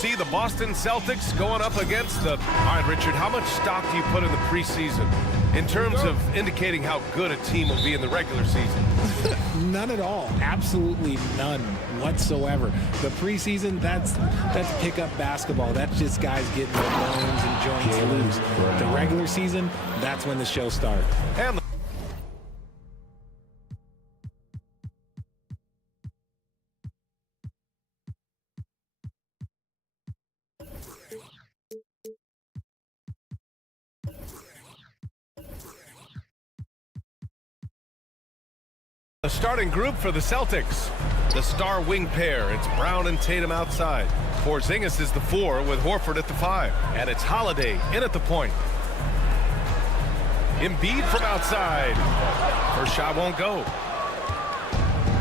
see the Boston Celtics going up against the... All right, Richard, how much stock do you put in the preseason in terms of indicating how good a team will be in the regular season? None at all. Absolutely none whatsoever. The preseason, that's pickup basketball. That's just guys getting their bones and joints loose. The regular season, that's when the show starts. And the starting group for the Celtics. The star wing pair. It's Brown and Tatum outside. Porzingis is the 4 with Horford at the 5. And it's Holiday in at the point. Embiid from outside. First shot won't go.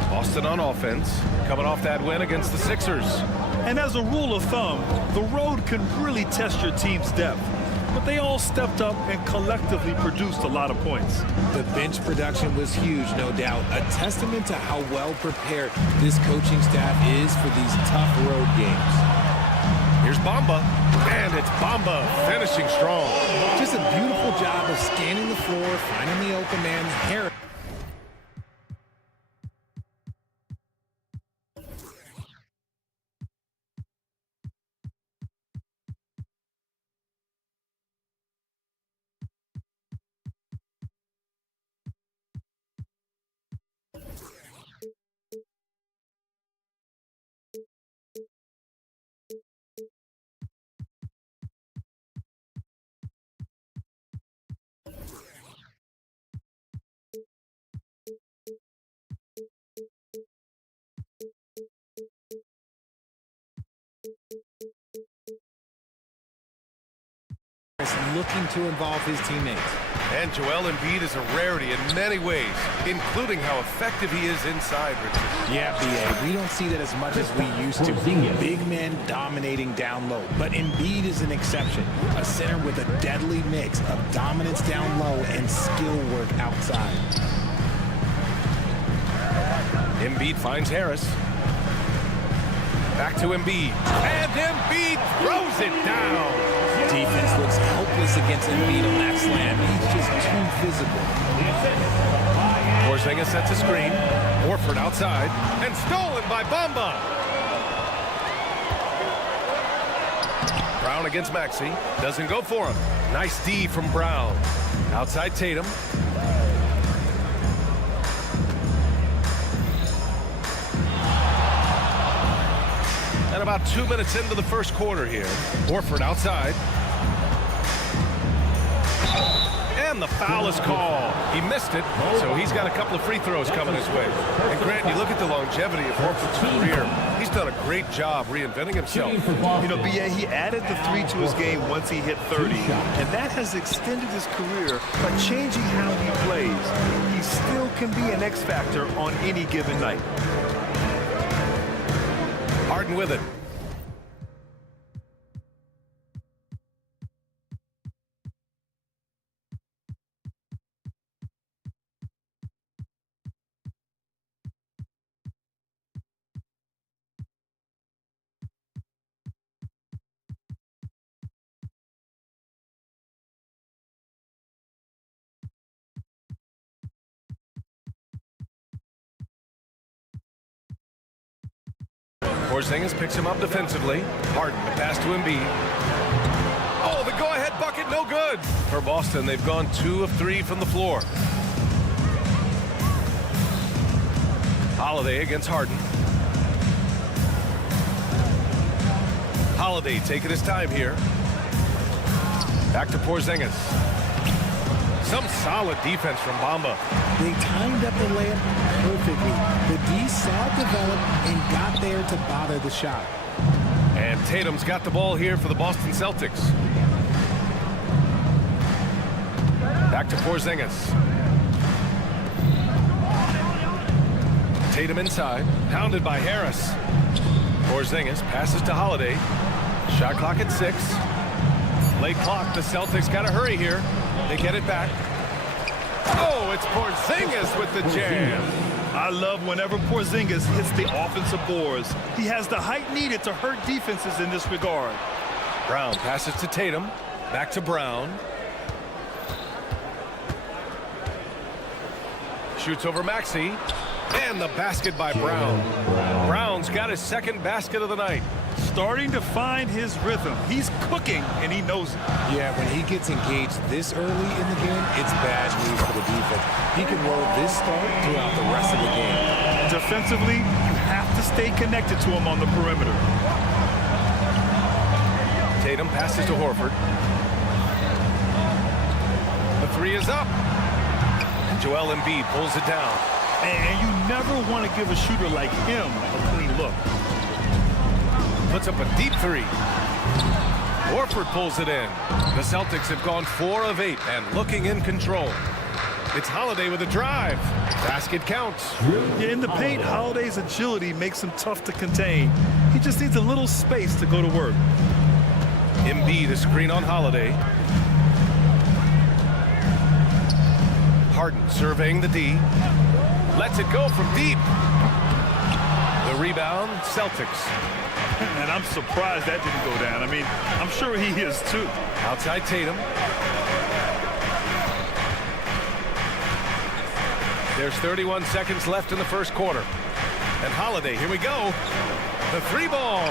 Boston on offense, coming off that win against the Sixers. And as a rule of thumb, the road can really test your team's depth. But they all stepped up and collectively produced a lot of points. The bench production was huge, no doubt. A testament to how well prepared this coaching staff is for these tough road games. Here's Bamba, and it's Bamba finishing strong. Just a beautiful job of scanning the floor, finding the open man. Harris. Looking to involve his teammates. And Joel Embiid is a rarity in many ways, including how effective he is inside, Richard. Yeah, B.A., we don't see that as much as we used to. Big men dominating down low. But Embiid is an exception. A center with a deadly mix of dominance down low and skill work outside. Embiid finds Harris. Back to Embiid. And Embiid throws it down. Defense looks helpless against Embiid on that slam. He's just too physical. Porzingis sets a screen. Horford outside. And stolen by Bamba. Brown against Maxey. Doesn't go for him. Nice D from Brown. Outside Tatum. And about 2 minutes into the first quarter here. Horford outside. And the foul is called. He missed it, so he's got a couple of free throws coming his way. And Grant, you look at the longevity of Horford's career. He's done a great job reinventing himself. You know, B.A., he added the 3 to his game once he hit 30. And that has extended his career by changing how he plays. He still can be an X factor on any given night. Harden with it. Porzingis picks him up defensively. Harden, the pass to Embiid. Oh, the go-ahead bucket, no good. For Boston, they've gone 2 of 3 from the floor. Holiday against Harden. Holiday taking his time here. Back to Porzingis. Some solid defense from Bamba. They timed up the layup perfectly. The D saw it develop and got there to bother the shot. And Tatum's got the ball here for the Boston Celtics. Back to Porzingis. Tatum inside, pounded by Harris. Porzingis passes to Holiday. Shot clock at 6. Late clock, the Celtics got to hurry here. They get it back. Oh, it's Porzingis with the jam. I love whenever Porzingis hits the offensive boards. He has the height needed to hurt defenses in this regard. Brown passes to Tatum. Back to Brown. Shoots over Maxey. And the basket by Brown. Brown's got his second basket of the night. Starting to find his rhythm. He's cooking, and he knows it. Yeah, when he gets engaged this early in the game, it's bad news for the defense. He can roll this start throughout the rest of the game. Defensively, you have to stay connected to him on the perimeter. Tatum passes to Horford. The three is up. And Joel Embiid pulls it down. And you never want to give a shooter like him a clean look. Puts up a deep three. Horford pulls it in. The Celtics have gone 4 of 8 and looking in control. It's Holiday with a drive. Basket counts. Yeah, in the paint, Holiday's agility makes him tough to contain. He just needs a little space to go to work. Embiid, a screen on Holiday. Harden surveying the D. Lets it go from deep. The rebound, Celtics. And I'm surprised that didn't go down. I mean, I'm sure he is too. Outside Tatum. There's 31 seconds left in the first quarter. And Holiday, here we go. The three ball.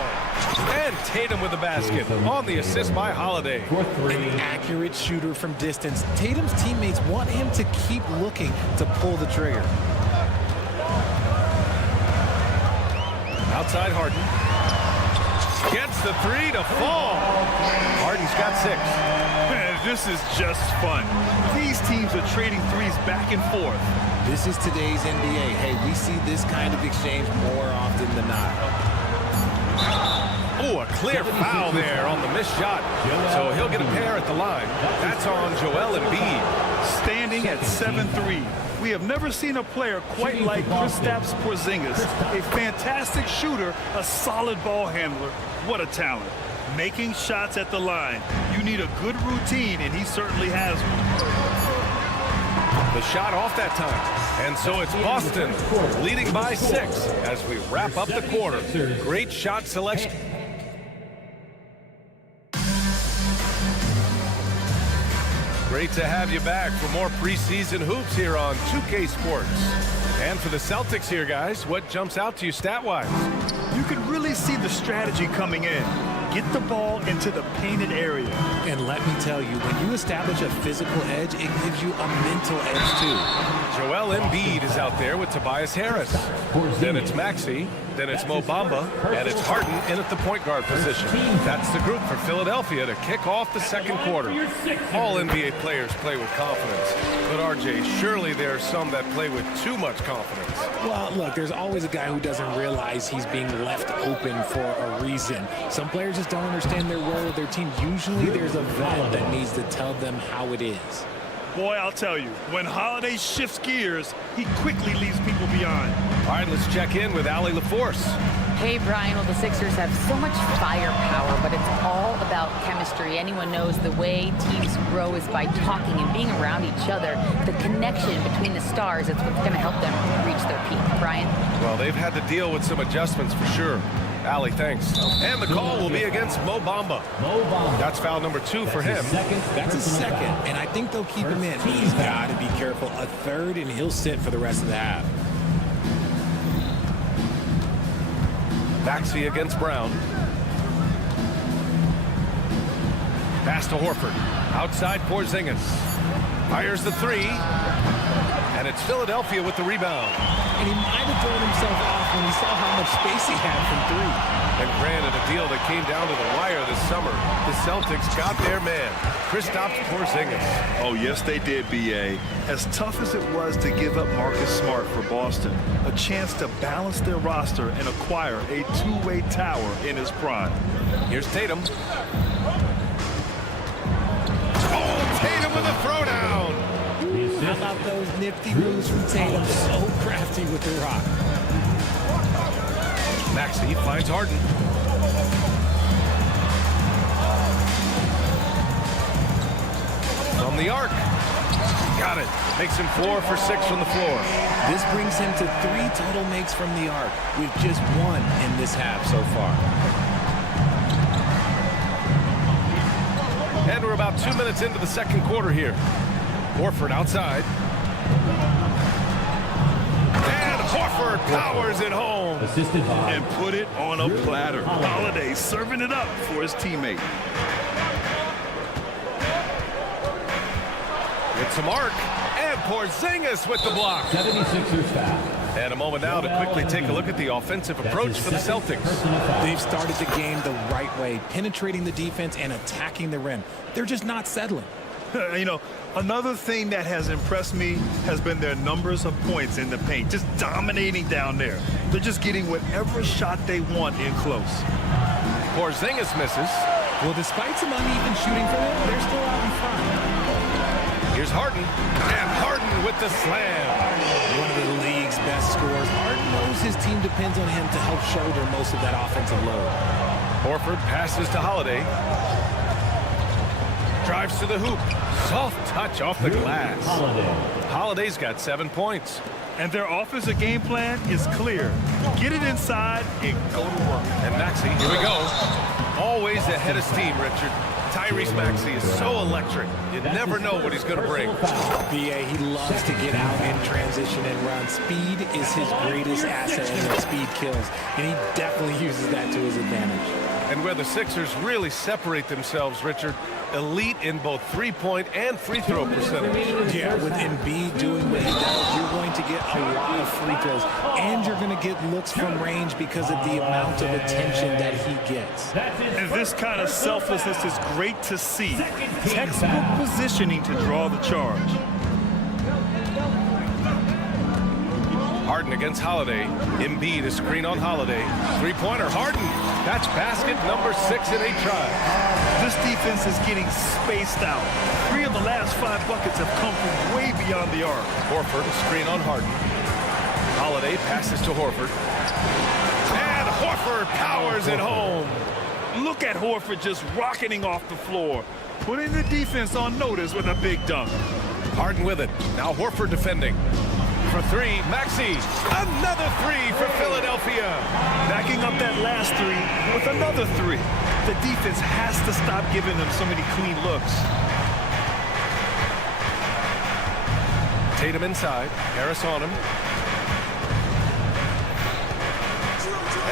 And Tatum with the basket on the assist by Holiday. An accurate shooter from distance. Tatum's teammates want him to keep looking to pull the trigger. Outside Harden. Gets the three to fall. Harden's got 6. Man, this is just fun. These teams are trading threes back and forth. This is today's NBA. Hey, we see this kind of exchange more often than not. Oh, a clear foul there on the missed shot. So he'll get a pair at the line. That's on Joel Embiid. Standing at 7-3. We have never seen a player quite like Kristaps Porzingis. A fantastic shooter, a solid ball handler. What a talent. Making shots at the line. You need a good routine, and he certainly has one. The shot off that time. And so it's Boston leading by 6 as we wrap up the quarter. Great shot selection. Great to have you back for more preseason hoops here on 2K Sports. And for the Celtics here, guys, what jumps out to you stat-wise? You can really see the strategy coming in. Get the ball into the painted area. And let me tell you, when you establish a physical edge, it gives you a mental edge too. Joel Embiid is out there with Tobias Harris. Then it's Maxey. Then it's Mo Bamba. And it's Harden in at the point guard position. That's the group for Philadelphia to kick off the second quarter. All NBA players play with confidence. But RJ, surely there are some that play with too much confidence. Well, look, there's always a guy who doesn't realize he's being left open for a reason. Some players just don't understand their role with their team. Usually there's a vet that needs to tell them how it is. Boy, I'll tell you, when Holiday shifts gears, he quickly leaves people behind. All right, let's check in with Allie LaForce. Hey, Brian, well, the Sixers have so much firepower, but it's all about chemistry. Anyone knows the way teams grow is by talking and being around each other. The connection between the stars is what's going to help them reach their peak. Brian? Well, they've had to deal with some adjustments for sure. Allie, thanks. And the call will be against Mo Bamba. That's foul number 2 for him. That's a second, and I think they'll keep him in. He's got to be careful. A third, and he'll sit for the rest of the half. Maxey against Brown. Pass to Horford. Outside Porzingis. Fires the 3. And it's Philadelphia with the rebound. And he might have thrown himself off when he saw how much space he had from 3. And granted, a deal that came down to the wire this summer. The Celtics got their man, Kristaps Porzingis. Oh, yes, they did, B.A. As tough as it was to give up Marcus Smart for Boston, a chance to balance their roster and acquire a two-way tower in his prime. Here's Tatum. Oh, Tatum with a throwdown. How about those nifty moves from Tatum? So crafty with the rock. Maxey finds Harden. From the arc. Got it. Makes him 4 for 6 from the floor. This brings him to 3 total makes from the arc, with just 1 in this half so far. And we're about 2 minutes into the second quarter here. Horford outside. And Horford powers it home. And put it on a platter. Holiday serving it up for his teammate. It's a mark. And Porzingis with the block. 76ers foul. And a moment now to quickly take a look at the offensive approach for the Celtics. They've started the game the right way, penetrating the defense and attacking the rim. They're just not settling. You know, another thing that has impressed me has been their numbers of points in the paint, just dominating down there. They're just getting whatever shot they want in close. Porzingis misses. Well, despite some uneven shooting for them, they're still out in front. Here's Harden. And Harden with the slam. One of the league's best scorers. Harden knows his team depends on him to help shoulder most of that offensive load. Horford passes to Holiday. Drives to the hoop. Soft touch off the glass. Holiday's got 7 points. And their offensive game plan is clear. Get it inside and go to work. And Maxey, here we go. Always ahead of steam, Richard. Tyrese Maxey is so electric. You never know what he's going to bring. B.A., he loves to get out in transition and run. Speed is his greatest asset, and that speed kills. And he definitely uses that to his advantage. And where the Sixers really separate themselves, Richard, elite in both three-point and free throw percentage. Yeah, with Embiid doing what he does, you're going to get a lot of free throws, and you're going to get looks from range because of the amount of attention that he gets. And this kind of selflessness is great to see. Textbook positioning to draw the charge. Harden against Holiday. Embiid, a screen on Holiday. Three-pointer, Harden. That's basket number 6 in 8 tries. This defense is getting spaced out. 3 of the last 5 buckets have come from way beyond the arc. Horford, a screen on Harden. Holiday passes to Horford. And Horford powers it home. Look at Horford just rocketing off the floor, putting the defense on notice with a big dunk. Harden with it. Now Horford defending. For 3, Maxey. Another 3 for Philadelphia. Backing up that last 3 with another 3. The defense has to stop giving them so many clean looks. Tatum inside. Harris on him.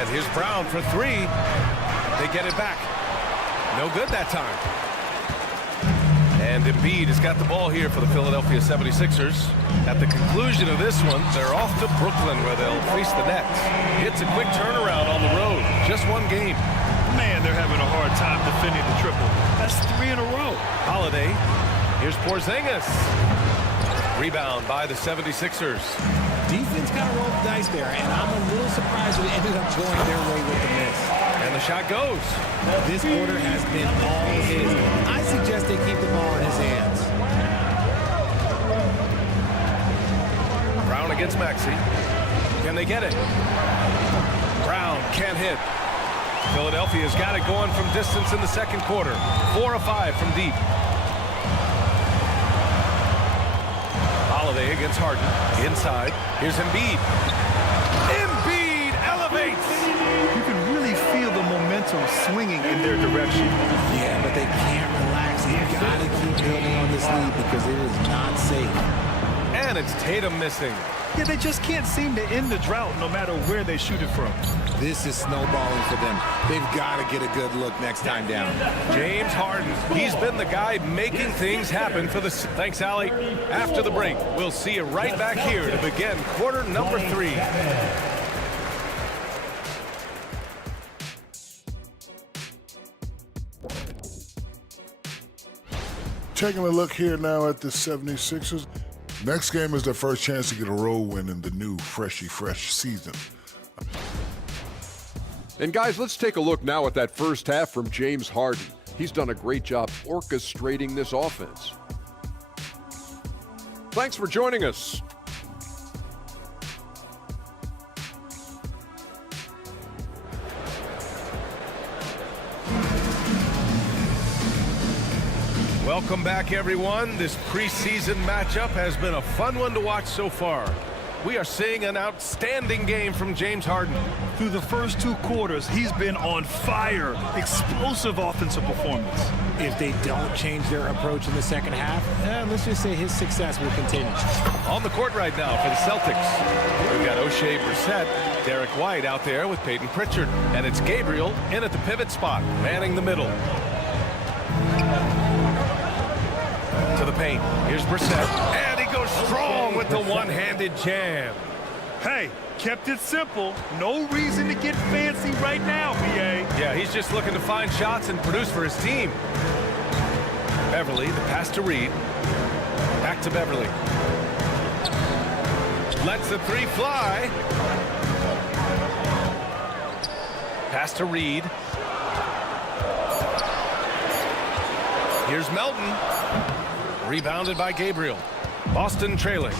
And here's Brown for 3. They get it back. No good that time. And Embiid has got the ball here for the Philadelphia 76ers. At the conclusion of this one, they're off to Brooklyn where they'll face the Nets. It's a quick turnaround on the road. Just 1 game. Man, they're having a hard time defending the triple. That's 3 in a row. Holiday. Here's Porzingis. Rebound by the 76ers. Defense kind of rolled the dice there, and I'm a little surprised we ended up going their way with the miss. And the shot goes. This quarter has been all his. I suggest they keep the ball in his hands. Brown against Maxey. Can they get it? Brown can't hit. Philadelphia's got it going from distance in the second quarter. 4 of 5 from deep. Holiday against Harden. Inside. Here's Embiid. Embiid elevates. You can really feel the momentum swinging in their direction. Yeah, but they can't relax. They've got to keep building on this lead because it is not safe. And it's Tatum missing. Yeah, they just can't seem to end the drought no matter where they shoot it from. This is snowballing for them. They've got to get a good look next time down. James Harden. He's been the guy making things happen for the... Thanks, Allie. After the break, we'll see you right back here to begin quarter number 3. Taking a look here now at the 76ers. Next game is their first chance to get a road win in the new fresh season. And guys, let's take a look now at that first half from James Harden. He's done a great job orchestrating this offense. Thanks for joining us. Welcome back, everyone. This preseason matchup has been a fun one to watch so far. We are seeing an outstanding game from James Harden. Through the first 2 quarters, he's been on fire. Explosive offensive performance. If they don't change their approach in the second half, let's just say his success will continue. On the court right now for the Celtics, we've got O'Shea Brissett, Derek White out there with Peyton Pritchard, and it's Gabriel in at the pivot spot, manning the middle. To the paint. Here's Brissett, and he goes strong with the one-handed jam. Hey, kept it simple. No reason to get fancy right now, B.A. Yeah, he's just looking to find shots and produce for his team. Beverly, the pass to Reed. Back to Beverly. Lets the 3 fly. Pass to Reed. Here's Melton. Rebounded by Gabriel. Boston trailing.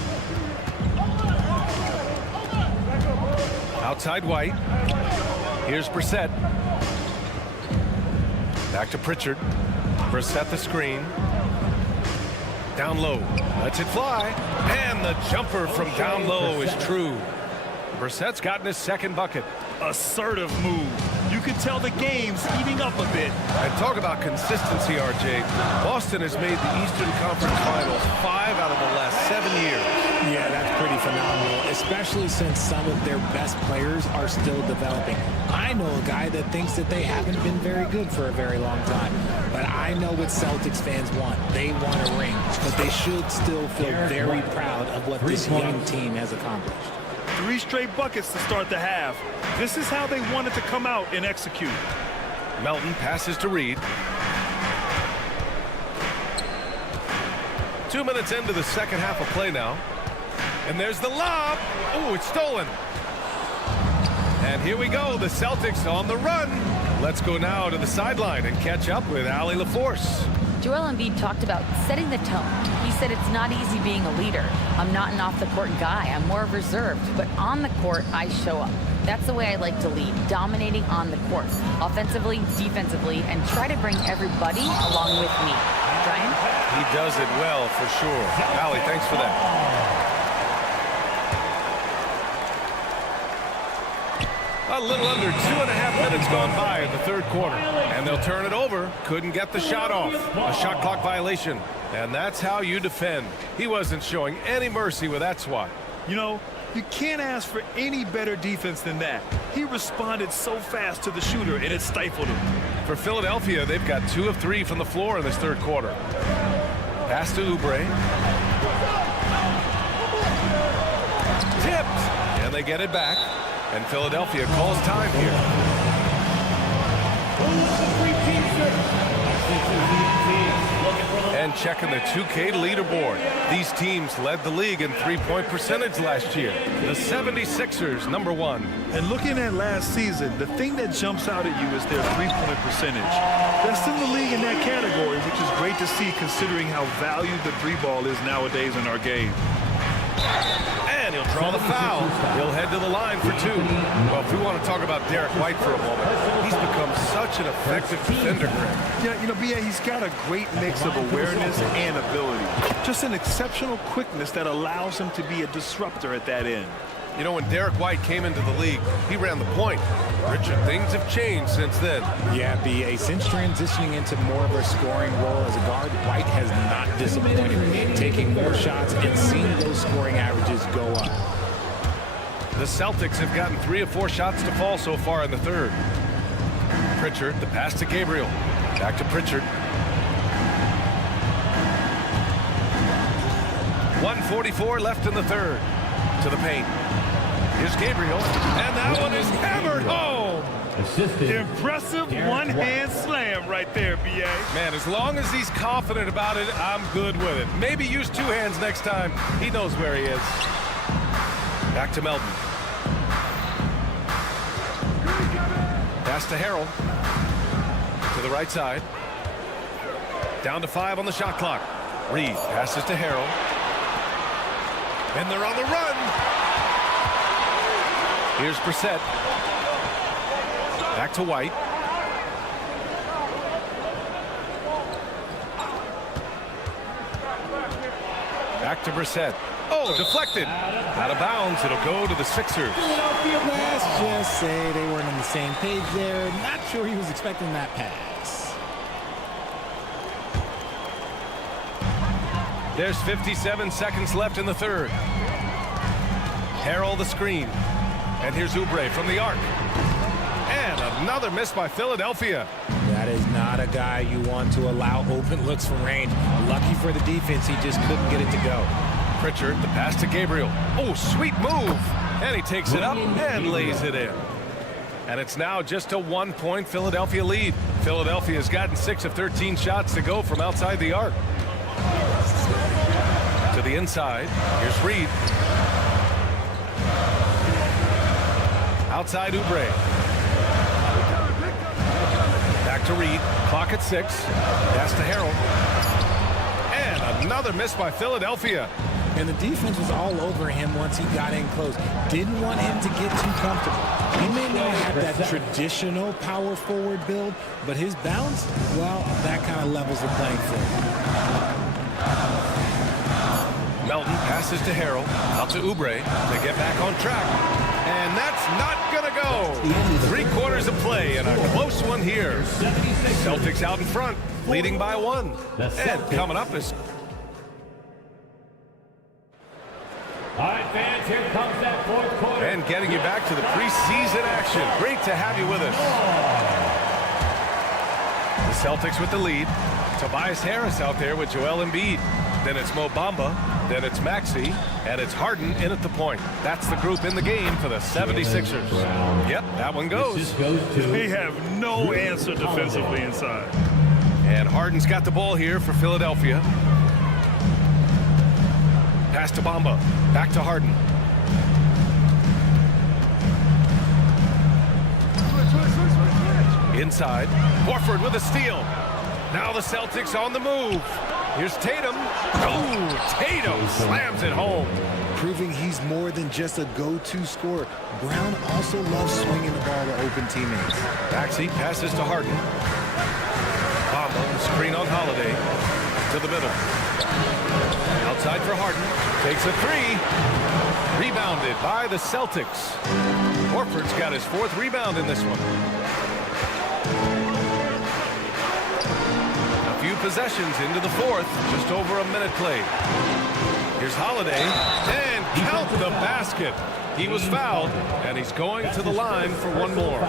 Outside White. Here's Brissett. Back to Pritchard. Brissett the screen. Down low. Lets it fly. And the jumper from down low is true. Brissett's gotten his second bucket. Assertive move. You can tell the game's heating up a bit. And talk about consistency, RJ. Boston has made the Eastern Conference Finals 5 out of the last 7 years. Yeah, that's pretty phenomenal, especially since some of their best players are still developing. I know a guy that thinks that they haven't been very good for a very long time, but I know what Celtics fans want. They want a ring, but they should still feel very proud of what this young team has accomplished. 3 straight buckets to start the half. This is how they wanted to come out and execute. Melton passes to Reed. 2 minutes into the second half of play now. And there's the lob. Oh, it's stolen. And here we go, the Celtics on the run. Let's go now to the sideline and catch up with Allie LaForce. Joel Embiid talked about setting the tone. He said it's not easy being a leader. I'm not an off-the-court guy. I'm more reserved. But on the court, I show up. That's the way I like to lead, dominating on the court, offensively, defensively, and try to bring everybody along with me. Brian? He does it well, for sure. Allie, thanks for that. A little under 2.5 minutes gone by in the third quarter. And they'll turn it over. Couldn't get the shot off. A shot clock violation. And that's how you defend. He wasn't showing any mercy with that swat. You know, you can't ask for any better defense than that. He responded so fast to the shooter, and it stifled him. For Philadelphia, they've got 2 of 3 from the floor in this third quarter. Pass to Oubre. Tipped. And they get it back. And Philadelphia calls time here. And checking the 2K leaderboard. These teams led the league in three-point percentage last year. The 76ers, #1. And looking at last season, the thing that jumps out at you is their three-point percentage. Best in the league in that category, which is great to see considering how valued the 3-ball is nowadays in our game. And he'll draw the foul. He'll head to the line for 2. Well, if we want to talk about Derek White for a moment, he's become such an effective defender, Craig. Yeah, you know, B.A., he's got a great mix of awareness and ability. Just an exceptional quickness that allows him to be a disruptor at that end. You know, when Derek White came into the league, he ran the point. Richard, things have changed since then. Yeah, B.A., since transitioning into more of a scoring role as a guard, White has not disappointed, taking more shots and seeing those scoring averages go up. The Celtics have gotten 3 of 4 shots to fall so far in the third. Pritchard, the pass to Gabriel. Back to Pritchard. 1:44 left in the third. To the paint. Here's Gabriel, and that one is hammered home. Impressive one-hand slam right there, B.A. Man, as long as he's confident about it, I'm good with it. Maybe use 2 hands next time. He knows where he is. Back to Melton. Pass to Harrell. To the right side. Down to 5 on the shot clock. Reed passes to Harrell. And they're on the run. Here's Brissett. Back to White. Back to Brissett. Oh, deflected. Out of bounds. It'll go to the Sixers. Let's just say they weren't on the same page there. Not sure he was expecting that pass. There's 57 seconds left in the third. Harrell the screen. And here's Oubre from the arc. And another miss by Philadelphia. That is not a guy you want to allow open looks from range. Lucky for the defense, he just couldn't get it to go. Pritchard, the pass to Gabriel. Oh, sweet move. And he takes it up and lays it in. And it's now just a 1-point Philadelphia lead. Philadelphia has gotten 6 of 13 shots to go from outside the arc. To the inside. Here's Reed. Outside Oubre. Back to Reed. Clock at 6. Pass to Harrell. And another miss by Philadelphia. And the defense was all over him once he got in close. Didn't want him to get too comfortable. He may not have that traditional power forward build, but his bounce, well, that kind of levels the playing field. Melton passes to Harrell. Out to Oubre to get back on track. And that's not going to go. 3 quarters of play and a close one here. Celtics out in front, leading by 1. And coming up is... All right, fans, here comes that fourth quarter. And getting you back to the preseason action. Great to have you with us. The Celtics with the lead. Tobias Harris out there with Joel Embiid. Then it's Mo Bamba. Then it's Maxey. And it's Harden in at the point. That's the group in the game for the 76ers. Yep, that one goes. They have no answer defensively inside. And Harden's got the ball here for Philadelphia. Pass to Bamba. Back to Harden. Inside. Horford with a steal. Now the Celtics on the move. Here's Tatum. Oh, Tatum slams it home. Proving he's more than just a go-to scorer. Brown also loves swinging the ball to open teammates. Maxey passes to Harden. Bamba, screen on Holiday. To the middle. Outside for Harden. Takes a 3. Rebounded by the Celtics. Horford's got his 4th rebound in this one. A few possessions into the 4th. Just over a minute played. Here's Holiday. And count the basket. He was fouled, and he's going to the line for one more.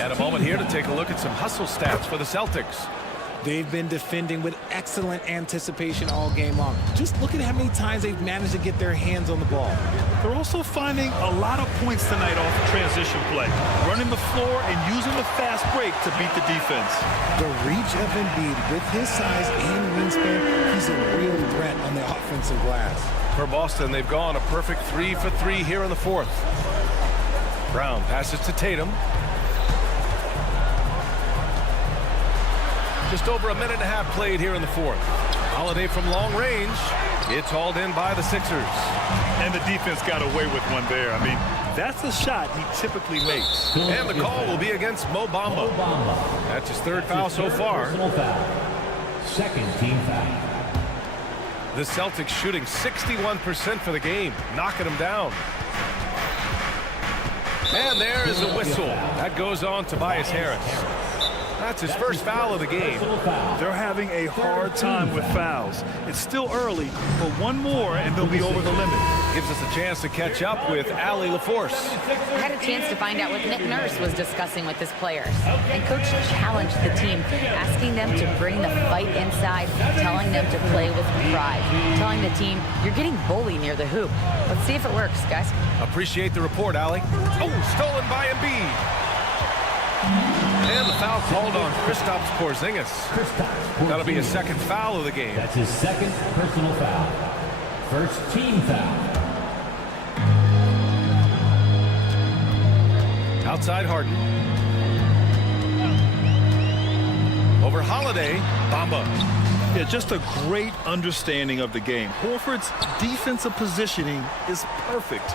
And a moment here to take a look at some hustle stats for the Celtics. They've been defending with excellent anticipation all game long. Just look at how many times they've managed to get their hands on the ball. They're also finding a lot of points tonight off transition play, running the floor and using the fast break to beat the defense. The reach of Embiid with his size and wingspan, he's a real threat on the offensive glass. For Boston, they've gone a perfect 3 for 3 here in the 4th. Brown passes to Tatum. Just over a minute and a half played here in the 4th. Holiday from long range. It's hauled in by the Sixers. And the defense got away with one there. I mean, that's a shot he typically makes. And the call will be against Mo Bamba. That's his 3rd foul so far. Second team foul. The Celtics shooting 61% for the game, knocking them down. And there is a whistle. That goes on Tobias Harris. That's his 1st foul of the game. They're having a hard time with fouls. It's still early, but one more and they'll be over the limit. Gives us a chance to catch up with Allie LaForce. I had a chance to find out what Nick Nurse was discussing with his players. And Coach challenged the team, asking them to bring the fight inside, telling them to play with pride, telling the team, you're getting bullied near the hoop. Let's see if it works, guys. Appreciate the report, Allie. Oh, stolen by Embiid. And the foul called on Kristaps Porzingis. That'll be his 2nd foul of the game. That's his 2nd personal foul. 1st team foul. Outside Harden. Over Holiday. Bamba. Yeah, just a great understanding of the game. Horford's defensive positioning is perfect.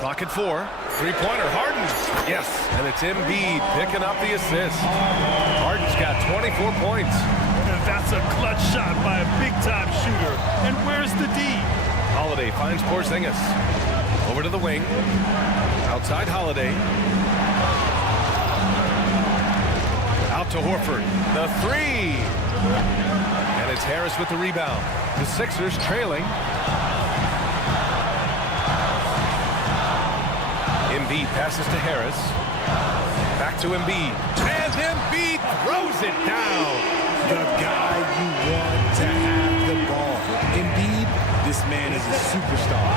Clock at 4. 3-pointer. Harden. Yes. And it's Embiid picking up the assist. Harden's got 24 points. And That's a clutch shot by a big-time shooter. And where's the D? Holiday finds Porzingis. Over to the wing. Outside Holiday. Out to Horford. The three. And it's Harris with the rebound. The Sixers trailing. Embiid passes to Harris. Back to Embiid. And Embiid throws it down. The guy you want to have the ball. Embiid, this man is a superstar.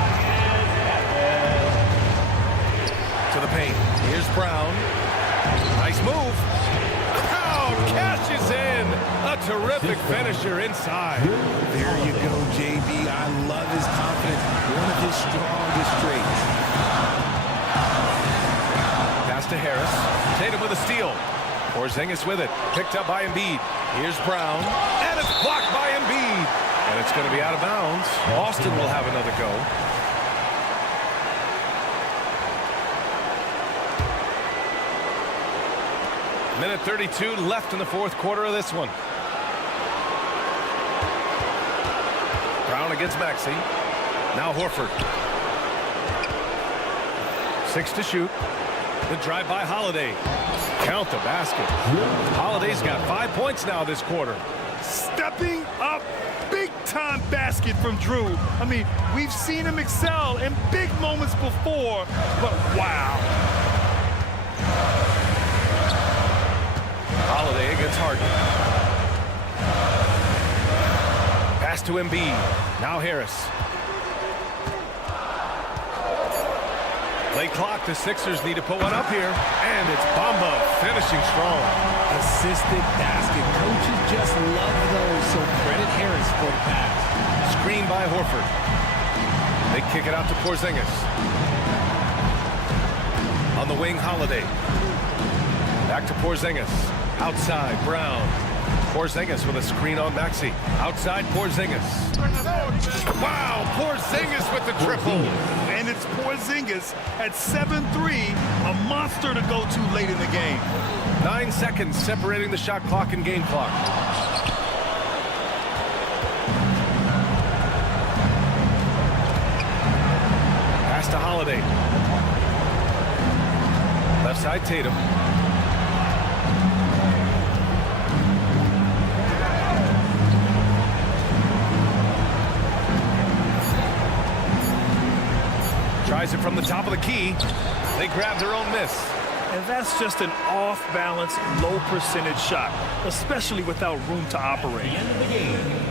To the paint. Here's Brown. Nice move. Crowd cashes in. A terrific finisher inside. There you go, JB. I love his confidence. One of his strongest traits. Pass to Harris. Tatum with a steal. Porzingis with it. Picked up by Embiid. Here's Brown. And it's blocked by Embiid. And it's going to be out of bounds. Boston will have another go. Minute 32 left in the fourth quarter of this one. Brown against Maxey. Now Horford. 6 to shoot. The drive by Holiday. Count the basket. Holiday's got 5 points now this quarter. Stepping up, big-time basket from Drew. I mean, we've seen him excel in big moments before, but wow. Holiday against Harden. Pass to Embiid. Now Harris. Late clock, the Sixers need to put one up here. And it's Bamba finishing strong. Assisted basket. Coaches just love those, so credit Harris for the pass. Screen by Horford. They kick it out to Porzingis. On the wing, Holiday. Back to Porzingis. Outside, Brown. Porzingis with a screen on Maxey. Outside, Porzingis. Wow, Porzingis with the triple. And it's Porzingis at 7-3, a monster to go to late in the game. 9 seconds separating the shot clock and game clock. Pass to Holiday. Left side, Tatum. Tries it from the top of the key. They grab their own miss. And that's just an off-balance, low-percentage shot, especially without room to operate.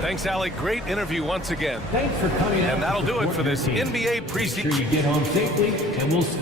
Thanks, Alec. Great interview once again. Thanks for coming out. And that'll do it for this NBA preseason. Make sure you get home safely, and we'll see.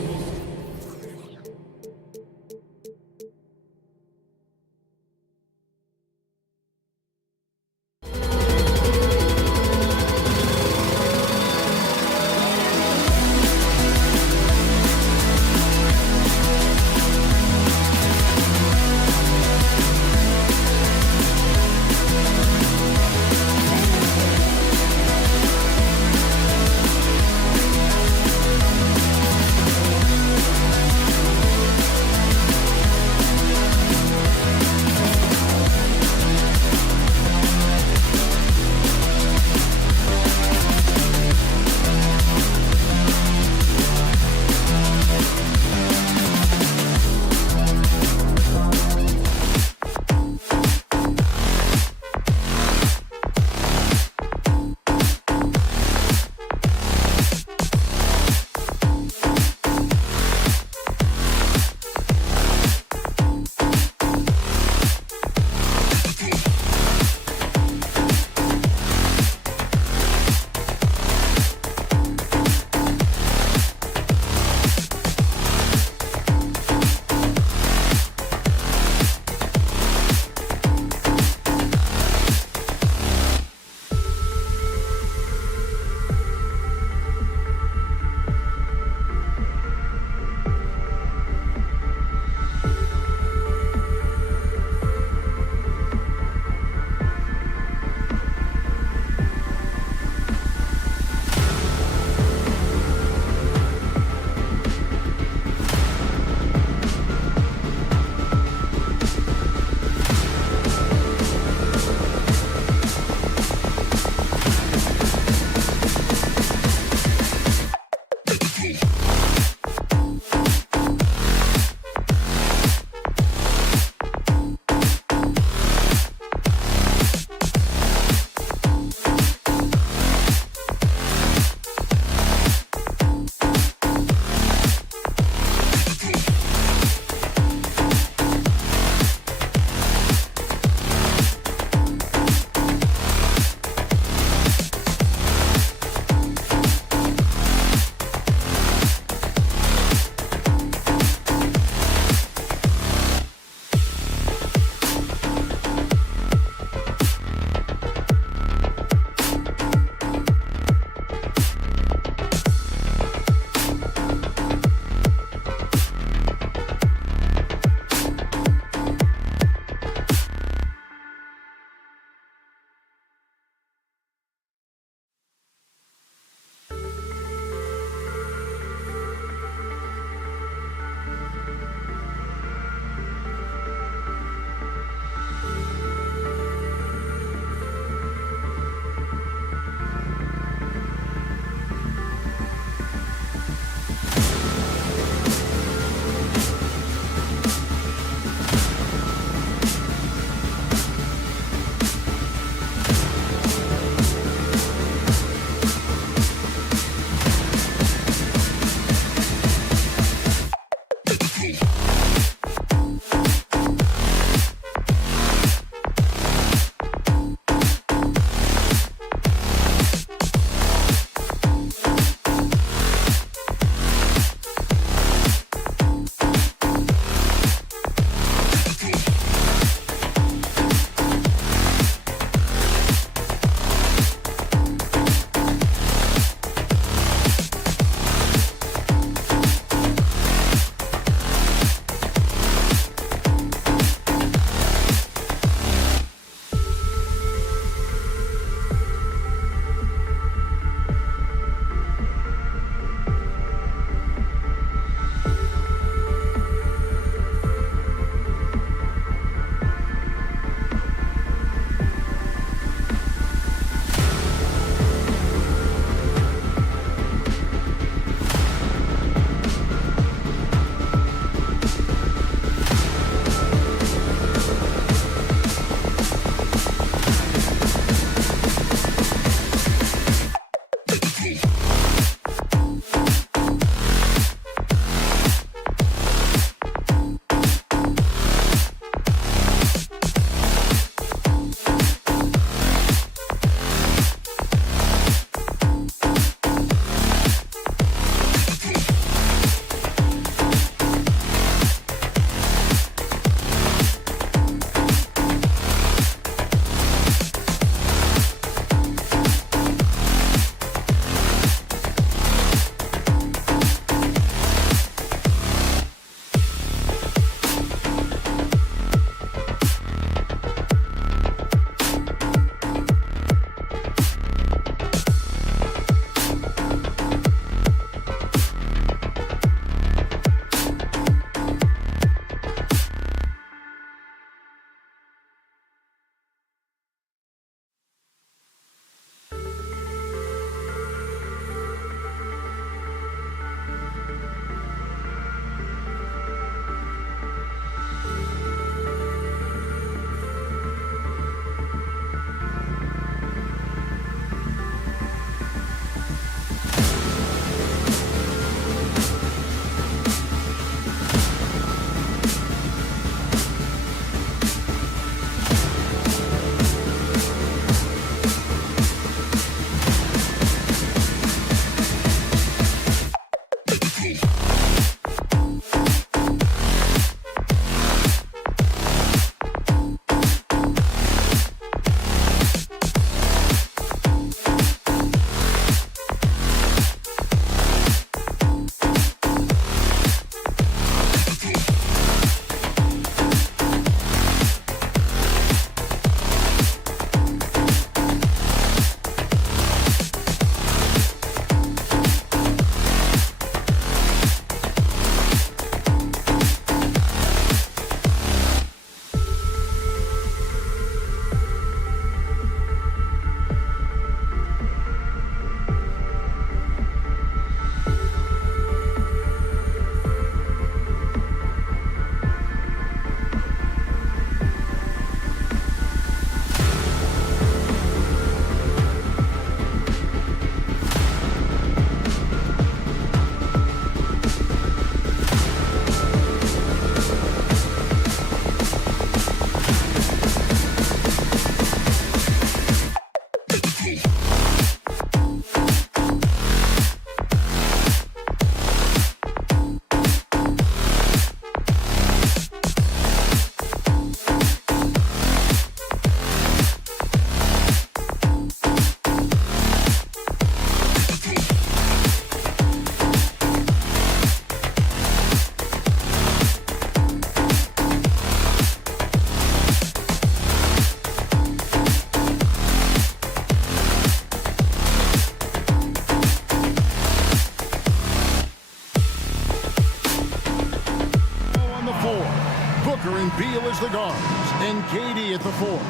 Beal as the guards, and KD at the 4.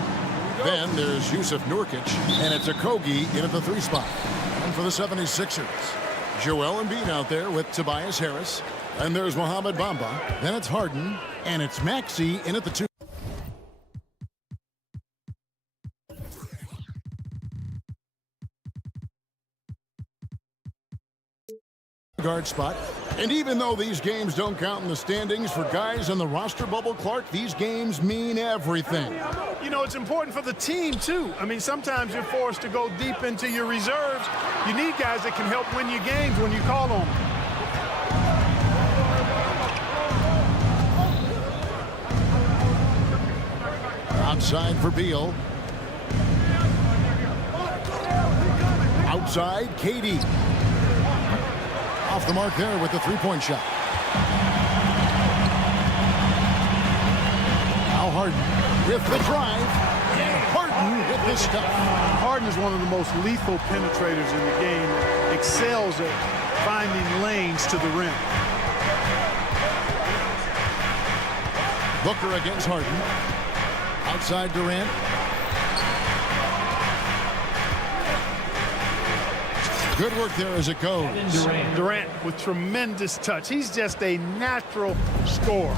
Then there's Yusuf Nurkic, and it's Okogie in at the 3 spot. And for the 76ers, Joel Embiid out there with Tobias Harris. And there's Mohamed Bamba. Then it's Harden, and it's Maxey in at the 2. Guard spot. And even though these games don't count in the standings for guys in the roster bubble, Clark, these games mean everything. You know, it's important for the team, too. I mean, sometimes you're forced to go deep into your reserves. You need guys that can help win you games when you call on them. Outside for Beal. Outside, KD. Off the mark there with the 3-point shot. Now Harden with the drive. And Harden with the stuff. Harden is one of the most lethal penetrators in the game. Excels at finding lanes to the rim. Booker against Harden. Outside Durant. Good work there as it goes. Durant with tremendous touch. He's just a natural scorer.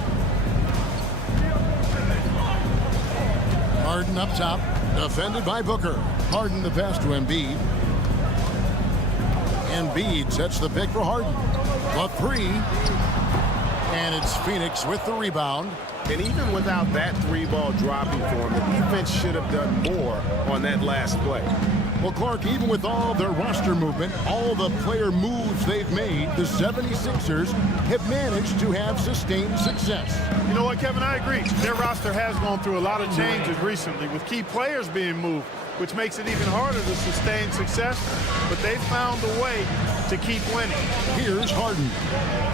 Harden up top, defended by Booker. Harden the pass to Embiid. Embiid sets the pick for Harden. The 3. And it's Phoenix with the rebound. And even without that 3-ball dropping for him, the defense should have done more on that last play. Well, Clark, even with all their roster movement, all the player moves they've made, the 76ers have managed to have sustained success. You know what, Kevin? I agree. Their roster has gone through a lot of changes recently with key players being moved, which makes it even harder to sustain success. But they've found a way to keep winning. Here's Harden.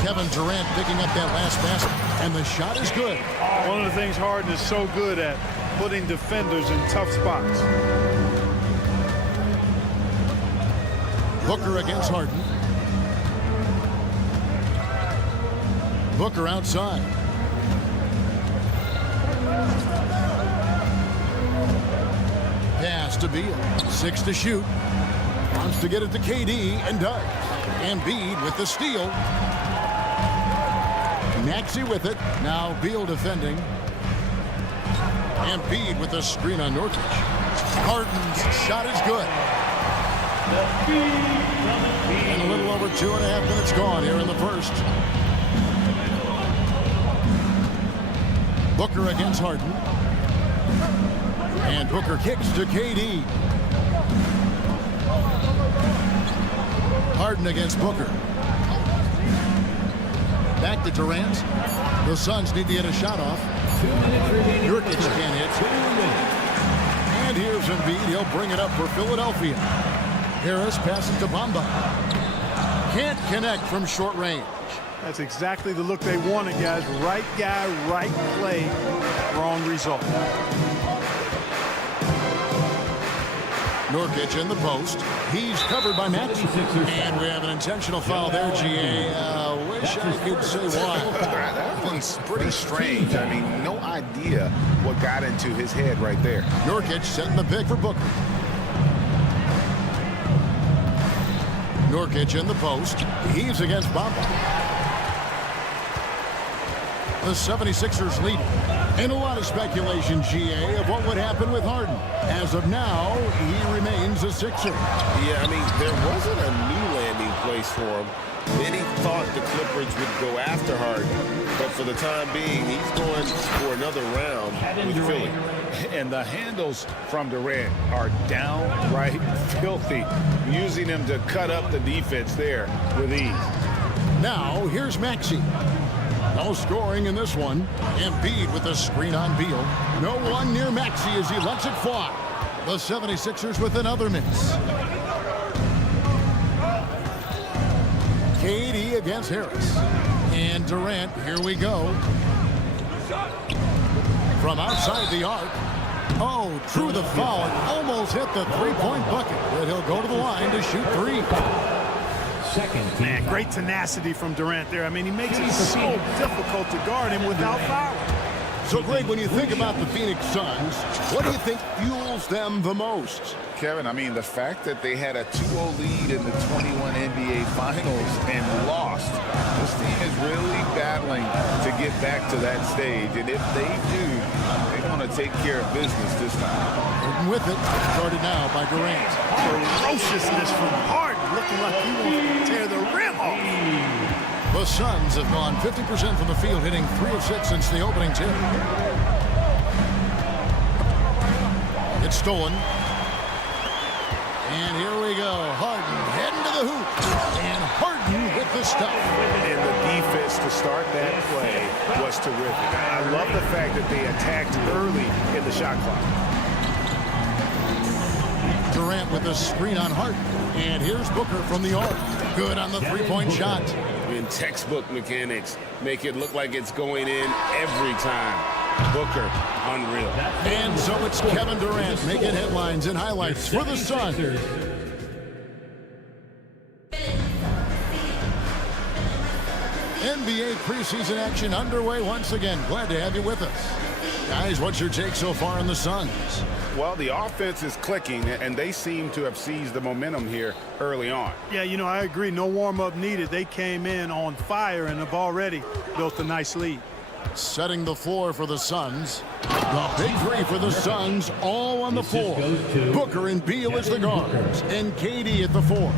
Kevin Durant picking up that last basket, and the shot is good. One of the things Harden is so good at, putting defenders in tough spots. Booker against Harden. Booker outside. Pass to Beal. 6 to shoot. Wants to get it to KD and does. Embiid with the steal. Maxey with it. Now Beal defending. Embiid with the screen on Nurkic. Harden's shot is good. And a little over 2.5 minutes gone here in the first. Booker against Harden. And Booker kicks to KD. Harden against Booker. Back to Durant. The Suns need to get a shot off. Nurkic can't hit. And here's Embiid. He'll bring it up for Philadelphia. Harris passes to Bamba. Can't connect from short range. That's exactly the look they wanted, guys. Right guy, right play, wrong result. Nurkic in the post. He's covered by Maxey. And we have an intentional foul there, GA. Wish I could say why. That one's pretty strange. I mean, no idea what got into his head right there. Nurkic setting the pick for Booker. Nurkic in the post. He's against Bamba. The 76ers lead. And a lot of speculation, GA, of what would happen with Harden. As of now, he remains a Sixer. Yeah, I mean, there wasn't a new landing place for him. Then he thought the Clippers would go after Harden. But for the time being, he's going for another round with Philly. And the handles from Durant are downright filthy, using him to cut up the defense there with ease. Now, here's Maxey. No scoring in this one. Embiid with a screen on Beal. No one near Maxey as he lets it fly. The 76ers with another miss. KD against Harris. And Durant, here we go. From outside the arc. Oh, drew the foul and almost hit the three-point bucket. But he'll go to the line to shoot 3. Man, great tenacity from Durant there. I mean, he makes it so difficult to guard him without foul. So, Greg, when you think about the Phoenix Suns, what do you think fuels them the most? Kevin, I mean, the fact that they had a 2-0 lead in the 21 NBA Finals and lost. This team is really battling to get back to that stage. And if they do, they want to take care of business this time. And with it, started now by Durant. Ferociousness from Harden, looking like he wants to tear the rim off. The Suns have gone 50% from the field, hitting 3 of 6 since the opening tip. It's stolen. And here we go. Harden heading to the hoop. And Harden with the stuff. And the defense to start that play was terrific. I love the fact that they attacked early in the shot clock. Durant with a screen on Harden. And here's Booker from the arc. Good on the three-point shot. In textbook mechanics, make it look like it's going in every time. Booker, unreal. And so it's Kevin Durant making headlines and highlights for the Suns. NBA preseason action underway once again. Glad to have you with us. Guys, what's your take so far on the Suns? Well, the offense is clicking, and they seem to have seized the momentum here early on. Yeah, you know, I agree. No warm-up needed. They came in on fire and have already built a nice lead. Setting the floor for the Suns. The big three for the Suns, all on the floor. Booker and Beal as the guards, and KD at the 4.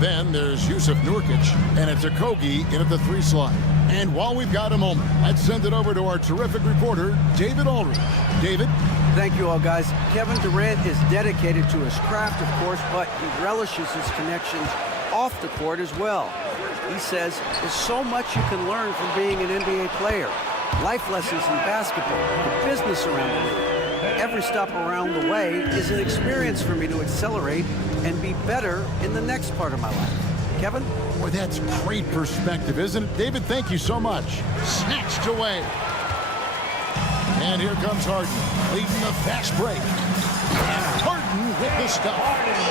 Then there's Yusuf Nurkic, and it's Okogie in at the 3 slot. And while we've got a moment, let's send it over to our terrific reporter, David Aldridge. David? Thank you all, guys. Kevin Durant is dedicated to his craft, of course, but he relishes his connections off the court as well. He says there's so much you can learn from being an NBA player. Life lessons in basketball, the business around the league. Every stop around the way is an experience for me to accelerate and be better in the next part of my life. Kevin? Boy, that's great perspective, isn't it? David, thank you so much. Snatched away. And here comes Harden, leading the fast break. And Harden with the stuff.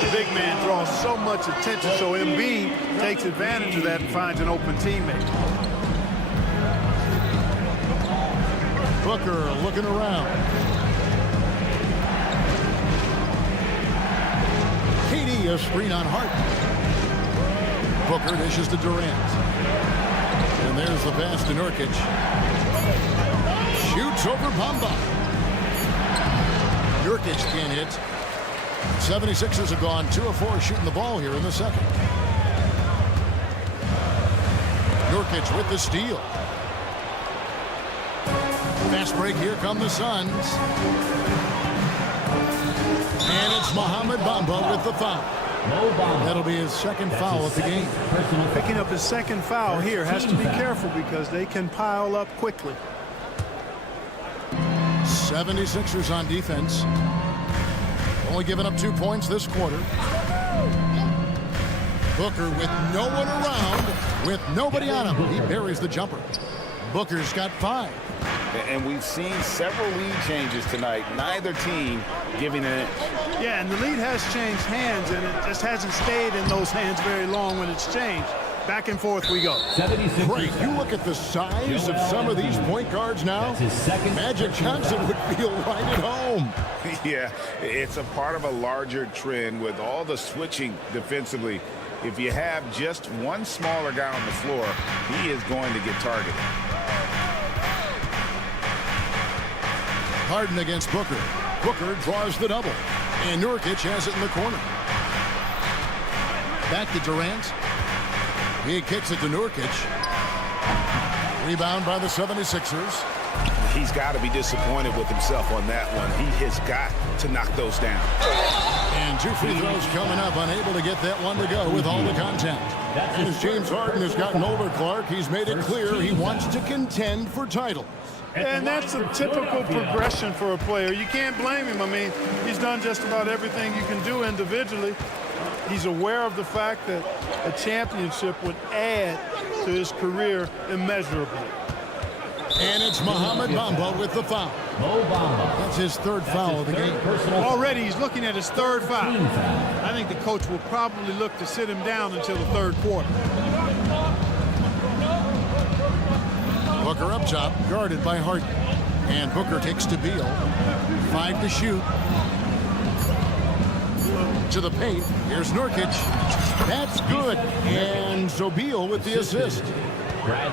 The big man draws so much attention, so Embiid takes advantage of that and finds an open teammate. Booker looking around. KD a screen on Harden. Booker dishes to Durant. And there's the pass to Nurkic. Shoots over Bamba. Nurkic can't hit. 76ers have gone 2 of 4 shooting the ball here in the second. Nurkic with the steal. Fast break, here come the Suns. And it's Mohamed Bamba with the foul. That'll be his second foul of the game. Picking up his second foul here, has to be careful because they can pile up quickly. 76ers on defense. Only giving up 2 points this quarter. Booker with no one around, with nobody on him. He buries the jumper. Booker's got 5. And we've seen several lead changes tonight. Neither team giving an inch. Yeah, and the lead has changed hands, and it just hasn't stayed in those hands very long when it's changed. Back and forth we go. Great. You look at the size of some of these point guards now. Magic Johnson would feel right at home. Yeah, it's a part of a larger trend with all the switching defensively. If you have just one smaller guy on the floor, he is going to get targeted. Harden against Booker. Booker draws the double. And Nurkic has it in the corner. Back to Durant. He kicks it to Nurkic. Rebound by the 76ers. He's got to be disappointed with himself on that one. He has got to knock those down. And 2 free throws coming up, unable to get that one to go with all the contact. As James Harden has gotten older, Clark, he's made it clear he wants to contend for titles. And that's a typical progression for a player. You can't blame him. I mean, he's done just about everything you can do individually. He's aware of the fact that a championship would add to his career immeasurably. And it's Mohamed Bamba with the foul. That's his 3rd foul of the game. Already he's looking at his 3rd foul. I think the coach will probably look to sit him down until the 3rd quarter. Booker up top, guarded by Harden. And Booker takes to Beal. 5 to shoot. To the paint. Here's Nurkic. That's good. And so Beal with the assist.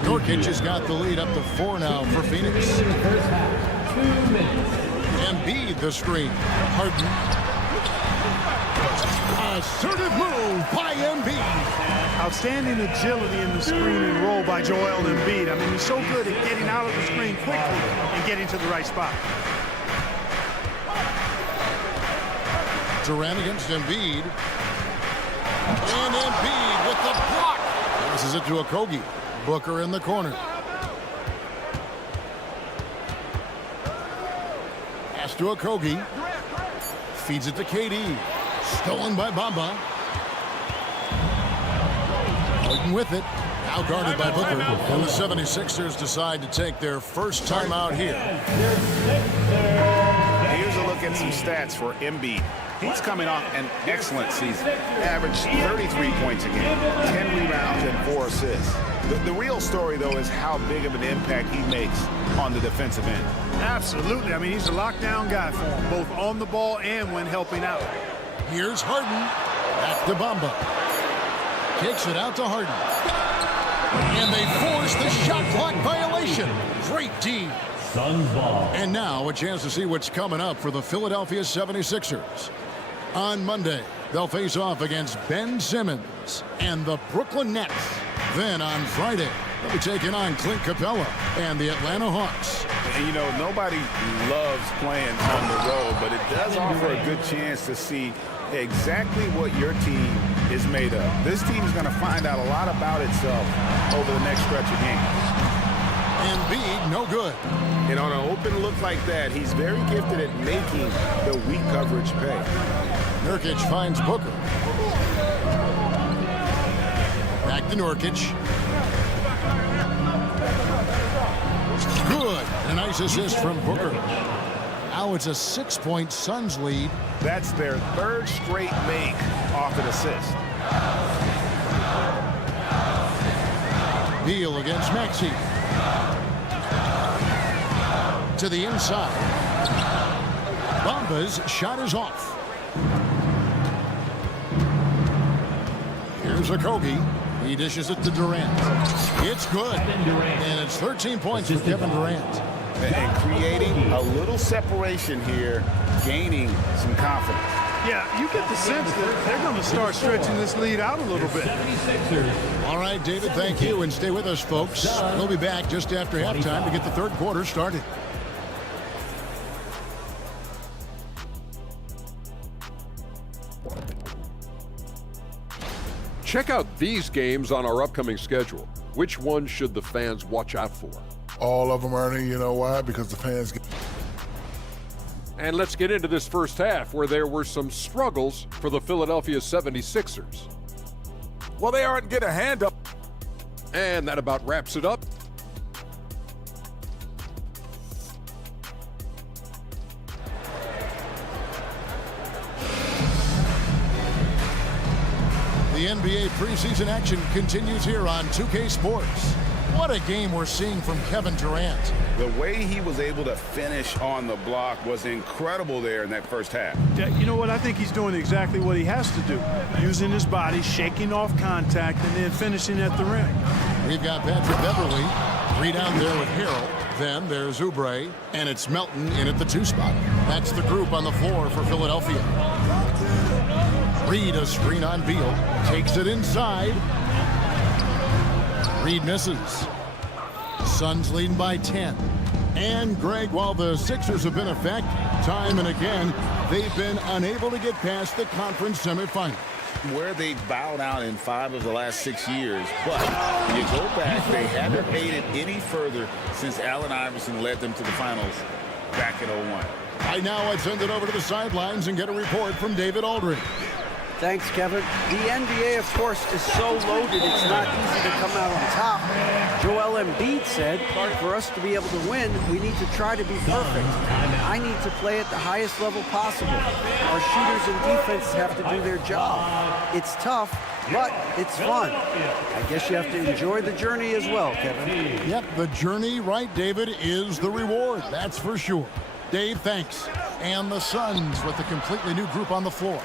Nurkic has got the lead up to 4 now for Phoenix. Embiid the screen. Harden. Assertive move by Embiid. Outstanding agility in the screen and roll by Joel Embiid. I mean, he's so good at getting out of the screen quickly and getting to the right spot. Durant against Embiid. And Embiid with the block. Passes it to Okogie. Booker in the corner. Pass to Okogie. Feeds it to KD. Stolen by Bamba. Harden with it. Now guarded by Booker. And the 76ers decide to take their first timeout here. Here's a look at some stats for Embiid. He's coming off an excellent season. Averaged 33 points a game, 10 rebounds, and 4 assists. The real story, though, is how big of an impact he makes on the defensive end. Absolutely. I mean, he's a lockdown guy for him, both on the ball and when helping out. Here's Harden. Back to Bamba. Kicks it out to Harden. And they force the shot clock violation. Great D. Suns ball. And now a chance to see what's coming up for the Philadelphia 76ers. On Monday, they'll face off against Ben Simmons and the Brooklyn Nets. Then on Friday, they'll be taking on Clint Capella and the Atlanta Hawks. And, you know, nobody loves playing on the road, but it does offer a good chance to see exactly what your team is made of. This team is going to find out a lot about itself over the next stretch of games. Embiid, no good. And on an open look like that, he's very gifted at making the weak coverage pay. Nurkic finds Booker. Back to Nurkic. Good. A nice assist from Booker. Now it's a 6-point Suns lead. That's their 3rd straight make off an assist. Beal against Maxey. To the inside. Bamba's shot is off. Here's Okogie. He dishes it to Durant. It's good. And it's 13 points for Kevin Durant. And creating a little separation here, gaining some confidence. Yeah, you get the sense that they're going to start stretching this lead out a little bit. All right, David, thank you. And stay with us, folks. We'll be back just after halftime to get the 3rd quarter started. Check out these games on our upcoming schedule. Which ones should the fans watch out for? All of them, Ernie. You know why? Because the fans get... And let's get into this first half where there were some struggles for the Philadelphia 76ers. Well, they aren't getting a hand up. And that about wraps it up. The NBA preseason action continues here on 2K Sports. What a game we're seeing from Kevin Durant. The way he was able to finish on the block was incredible there in that first half. Yeah, you know what? I think he's doing exactly what he has to do. Using his body, shaking off contact, and then finishing at the rim. We've got Patrick Beverly. 3 down there with Harrell. Then there's Oubre. And it's Melton in at the 2 spot. That's the group on the floor for Philadelphia. Reed, a screen on Beal. Takes it inside. Reed misses. Suns leading by 10. And Greg, while the Sixers have been effective time and again, they've been unable to get past the conference semifinals. Where they bowed out in 5 of the last 6 years, but you go back, they haven't made it any further since Allen Iverson led them to the finals back in '01. Right now, I'd send it over to the sidelines and get a report from David Aldridge. Thanks, Kevin. The NBA, of course, is so loaded, it's not easy to come out on top. Joel Embiid said, for us to be able to win, we need to try to be perfect. I need to play at the highest level possible. Our shooters and defense have to do their job. It's tough, but it's fun. I guess you have to enjoy the journey as well, Kevin. Yep, the journey, right, David, is the reward. That's for sure. Dave, thanks. And the Suns with a completely new group on the floor.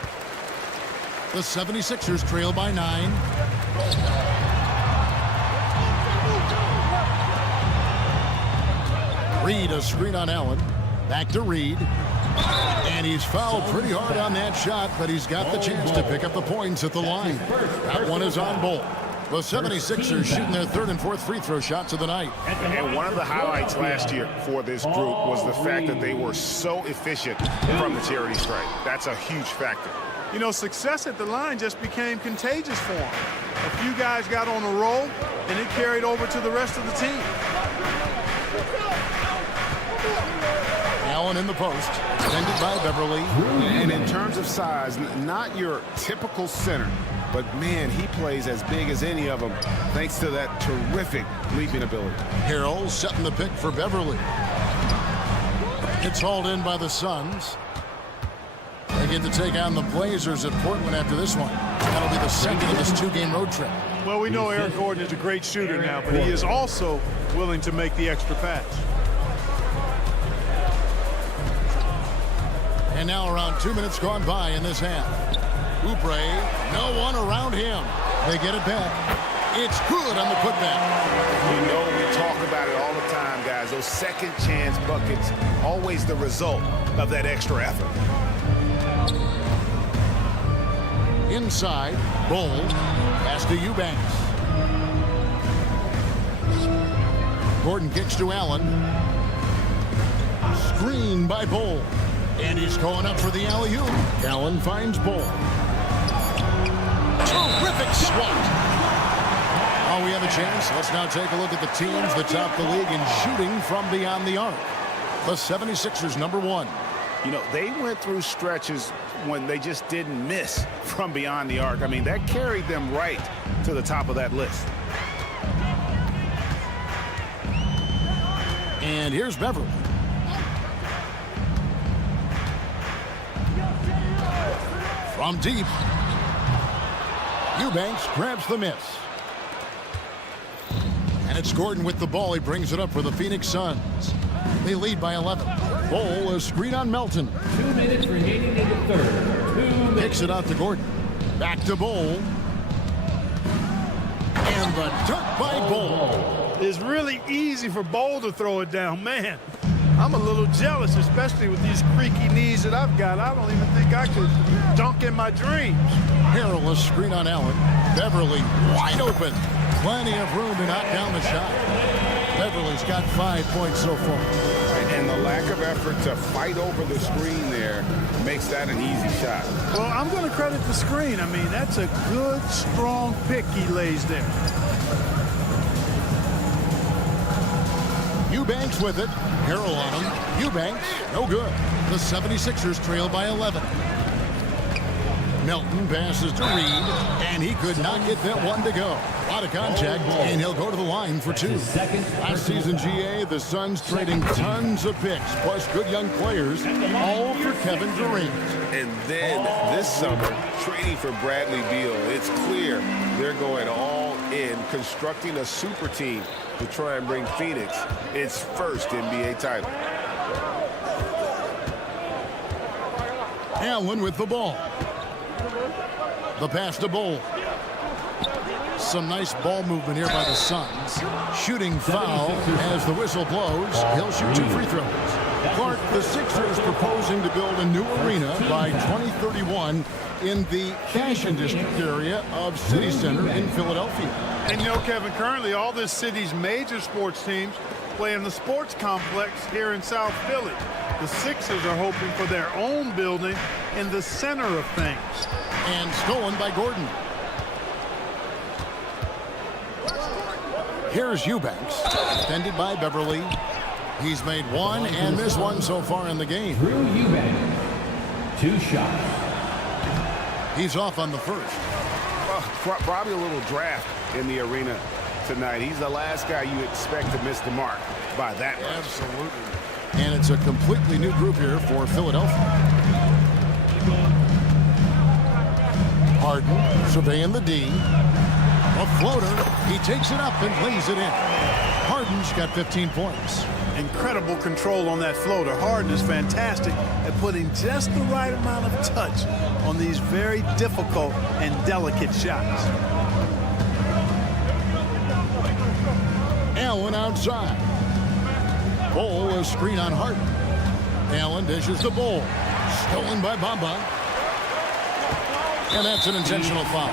The 76ers trail by 9. Reed, a screen on Allen. Back to Reed. And he's fouled pretty hard on that shot, but he's got the chance to pick up the points at the line. That one is on Bull. The 76ers shooting their third and fourth free throw shots of the night. And one of the highlights last year for this group was the fact that they were so efficient from the charity stripe. That's a huge factor. You know, success at the line just became contagious for him. A few guys got on a roll, and it carried over to the rest of the team. Allen in the post, extended by Beverly. And in terms of size, not your typical center, but man, he plays as big as any of them thanks to that terrific leaping ability. Harrell setting the pick for Beverly. It's hauled in by the Suns. They get to take on the Blazers at Portland after this one. That'll be the second of this two-game road trip. Well, we know Eric Gordon is a great shooter now, but he is also willing to make the extra pass. And now around 2 minutes gone by in this half. Oubre, no one around him. They get it back. It's good on the putback. You know we talk about it all the time, guys. Those second chance buckets, always the result of that extra effort. Inside, Bull, pass to Eubanks. Gordon kicks to Allen. Screen by Bull. And he's going up for the alley-oop. Allen finds Bull. Terrific swat. Oh, we have a chance. Let's now take a look at the teams that top the league in shooting from beyond the arc. The 76ers, number 1. You know, they went through stretches when they just didn't miss from beyond the arc. I mean, that carried them right to the top of that list. And here's Beverly. From deep. Eubanks grabs the miss. And it's Gordon with the ball. He brings it up for the Phoenix Suns. They lead by 11. Bull, a screen on Melton. 2 minutes remaining in the third. 2 minutes. Kicks it out to Gordon. Back to Bull. And the dunk by Bull. It's really easy for Bull to throw it down. Man, I'm a little jealous, especially with these creaky knees that I've got. I don't even think I could dunk in my dreams. Harrell, a screen on Allen. Beverly wide open. Plenty of room to knock down the shot. Beverly's got 5 points so far. And the lack of effort to fight over the screen there makes that an easy shot. Well, I'm going to credit the screen. I mean, that's a good, strong pick he lays there. Eubanks with it. Harrell on him. Eubanks, no good. The 76ers trail by 11. Melton passes to Reed, and he could not get that one to go. A lot of contact, and he'll go to the line for 2. Last season, GA, the Suns trading tons of picks, plus good young players, all for Kevin Durant. And then this summer, trading for Bradley Beal. It's clear they're going all in, constructing a super team to try and bring Phoenix its first NBA title. Allen with the ball. The pass to Bull. Some nice ball movement here by the Suns. Shooting foul as the whistle blows. He'll shoot 2 free throws. Clark, the Sixers proposing to build a new arena by 2031 in the Fashion District area of City Center in Philadelphia. And you know, Kevin, currently all this city's major sports teams play in the sports complex here in South Philly. The Sixers are hoping for their own building in the center of things. And stolen by Gordon. Here's Eubanks, extended by Beverly. He's made one and missed one so far in the game. Drew Eubanks, 2 shots. He's off on the first. Well, probably a little draft in the arena tonight. He's the last guy you expect to miss the mark by that much. Absolutely. And it's a completely new group here for Philadelphia. Harden surveying the D. A floater. He takes it up and lays it in. Harden's got 15 points. Incredible control on that floater. Harden is fantastic at putting just the right amount of touch on these very difficult and delicate shots. Allen outside. Bol a screen on Harden. Allen dishes the Bol. Stolen by Bamba. And that's an intentional foul.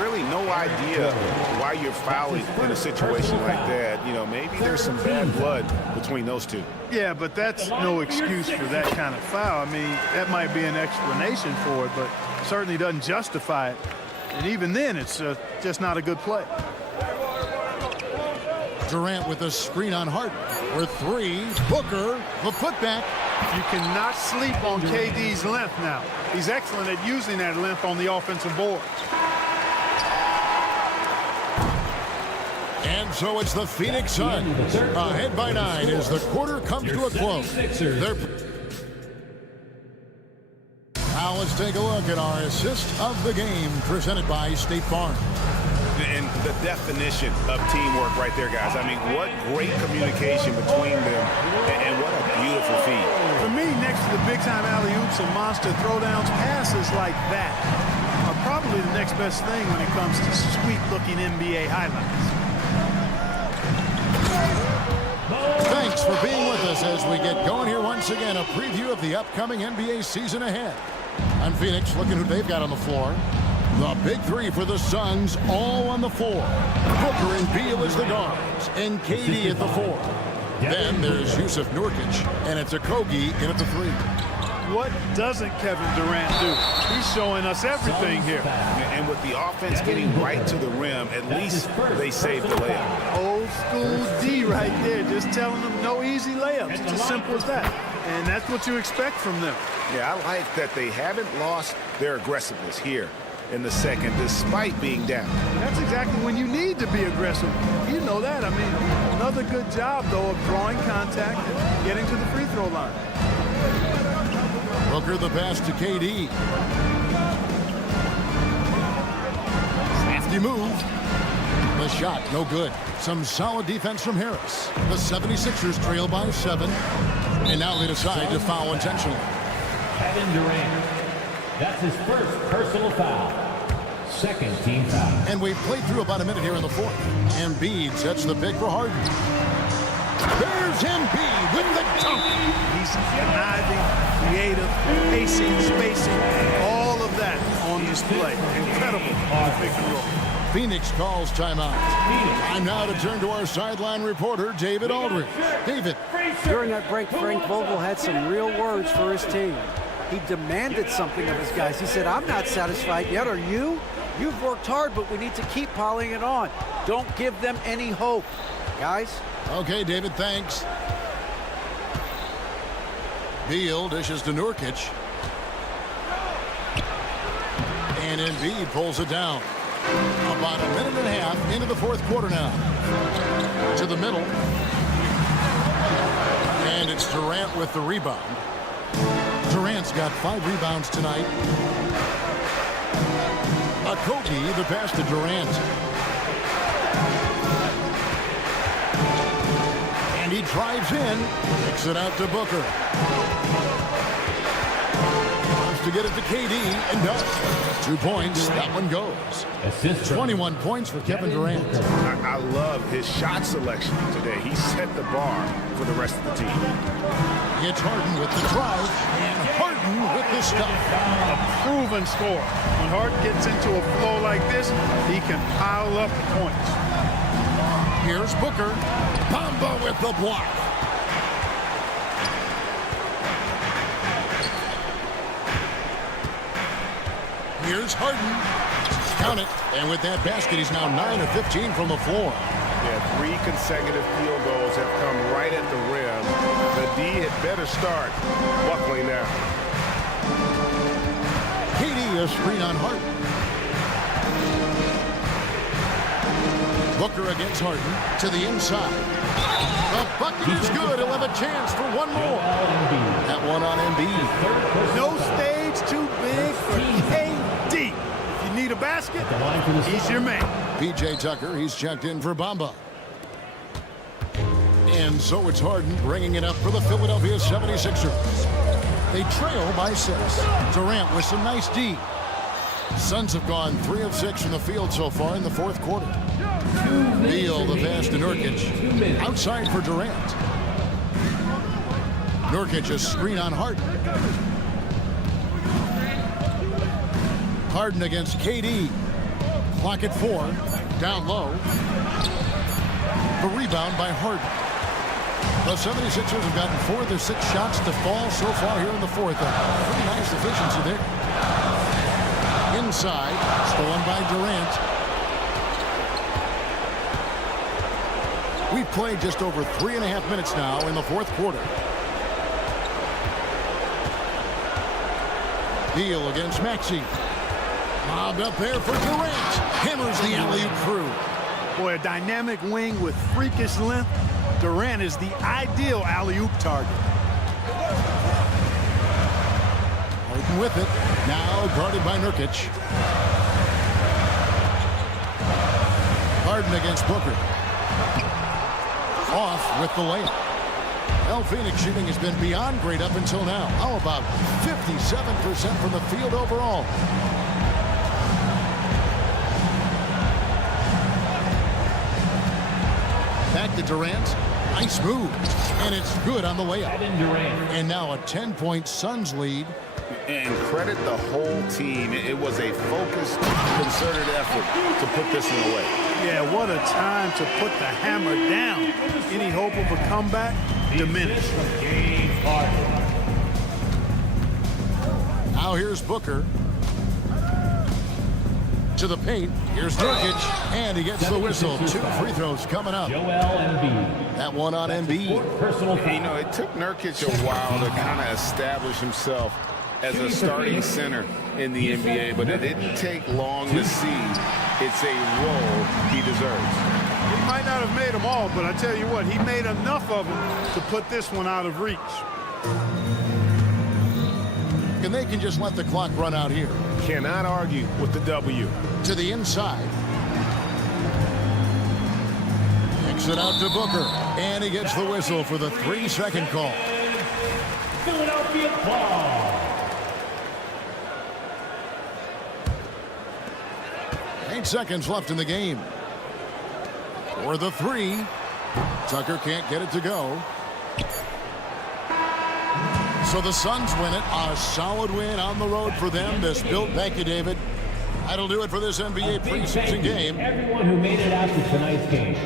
Really no idea why you're fouling in a situation like that. You know, maybe there's some bad blood between those two. Yeah, but that's no excuse for that kind of foul. I mean, that might be an explanation for it, but certainly doesn't justify it. And even then, it's just not a good play. Durant with a screen on Harden. For three. Booker, the putback. You cannot sleep on KD's length now. He's excellent at using that length on the offensive boards. And so it's the Phoenix Suns ahead by 9 as the quarter comes to a close. Now let's take a look at our assist of the game presented by State Farm. And the definition of teamwork right there, guys. I mean, what great communication between them, and what a beautiful feed. For me, next to the big-time alley-oops and monster throwdowns, passes like that are probably the next best thing when it comes to sweet-looking NBA highlights. Thanks for being with us as we get going here once again. A preview of the upcoming NBA season ahead. On Phoenix, looking who they've got on the floor. The big three for the Suns, all on the floor. Booker and Beal as the guards, and KD at the 4. Then there's Yusuf Nurkic, and it's Okogie in at the 3. What doesn't Kevin Durant do? He's showing us everything here. And with the offense getting right to the rim, at least they saved the layup. Old school D right there, just telling them no easy layups. It's as simple as that. And that's what you expect from them. Yeah, I like that they haven't lost their aggressiveness here in the second, despite being down. That's exactly when you need to be aggressive. You know that. I mean, another good job, though, of drawing contact and getting to the free throw line. Booker the pass to KD. Crafty move. The shot, no good. Some solid defense from Harris. The 76ers trail by 7. And now they decide to foul intentionally. Kevin Durant. That's his first personal foul. Second team foul. And we've played through about a minute here in the 4th. Embiid sets the pick for Harden. There's Embiid with the dunk. He's conniving, creative, pacing, spacing, all of that on display. Incredible pick and roll. Phoenix calls timeout. Time now to turn to our sideline reporter, David Aldridge. David. During that break, Frank Vogel had some real words for his team. He demanded something of his guys. He said, I'm not satisfied yet. Are you? You've worked hard, but we need to keep piling it on. Don't give them any hope. Guys? Okay, David, thanks. Beal dishes to Nurkic. And Embiid pulls it down. About a minute and a half into the 4th quarter now. To the middle. And it's Durant with the rebound. Durant's got 5 rebounds tonight. Okogie the pass to Durant. And he drives in. Kicks it out to Booker. Wants to get it to KD and does. 2 points. That one goes. 21 points for Kevin Durant. I love his shot selection today. He set the bar for the rest of the team. It's Harden with the drive, and Harden with the stop. A proven scorer. When Harden gets into a flow like this, he can pile up points. Here's Booker. Bamba with the block. Here's Harden. Count it. And with that basket, he's now 9 of 15 from the floor. Yeah, 3 consecutive field goals have come right at the rim. The D had better start buckling now. KD a a screen on Harden. Booker against Harden to the inside. The bucket is good. He'll have a chance for one more. That one on Embiid. No stage too big for KD. If you need a basket, he's your man. P.J. Tucker, he's checked in for Bamba. And so it's Harden bringing it up for the Philadelphia 76ers. They trail by 6. Durant with some nice D. Suns have gone 3 of 6 from the field so far in the fourth quarter. Beal, the pass to Nurkic. Outside for Durant. Nurkic a screen on Harden. Harden against KD. Clock at 4. Down low. The rebound by Harden. The 76ers have gotten 4 of their 6 shots to fall so far here in the fourth. Pretty nice efficiency there. Inside, stolen by Durant. We've played just over 3.5 minutes now in the fourth quarter. Beal against Maxey. Lobbed up there for Durant. Hammers the alley-oop through. Boy, a dynamic wing with freakish length. Durant is the ideal alley-oop target. Harden with it. Now guarded by Nurkic. Harden against Booker. Off with the layup. Well, Phoenix shooting has been beyond great up until now. How about 57% from the field overall? Back to Durant. Nice move. And it's good on the layup. And now a 10-point Suns lead. And credit the whole team. It was a focused, concerted effort to put this one away. Yeah, what a time to put the hammer down. Any hope of a comeback diminished. Now here's Booker. To the paint. Here's Nurkic. And he gets the whistle. 2 free throws coming up. That one on Embiid. You know, it took Nurkic a while to kind of establish himself as a starting center in the NBA, but it didn't take long to see it's a role he deserves. He might not have made them all, but I tell you what, he made enough of them to put this one out of reach. And they can just let the clock run out here. Cannot argue with the W. To the inside. Kicks it out to Booker. And he gets the whistle for the 3-second call. Philadelphia ball. 8 seconds left in the game. For the 3. Tucker can't get it to go. So the Suns win it. A solid win on the road for them. This built. Thank you, David. That'll do it for this NBA preseason game. Everyone who made it out to tonight's game.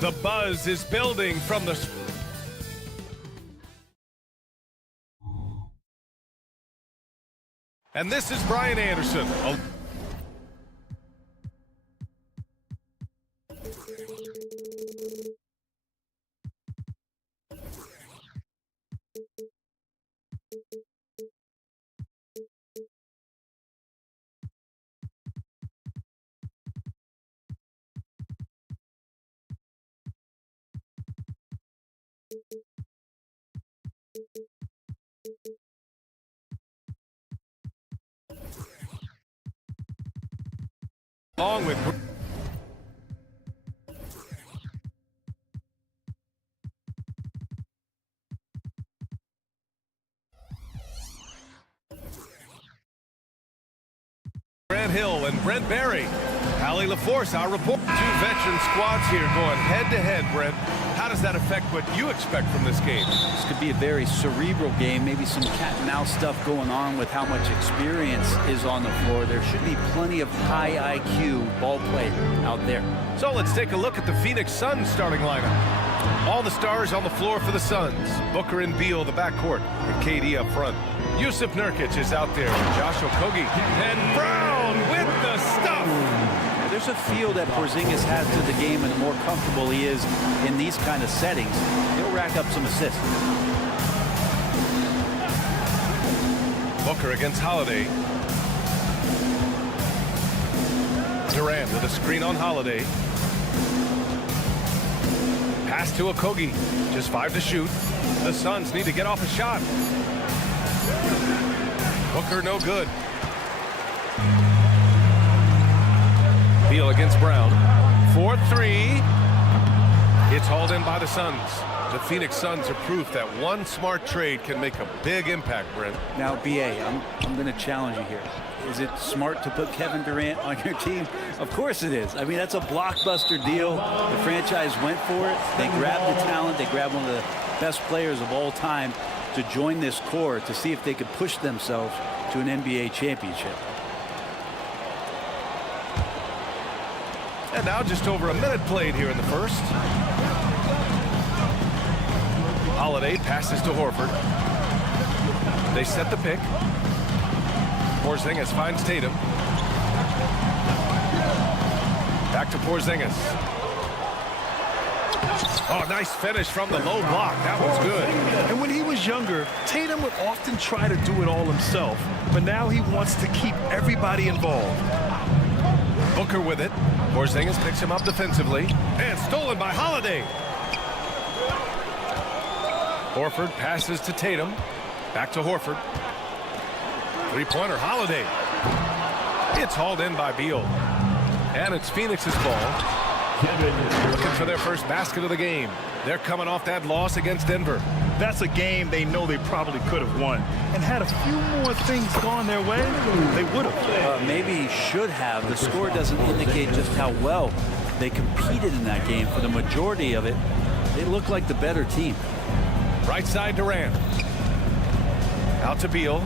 The buzz is building from the... And this is Brian Anderson. Along with Grant Hill and Brent Berry. Allie LaForce, our report. Two veteran squads here going head-to-head, Brent. How does that affect what you expect from this game? This could be a very cerebral game, maybe some cat-and-mouse stuff going on with how much experience is on the floor. There should be plenty of high IQ ball play out there. So let's take a look at the Phoenix Suns starting lineup. All the stars on the floor for the Suns. Booker and Beal, the backcourt, and KD up front. Yusuf Nurkic is out there, Josh Okogie, and Brown with the stuff. There's a feel that Porzingis has to the game, and the more comfortable he is in these kind of settings, he'll rack up some assists. Booker against Holiday. Durant with a screen on Holiday. Pass to Okogie. Just 5 to shoot. The Suns need to get off a shot. Booker no good. Beal against Brown. 4-3. It's hauled in by the Suns. The Phoenix Suns are proof that one smart trade can make a big impact, Brent. Now, B.A., I'm going to challenge you here. Is it smart to put Kevin Durant on your team? Of course it is. I mean, that's a blockbuster deal. The franchise went for it. They grabbed the talent. They grabbed one of the best players of all time to join this core to see if they could push themselves to an NBA championship. And now just over a minute played here in the first. Holiday passes to Horford. They set the pick. Porzingis finds Tatum. Back to Porzingis. Oh, nice finish from the low block. That was good. And when he was younger, Tatum would often try to do it all himself. But now he wants to keep everybody involved. Booker with it. Porzingis picks him up defensively. And stolen by Holiday. Horford passes to Tatum. Back to Horford. Three-pointer, Holiday. It's hauled in by Beal. And it's Phoenix's ball. Looking for their first basket of the game. They're coming off that loss against Denver. That's a game they know they probably could have won. And had a few more things gone their way, they would have. Maybe should have. The score doesn't indicate just how well they competed in that game. For the majority of it, they look like the better team. Right side, Durant. Out to Beal.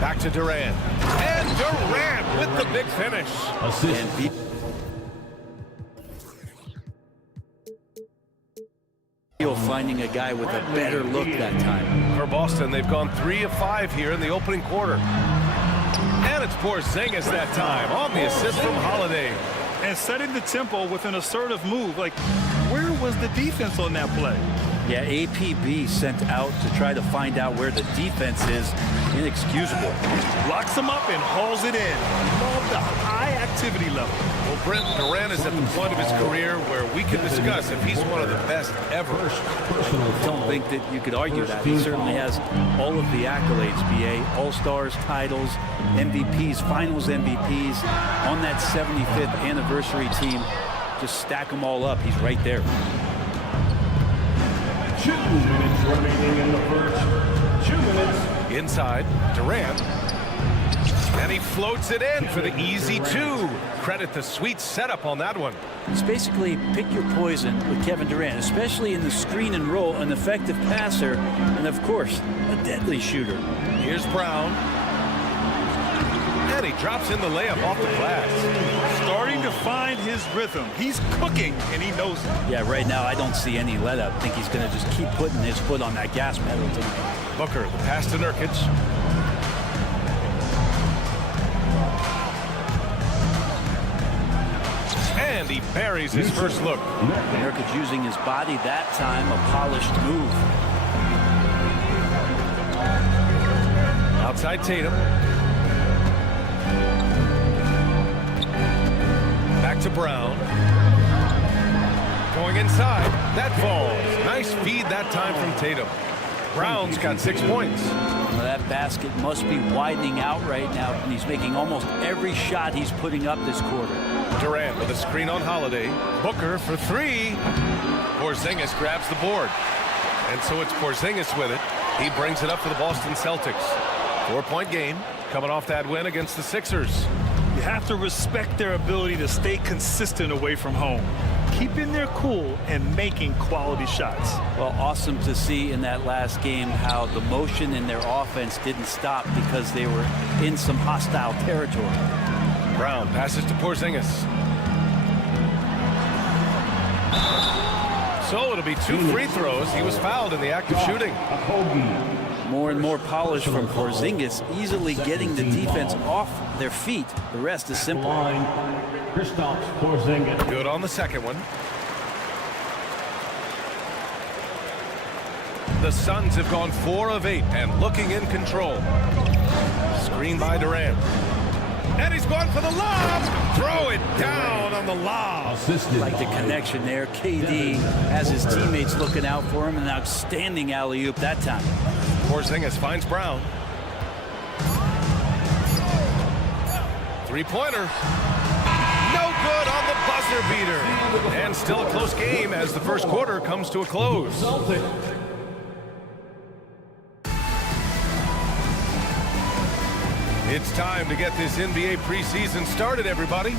Back to Durant. And Durant with the big finish. And Beal finding a guy with a better look that time. For Boston, they've gone 3 of 5 here in the opening quarter. And it's Porzingis that time on the assist from Holiday. And setting the tempo with an assertive move. Like, where was the defense on that play? Yeah, APB sent out to try to find out where the defense is. Inexcusable. Locks him up and hauls it in. Love the high activity level. Well, Brent, Durant is at the point of his career where we can discuss if he's one of the best ever. I don't think that you could argue that. He certainly has all of the accolades, BA. All-Stars, titles, MVPs, Finals MVPs. On that 75th anniversary team, just stack them all up. He's right there. 2 minutes remaining in the first. 2 minutes. Inside, Durant. And he floats it in for the easy 2. Credit the sweet setup on that one. It's basically pick your poison with Kevin Durant, especially in the screen and roll, an effective passer, and of course, a deadly shooter. Here's Brown. And he drops in the layup off the glass. Starting to find his rhythm. He's cooking, and he knows it. Yeah, right now I don't see any let up. I think he's going to just keep putting his foot on that gas pedal tonight. Booker, the pass to Nurkic. And he buries his first look. Nurkic using his body that time, a polished move. Outside Tatum. Back to Brown. Going inside. That falls. Nice feed that time from Tatum. Brown's got 6 points. Well, that basket must be widening out right now, and he's making almost every shot he's putting up this quarter. Durant with a screen on Holiday. Booker for three. Porzingis grabs the board. And so it's Porzingis with it. He brings it up for the Boston Celtics. 4-point game coming off that win against the Sixers. You have to respect their ability to stay consistent away from home, keeping their cool and making quality shots. Well, awesome to see in that last game how the motion in their offense didn't stop because they were in some hostile territory. Brown passes to Porzingis. So it'll be 2 free throws. He was fouled in the act of shooting. More and more polish from Porzingis, easily getting the defense off their feet. The rest is simple. Good on the second one. The Suns have gone 4 of 8 and looking in control. Screen by Durant. And he's going for the lob. Throw it down on the lob. Like the connection there. KD has his teammates looking out for him. An outstanding alley-oop that time. Porzingis finds Brown. Three-pointer. No good on the buzzer beater. And still a close game as the first quarter comes to a close. It's time to get this NBA preseason started, everybody.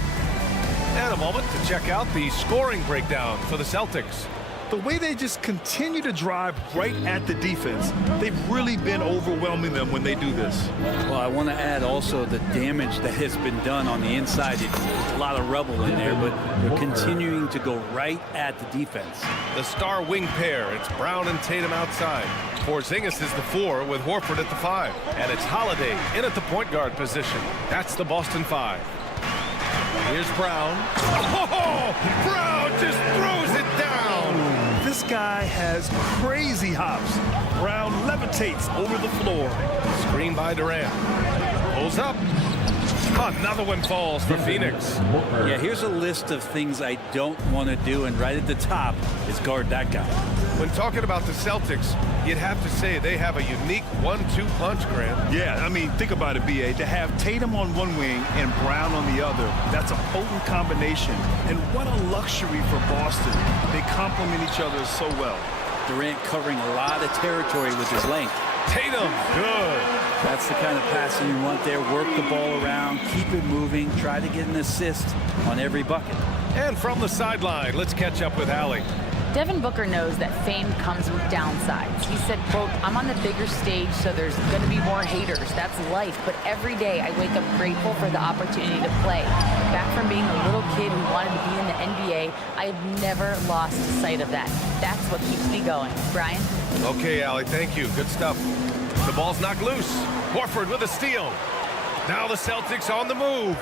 And a moment to check out the scoring breakdown for the Celtics. The way they just continue to drive right at the defense, they've really been overwhelming them when they do this. Well, I want to add also the damage that has been done on the inside. It's a lot of rubble in there, but they're continuing to go right at the defense. The star wing pair, it's Brown and Tatum outside. Porzingis is the 4 with Horford at the 5. And it's Holiday in at the point guard position. That's the Boston 5. Here's Brown. Oh, Brown just throws it down. This guy has crazy hops. Brown levitates over the floor. Screen by Durant. Pulls up. Another one falls for Phoenix. Yeah, here's a list of things I don't want to do, and right at the top is guard that guy. When talking about the Celtics, you'd have to say they have a unique 1-2 punch, Grant. Yeah, I mean, think about it, B.A. To have Tatum on one wing and Brown on the other, that's a potent combination. And what a luxury for Boston. They complement each other so well. Durant covering a lot of territory with his length. Tatum, good. That's the kind of passing you want there. Work the ball around, keep it moving, try to get an assist on every bucket. And from the sideline, let's catch up with Allie. Devin Booker knows that fame comes with downsides. He said, quote, "I'm on the bigger stage, so there's going to be more haters. That's life. But every day I wake up grateful for the opportunity to play. Back from being a little kid who wanted to be in the NBA, I have never lost sight of that. That's what keeps me going." Brian? Okay, Allie, thank you. Good stuff. The ball's knocked loose. Horford with a steal. Now the Celtics on the move.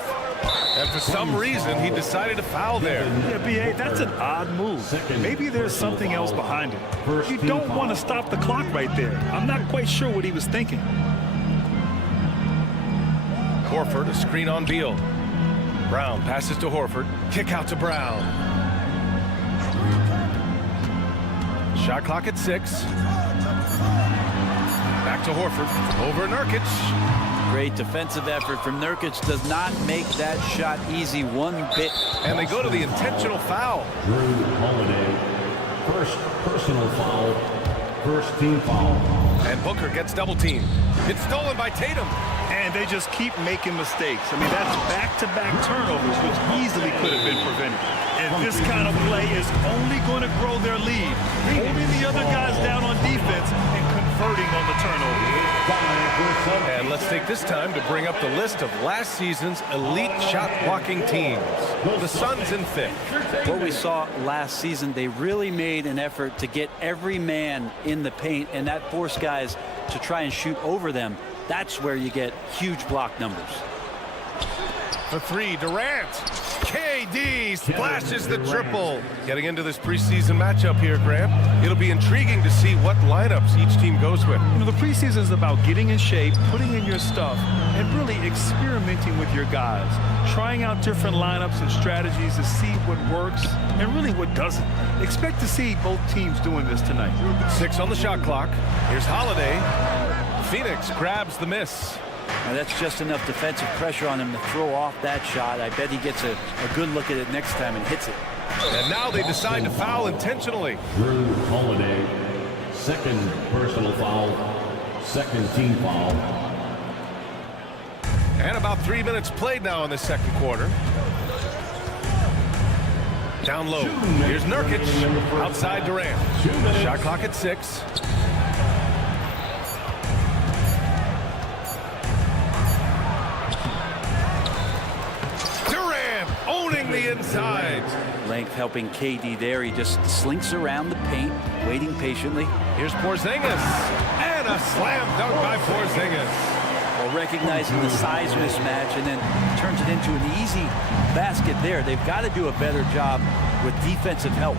And for some reason, he decided to foul there. Yeah, B.A., that's an odd move. Maybe there's something else behind it. You don't want to stop the clock right there. I'm not quite sure what he was thinking. Horford, a screen on Beal. Brown passes to Horford. Kick out to Brown. Shot clock at 6. Back to Horford. Over Nurkic. Great defensive effort from Nurkic. Does not make that shot easy one bit. And they go to the intentional foul. Drew Holiday. First personal foul. First team foul. And Booker gets double teamed. It's stolen by Tatum. And they just keep making mistakes. I mean, that's back-to-back turnovers, which easily could have been prevented. And this kind of play is only going to grow their lead. Holding the other guys down on defense and converting on the turnover. And let's take this time to bring up the list of last season's elite shot-blocking teams. The Suns in 5th. What we saw last season, they really made an effort to get every man in the paint, and that forced guys to try and shoot over them. That's where you get huge block numbers. For 3, Durant. KD splashes the triple. Getting into this preseason matchup here, Grant, it'll be intriguing to see what lineups each team goes with. You know, the preseason is about getting in shape, putting in your stuff, and really experimenting with your guys. Trying out different lineups and strategies to see what works and really what doesn't. Expect to see both teams doing this tonight. 6 on the shot clock. Here's Holiday. Phoenix grabs the miss. Now that's just enough defensive pressure on him to throw off that shot. I bet he gets a good look at it next time and hits it. And now they decide to foul intentionally. Drew Holiday, second personal foul, second team foul. And about 3 minutes played now in the second quarter. Down low. Here's Nurkic. Outside Durant. Shot clock at 6. Owning the inside. Length helping KD there. He just slinks around the paint, waiting patiently. Here's Porzingis. And a slam dunk by Porzingis. Well, recognizing the size mismatch and then turns it into an easy basket there. They've got to do a better job with defensive help.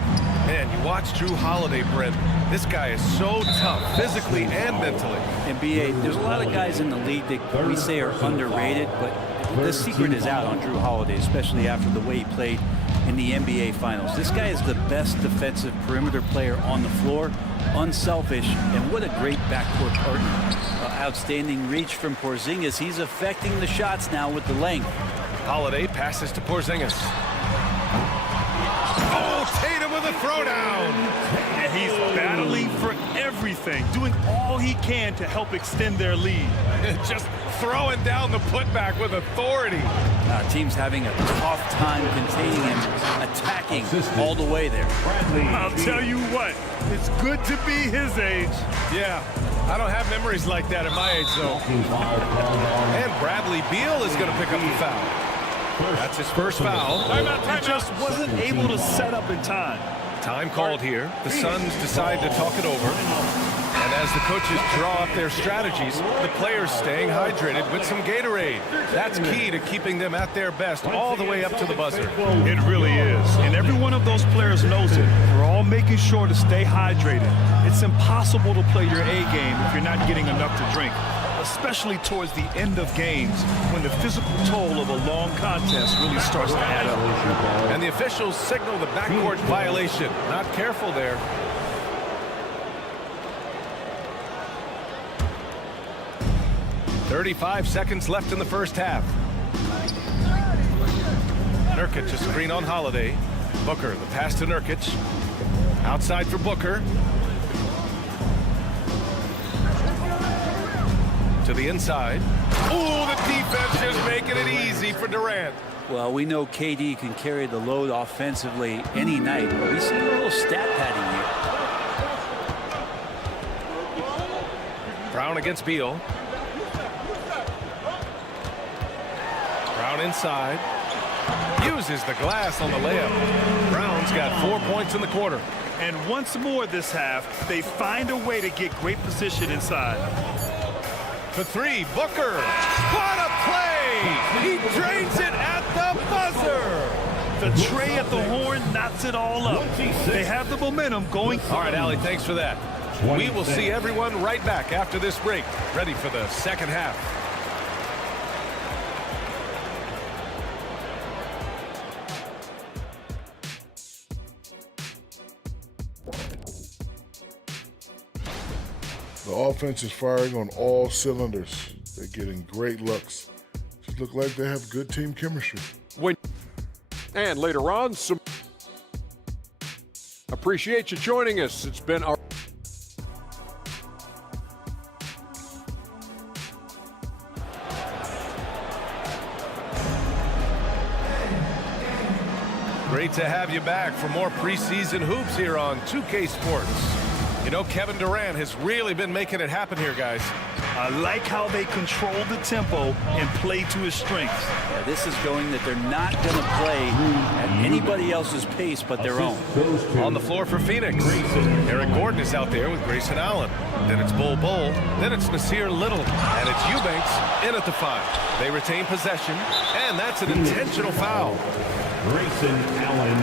Man, you watch Drew Holiday, Brent. This guy is so tough, physically and mentally. And B.A., there's a lot of guys in the league that we say are underrated, but the secret is out on Drew Holiday, especially after the way he played in the NBA Finals. This guy is the best defensive perimeter player on the floor, unselfish, and what a great backcourt partner. Outstanding reach from Porzingis. He's affecting the shots now with the length. Holiday passes to Porzingis. Oh, Tatum with a throwdown. And he's battling for everything, doing all he can to help extend their lead. Just throwing down the putback with authority. Team's having a tough time containing him, attacking all the way there. I'll tell you what, it's good to be his age. Yeah, I don't have memories like that at my age, though. And Bradley Beal is going to pick up the foul. That's his first foul. He just wasn't able to set up in time. Time called here. The Suns decide to talk it over. And as the coaches draw up their strategies, the players staying hydrated with some Gatorade. That's key to keeping them at their best all the way up to the buzzer. It really is. And every one of those players knows it. We're all making sure to stay hydrated. It's impossible to play your A game if you're not getting enough to drink, especially towards the end of games when the physical toll of a long contest really starts to add up. And the officials signal the backcourt violation. Not careful there. .35 seconds left in the first half. Nurkic, a screen on Holiday. Booker, the pass to Nurkic. Outside for Booker. To the inside. Oh, the defense is making it easy for Durant. Well, we know KD can carry the load offensively any night, but we see a little stat padding here. Brown against Beal. Brown inside. Uses the glass on the layup. Brown's got 4 points in the quarter. And once more this half, they find a way to get great position inside. For 3, Booker. What a play! He drains it at the buzzer. The tray at the horn knocks it all up. They have the momentum going. All right, Allie, thanks for that. We will see everyone right back after this break, ready for the second half. The offense is firing on all cylinders. They're getting great looks. Just look like they have good team chemistry. And later on, some appreciate you joining us. It's been our Great to have you back for more preseason hoops here on 2K Sports. You know, Kevin Durant has really been making it happen here, guys. I like how they control the tempo and play to his strengths. Yeah, this is showing that they're not going to play at anybody else's pace but their own. On the floor for Phoenix, Eric Gordon is out there with Grayson Allen. Then it's Bol Bol. Then it's Nasir Little. And it's Eubanks in at the 5. They retain possession, and that's an intentional foul. Grayson Allen,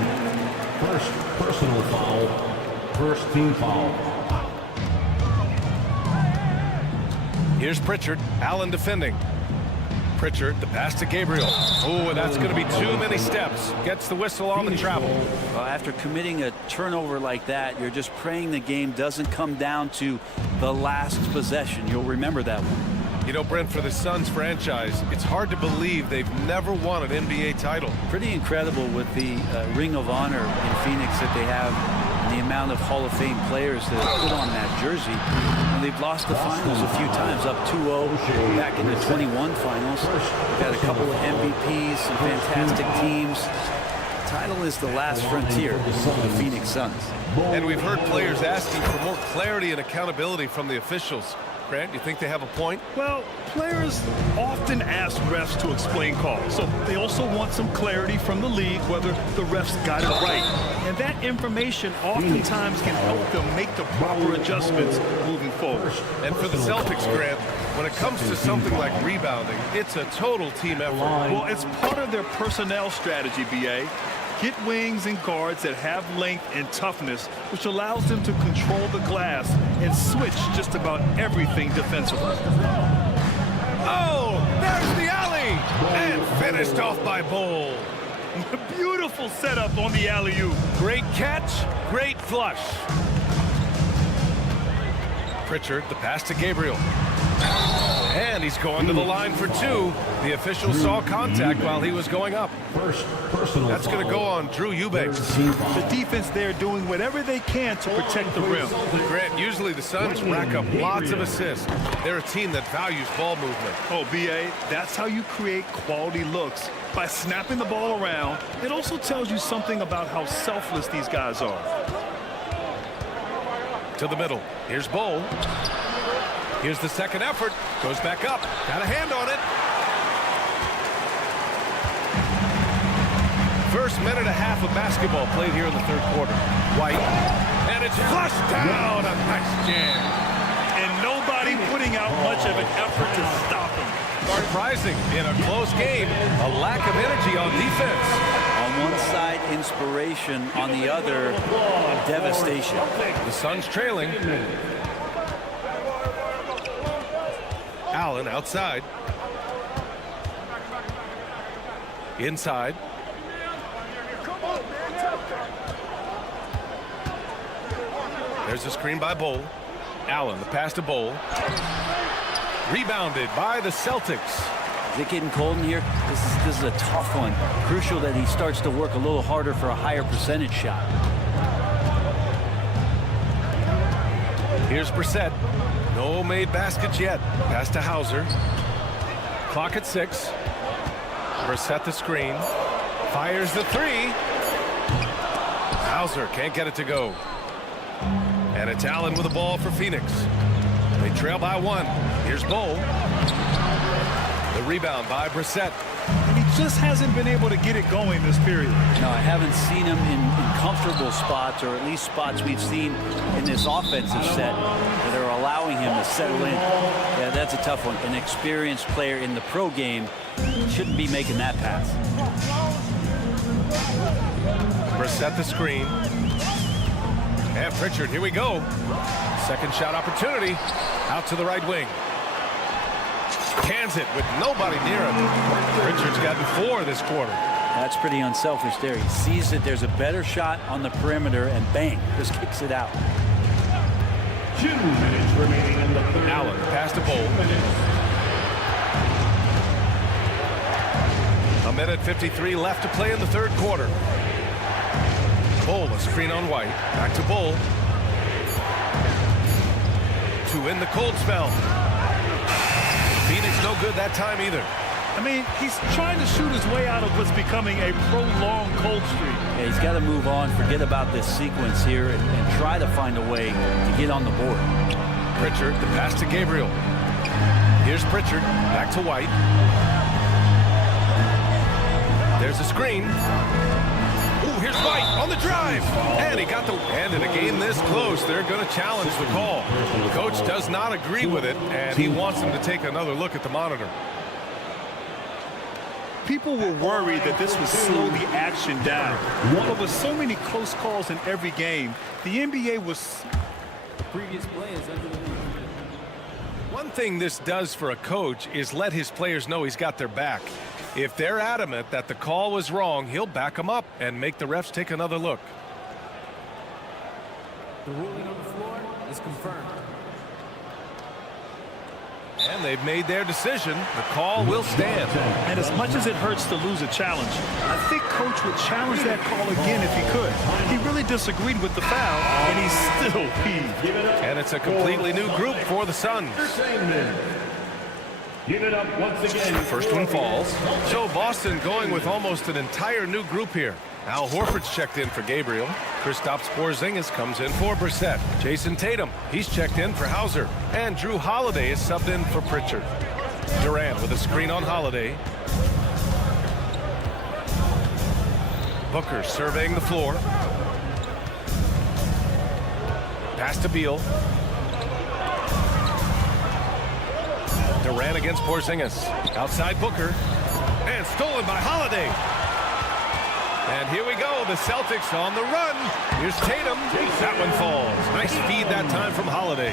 first personal foul, first team foul. Here's Pritchard. Allen defending. Pritchard, the pass to Gabriel. Oh, and that's going to be too many steps. Gets the whistle on the travel. Well, after committing a turnover like that, you're just praying the game doesn't come down to the last possession. You'll remember that one. You know, Brent, for the Suns franchise, it's hard to believe they've never won an NBA title. Pretty incredible with the Ring of Honor in Phoenix that they have, and the amount of Hall of Fame players that have put on that jersey. And they've lost the finals a few times, up 2-0 back in the 21 finals. They've had a couple of MVPs, some fantastic teams. The title is the last frontier for the Phoenix Suns. And we've heard players asking for more clarity and accountability from the officials. Grant, you think they have a point? Well, players often ask refs to explain calls, so they also want some clarity from the league whether the refs got it right. And that information oftentimes can help them make the proper adjustments moving forward. And for the Celtics, Grant, when it comes to something like rebounding, it's a total team effort. Well, it's part of their personnel strategy, B.A. Get wings and guards that have length and toughness, which allows them to control the glass and switch just about everything defensively. Oh, there's the alley! And finished off by Bol. Beautiful setup on the alley-oop. Great catch, great flush. Pritchard, the pass to Gabriel. And he's going to the line for 2. The official saw contact while he was going up. First personal That's going to go on Drew Eubanks. The defense there doing whatever they can to protect the rim. Grant, usually the Suns rack up lots of assists. They're a team that values ball movement. Oh, B.A., that's how you create quality looks. By snapping the ball around, it also tells you something about how selfless these guys are. To the middle. Here's Bol. Here's the second effort. Goes back up. Got a hand on it. First minute and a half of basketball played here in the third quarter. White. And it's flushed down. A nice jam. And nobody putting out much of an effort to stop him. Surprising in a close game. A lack of energy on defense. On one side, inspiration. On the other, devastation. The Suns trailing. Allen outside. Inside. There's a screen by Bol. Allen, the pass to Bol. Rebounded by the Celtics. Is it getting cold in here? This is a tough one. Crucial that he starts to work a little harder for a higher percentage shot. Here's Brissett. No made baskets yet. Pass to Hauser. Clock at 6. Brissett the screen. Fires the 3. Hauser can't get it to go. And it's Allen with the ball for Phoenix. They trail by 1. Here's Bol. The rebound by Brissett. And he just hasn't been able to get it going this period. No, I haven't seen him in comfortable spots, or at least spots we've seen in this offensive set that are allowing him to settle in. Yeah, that's a tough one. An experienced player in the pro game shouldn't be making that pass. Brissett the screen. And Pritchard, here we go. Second shot opportunity. Out to the right wing. Cans it with nobody near him. Pritchard's gotten 4 this quarter. That's pretty unselfish there. He sees that there's a better shot on the perimeter and bang, just kicks it out. 2 minutes remaining in the third. Allen, pass to Bol. A minute 53 left to play in the third quarter. Bol, a screen on White. Back to Bol. To end the cold spell. Phoenix no good that time either. I mean, he's trying to shoot his way out of what's becoming a prolonged cold streak. Yeah, he's got to move on, forget about this sequence here, and try to find a way to get on the board. Pritchard, the pass to Gabriel. Here's Pritchard, back to White. There's a screen. Ooh, here's White on the drive. And he got the... And in a game this close, they're going to challenge the call. The coach does not agree with it, and he wants him to take another look at the monitor. People were worried that this would slow the action down. But with so many close calls in every game, the NBA was... Previous play is under the knee. One thing this does for a coach is let his players know he's got their back. If they're adamant that the call was wrong, he'll back them up and make the refs take another look. The ruling on the floor is confirmed. And they've made their decision. The call will stand. And as much as it hurts to lose a challenge, I think Coach would challenge that call again if he could. He really disagreed with the foul, and he's still peeved. And it's a completely new group for the Suns. Give it up once again. First one falls. So Boston going with almost an entire new group here. Al Horford's checked in for Gabriel. Kristaps Porzingis comes in for Brissett. Jason Tatum, he's checked in for Hauser. And Drew Holiday is subbed in for Pritchard. Durant with a screen on Holiday. Booker surveying the floor. Pass to Beal. Durant against Porzingis. Outside Booker. And stolen by Holiday. And here we go. The Celtics on the run. Here's Tatum. That one falls. Nice feed that time from Holiday.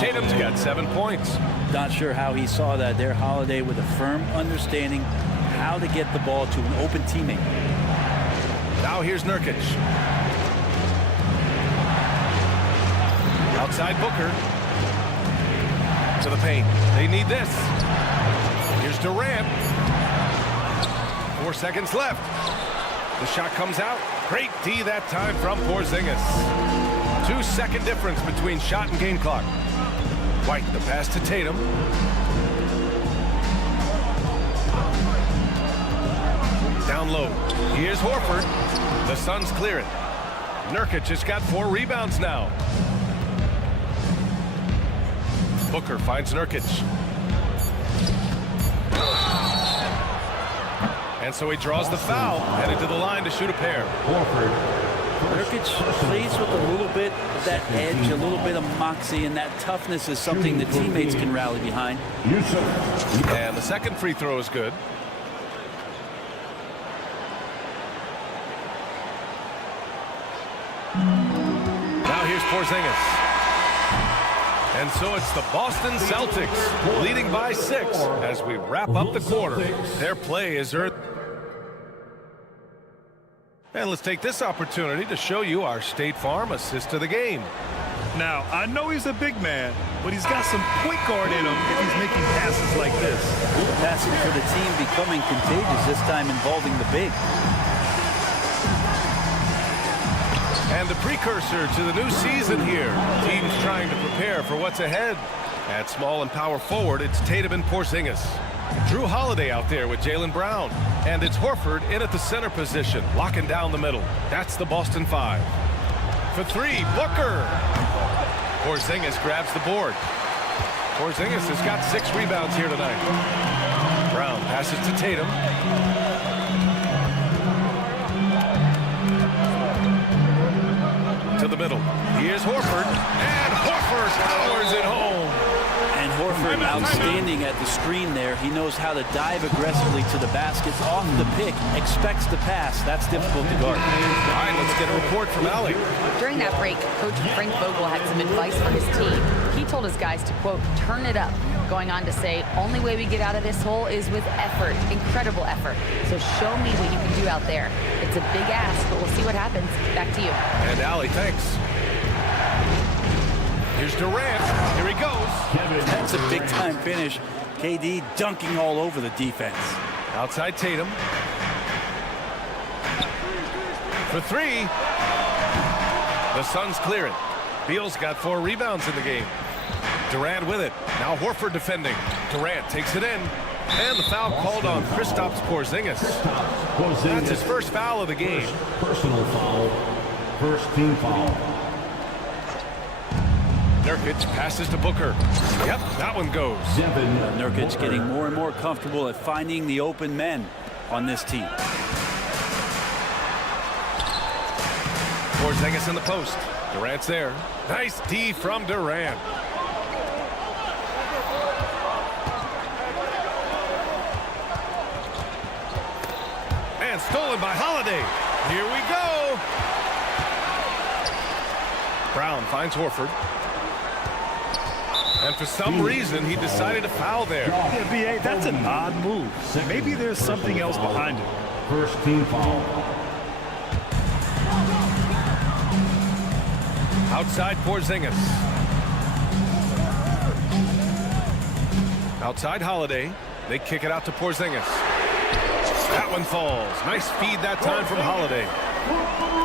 Tatum's got 7 points. Not sure how he saw that there. Holiday with a firm understanding how to get the ball to an open teammate. Now here's Nurkic. Outside Booker. To the paint. They need this. Here's Durant. 4 seconds left. The shot comes out. Great D that time from Porzingis. 2-second difference between shot and game clock. White, the pass to Tatum. Down low. Here's Horford. The Suns clear it. Nurkic has got 4 rebounds now. Booker finds Nurkic. And so he draws the foul, headed to the line to shoot a pair. Nurkic plays with a little bit of that edge, a little bit of moxie, and that toughness is something the teammates can rally behind. And the second free throw is good. Now here's Porzingis. And so it's the Boston Celtics leading by 6 as we wrap up the quarter. Their play is earned. And let's take this opportunity to show you our State Farm assist of the game. Now, I know he's a big man, but he's got some point guard in him if he's making passes like this. Passing for the team becoming contagious, this time involving the big. And the precursor to the new season here. Teams trying to prepare for what's ahead. At small and power forward, it's Tatum and Porzingis. Drew Holiday out there with Jaylen Brown. And it's Horford in at the center position, locking down the middle. That's the Boston 5. For 3, Booker. Porzingis grabs the board. Porzingis has got 6 rebounds here tonight. Brown passes to Tatum. To the middle. Here's Horford. And Horford powers it home. And Horford outstanding at the screen there. He knows how to dive aggressively to the basket. Off the pick, expects the pass. That's difficult to guard. All right, let's get a report from Allie. During that break, Coach Frank Vogel had some advice for his team. He told his guys to, quote, turn it up. Going on to say, only way we get out of this hole is with effort, incredible effort. So show me what you can do out there. It's a big ask, but we'll see what happens. Back to you. And Allie, thanks. Here's Durant. Here he goes. That's a big-time finish. KD dunking all over the defense. Outside Tatum. For 3. The Suns clear it. Beal's got 4 rebounds in the game. Durant with it. Now Horford defending. Durant takes it in. And the foul called on Kristaps Porzingis. That's his first foul of the game. Personal foul. First team foul. Nurkic passes to Booker. Yep, that one goes. Nurkic getting more and more comfortable at finding the open men on this team. Porzingis in the post. Durant's there. Nice D from Durant. And stolen by Holiday. Here we go. Brown finds Horford. And for some reason, he decided to foul there. Yeah, B.A., that's an odd move. Maybe there's something else behind it. First team foul. Outside Porzingis. Outside Holiday. They kick it out to Porzingis. That one falls. Nice feed that time from Holiday.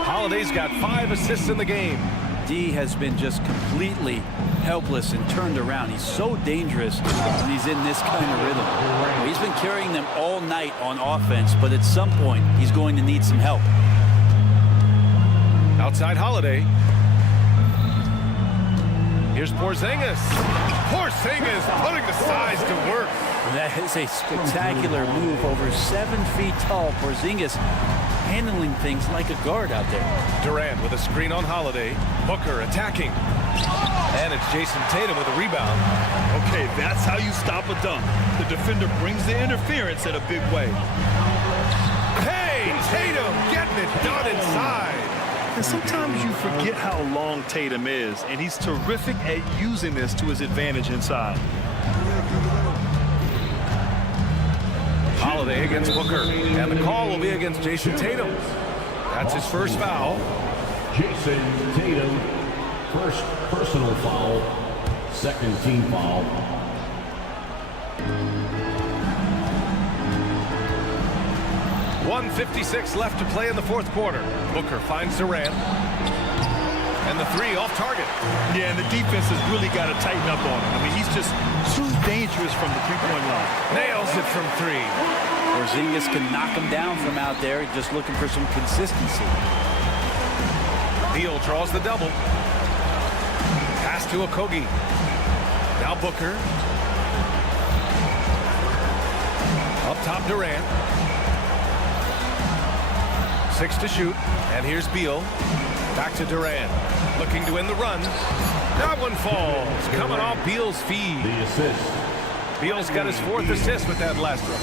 Holiday's got 5 assists in the game. D has been just completely helpless and turned around. He's so dangerous when he's in this kind of rhythm. He's been carrying them all night on offense, but at some point, he's going to need some help. Outside Holiday. Here's Porzingis. Porzingis putting the size to work. That is a spectacular move. Over 7 feet tall. Porzingis handling things like a guard out there. Durant with a screen on Holiday. Booker attacking. And it's Jason Tatum with a rebound. Okay, that's how you stop a dunk. The defender brings the interference in a big way. Hey, Tatum getting it done inside. And sometimes you forget how long Tatum is, and he's terrific at using this to his advantage inside. Holiday against Booker, and the call will be against Jason Tatum. That's his first foul. Jason Tatum, first personal foul, second team foul. .156 left to play in the fourth quarter. Booker finds Durant. And the 3 off target. Yeah, and the defense has really got to tighten up on him. I mean, he's just too dangerous from the three-point line. Nails it from 3. Porzingis can knock him down from out there, just looking for some consistency. Beal draws the double. Pass to Okogie. Now Booker. Up top Durant. 6 to shoot. And here's Beal. Back to Durant. Looking to win the run. That one falls. Coming off Beal's feed. The assist. Beal's got his 4th assist with that last one.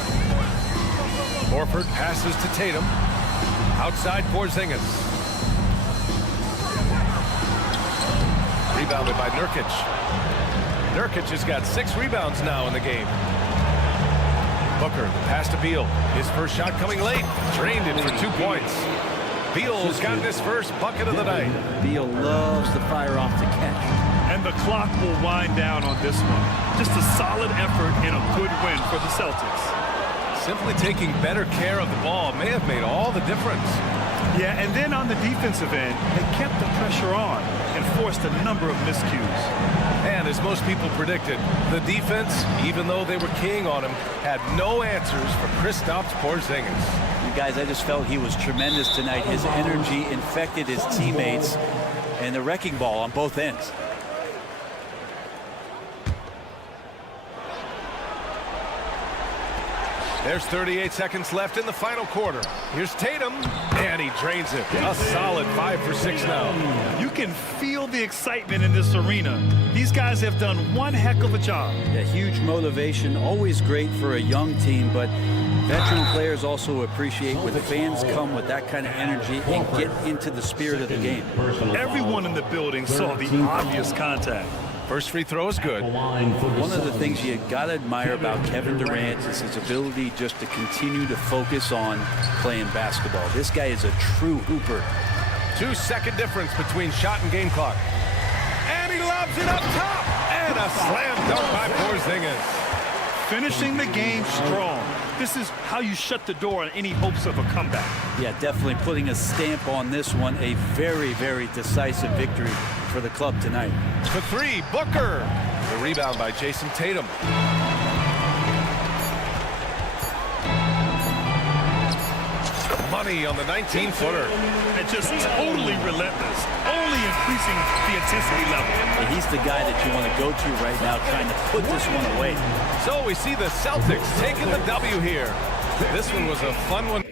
Horford passes to Tatum. Outside Porzingis. Rebounded by Nurkic. Nurkic has got 6 rebounds now in the game. Booker, the pass to Beal. His first shot coming late. Drained it for 2 points. Beal's gotten his first bucket of the night. Beal loves to fire off the catch. And the clock will wind down on this one. Just a solid effort and a good win for the Celtics. Simply taking better care of the ball may have made all the difference. Yeah, and then on the defensive end, they kept the pressure on and forced a number of miscues. And as most people predicted, the defense, even though they were keying on him, had no answers for Kristaps Porzingis. You guys, I just felt he was tremendous tonight. His energy infected his teammates, and the wrecking ball on both ends. There's 38 seconds left in the final quarter. Here's Tatum, and he drains it. A solid 5 for 6 now. You can feel the excitement in this arena. These guys have done one heck of a job. Yeah, huge motivation, always great for a young team, but veteran players also appreciate when fans come with that kind of energy and get into the spirit of the game. Everyone in the building saw the obvious contact. First free throw is good. One of the things you got to admire about Kevin Durant is his ability just to continue to focus on playing basketball. This guy is a true hooper. 2-second difference between shot and game clock. And he lobs it up top. And a slam dunk by Porzingis. Finishing the game strong. This is how you shut the door on any hopes of a comeback. Yeah, definitely putting a stamp on this one. A very, very decisive victory for the club tonight. For 3, Booker. The rebound by Jason Tatum. money on the 19-footer. And just totally relentless, only increasing the intensity level. And he's the guy that you want to go to right now, trying to put this one away. So we see the Celtics taking the W here. This one was a fun one.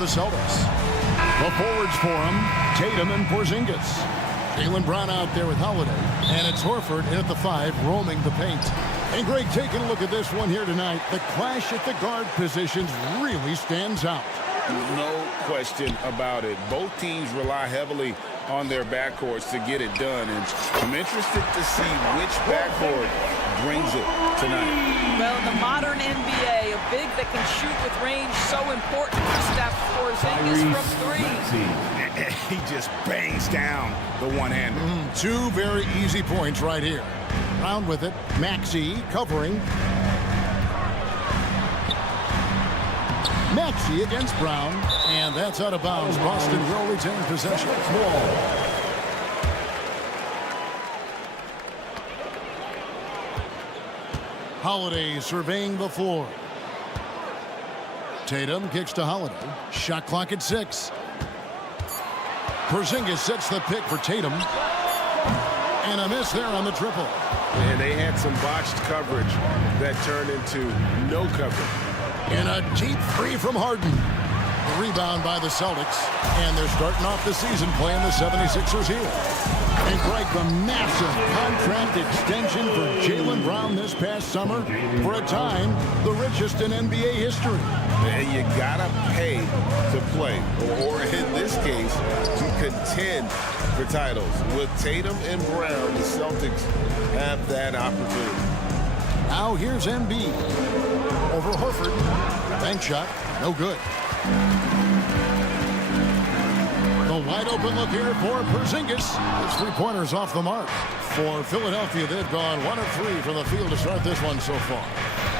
the Celtics. The forwards for him, Tatum and Porzingis. Jaylen Brown out there with Holiday. And it's Horford in at the 5, roaming the paint. And Greg, taking a look at this one here tonight, the clash at the guard positions really stands out. No question about it. Both teams rely heavily on their backcourts to get it done. And I'm interested to see which backcourt brings it tonight. Well, in the modern NBA, a big that can shoot with range so important. Kristaps Porzingis from 3. He just bangs down the one-hander. Two very easy points right here. Brown with it. Maxey covering. Maxey against Brown. And that's out of bounds. Boston will retain possession. Holiday surveying the floor. Tatum kicks to Holiday. Shot clock at 6. Porzingis sets the pick for Tatum. And a miss there on the triple. And they had some botched coverage that turned into no coverage. And a deep three from Harden. The rebound by the Celtics. And they're starting off the season playing the 76ers here. And Greg, the massive contract extension for Jaylen Brown this past summer. For a time, the richest in NBA history. And you gotta pay to play, or in this case, to contend for titles. With Tatum and Brown, the Celtics have that opportunity. Now here's Embiid. Over Horford. Bank shot. No good. The wide open look here for Porzingis. His three-pointers off the mark. For Philadelphia, they've gone 1 of 3 from the field to start this one so far.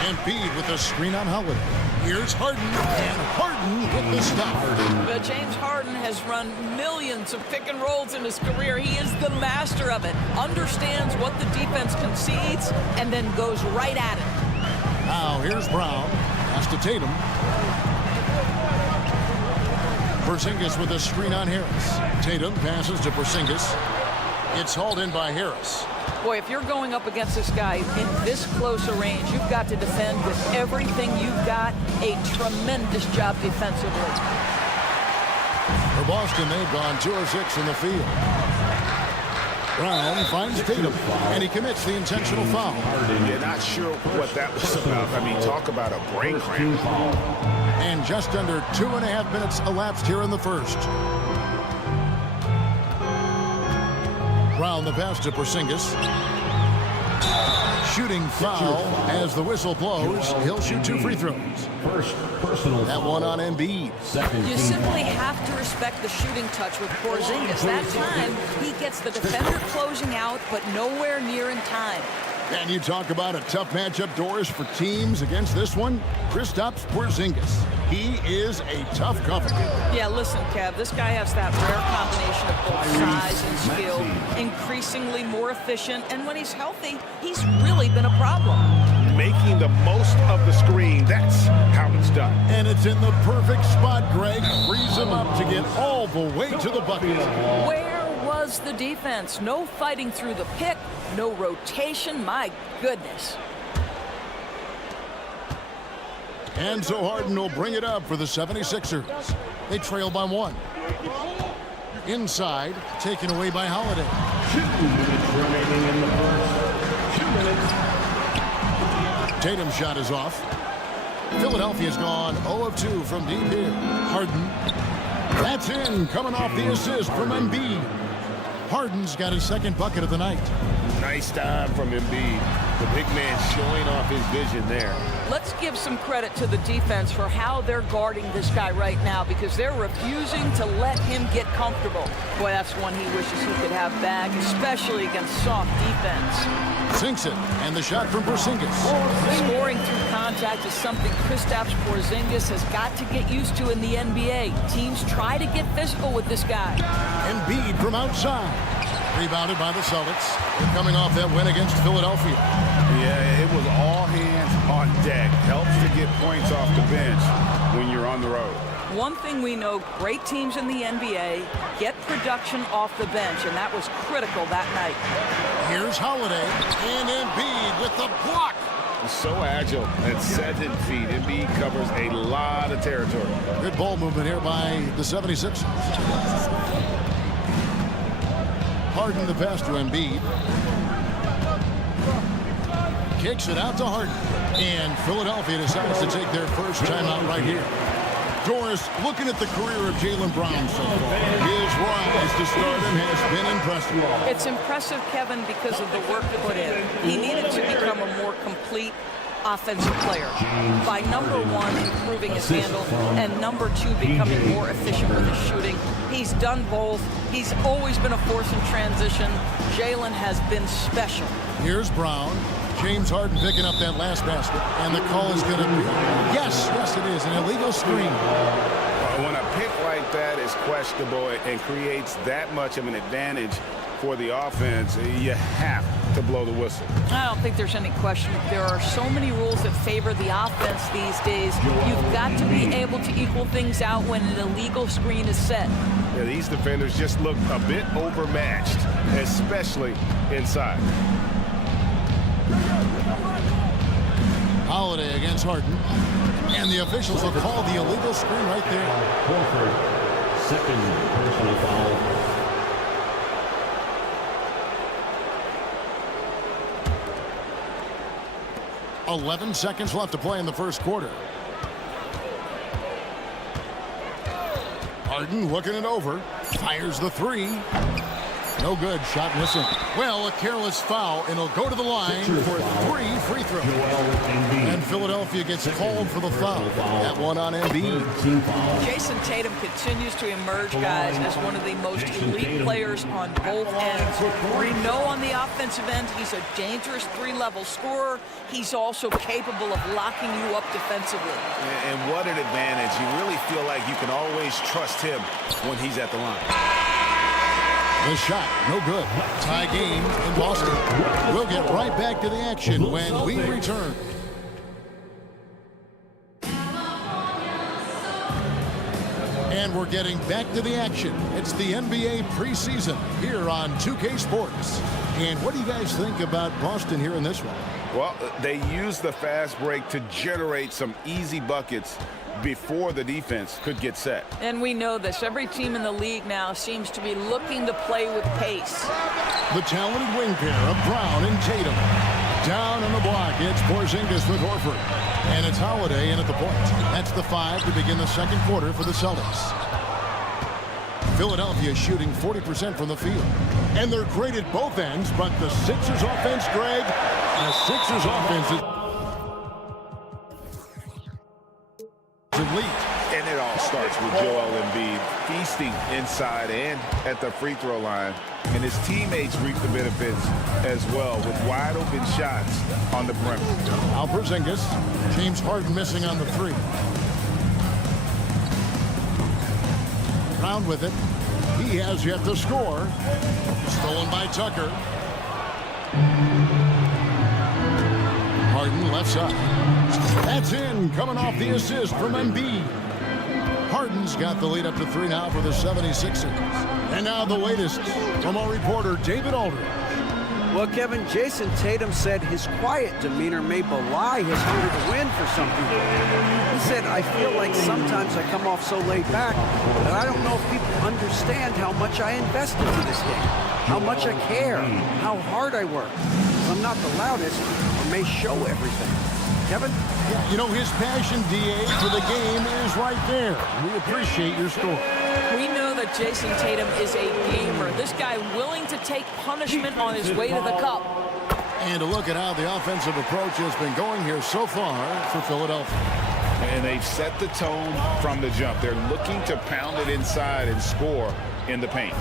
Embiid with the screen on Holiday. Here's Harden, and Harden with the stop. But James Harden has run millions of pick and rolls in his career. He is the master of it. Understands what the defense concedes, and then goes right at it. Now here's Brown. Pass to Tatum. Porzingis with a screen on Harris. Tatum passes to Porzingis. It's hauled in by Harris. Boy, if you're going up against this guy in this close a range, you've got to defend with everything you've got. A tremendous job defensively. For Boston, they've gone 2 of 6 in the field. Brown finds Tatum, and he commits the intentional foul. You're not sure what that was about. I mean, talk about a brain cramp. And just under 2.5 minutes elapsed here in the first. Brown the pass to Porzingis. Shooting foul as the whistle blows. He'll shoot 2 free throws. First personal. That one on Embiid. You simply have to respect the shooting touch with Porzingis. That time, he gets the defender closing out, but nowhere near in time. And you talk about a tough matchup, Doris, for teams against this one. Kristaps Porzingis. He is a tough company. Yeah, listen, Kev, this guy has that rare combination of both size and skill, increasingly more efficient, and when he's healthy, he's really been a problem. Making the most of the screen, that's how it's done. And it's in the perfect spot, Greg. Frees him up to get all the way to the bucket. Where was the defense? No fighting through the pick, no rotation, my goodness. And so Harden will bring it up for the 76ers. They trail by 1. Inside, taken away by Holiday. 2 minutes remaining in the first. 2 minutes. Tatum's shot is off. Philadelphia's gone 0 of 2 from deep here. Harden. That's in, coming off the assist from Embiid. Harden's got his second bucket of the night. Nice time from Embiid. The big man showing off his vision there. Let's give some credit to the defense for how they're guarding this guy right now, because they're refusing to let him get comfortable. Boy, that's one he wishes he could have back, especially against soft defense. Sinks it, and the shot from Porzingis. Scoring through contact is something Kristaps Porzingis has got to get used to in the NBA. Teams try to get physical with this guy. Embiid from outside. Rebounded by the Celtics. They're coming off that win against Philadelphia. Yeah, it was all hands on deck. Helps to get points off the bench when you're on the road. One thing we know, great teams in the NBA get production off the bench, and that was critical that night. Here's Holiday, and Embiid with the block. So agile at 7 feet. Embiid covers a lot of territory. Good ball movement here by the 76ers. Harden the pass to Embiid. Kicks it out to Harden. And Philadelphia decides to take their first timeout right here. Doris, looking at the career of Jaylen Brown so far, his rise to stardom has been impressive. It's impressive, Kevin, because of the work put in. He needed to become a more complete offensive player by, number one, improving his handle, and number two, becoming more efficient with his shooting. He's done both. He's always been a force in transition. Jaylen has been special. Here's Brown. James Harden picking up that last basket, and the call is going to be, yes, it is, an illegal screen. When a pick like that is questionable and creates that much of an advantage for the offense, you have to blow the whistle. I don't think there's any question. There are so many rules that favor the offense these days. You've got to be able to equal things out when an illegal screen is set. Yeah, these defenders just look a bit overmatched, especially inside. Holiday against Harden. And the officials will call the illegal screen right there. Horford, second personal foul. .11 seconds left to play in the first quarter. Harden looking it over. Fires the three. No good. Shot missing. Well, a careless foul, and he'll go to the line for 3 free throws. And Philadelphia gets called for the foul. That one on Embiid. Jason Tatum continues to emerge, guys, as one of the most elite players on both ends. We know on the offensive end he's a dangerous 3-level scorer. He's also capable of locking you up defensively. And what an advantage. You really feel like you can always trust him when he's at the line. The shot, no good. Tie game in Boston. We'll get right back to the action when we return. And we're getting back to the action. It's the NBA preseason here on 2K Sports. And what do you guys think about Boston here in this one? Well, they use the fast break to generate some easy buckets before the defense could get set. And we know this. Every team in the league now seems to be looking to play with pace. The talented wing pair of Brown and Tatum. Down on the block, it's Porzingis with Horford. And it's Holiday in at the point. That's the 5 to begin the second quarter for the Celtics. Philadelphia shooting 40% from the field. And they're great at both ends, but the Sixers offense, Greg, the Sixers offense is elite. And it all starts with Joel Embiid feasting inside and at the free throw line. And his teammates reap the benefits as well with wide open shots on the perimeter. Now Porzingis, James Harden missing on the 3. Brown with it. He has yet to score. Stolen by Tucker. Harden left side. That's in, coming off the assist from Embiid. Harden's got the lead up to 3 now for the 76ers. And now the latest from our reporter, David Aldridge. Well, Kevin, Jason Tatum said his quiet demeanor may belie his hunger to win for some people. He said, I feel like sometimes I come off so laid back that I don't know if people understand how much I invest into this game, how much I care, how hard I work. I'm not the loudest or may show everything. Kevin? Yeah, you know, his passion, DA, for the game is right there. We appreciate your story. We know that Jason Tatum is a gamer. This guy willing to take punishment on his way to the cup. And to look at how the offensive approach has been going here so far for Philadelphia. And they've set the tone from the jump. They're looking to pound it inside and score in the paint.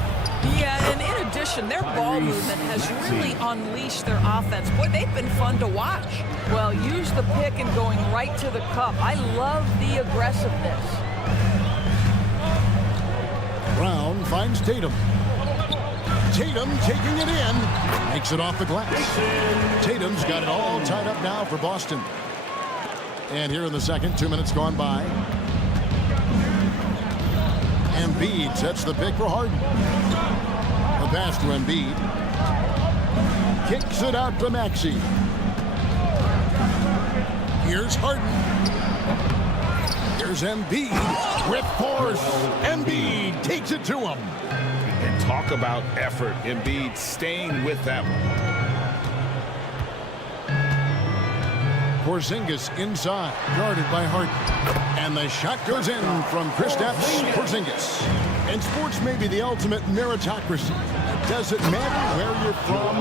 Yeah, and in addition, their ball movement has really unleashed their offense. Boy, they've been fun to watch. Well, use the pick and going right to the cup. I love the aggressiveness. Brown finds Tatum. Tatum taking it in. Makes it off the glass. Tatum's got it all tied up now for Boston. And here in the second, 2 minutes gone by. Embiid sets the pick for Harden. The pass to Embiid. Kicks it out to Maxey. Here's Harden. Here's Embiid with force. Embiid takes it to him. And talk about effort. Embiid staying with that one. Porzingis inside, guarded by Harden. And the shot goes in from Kristaps Porzingis. And sports may be the ultimate meritocracy. Does it matter where you're from,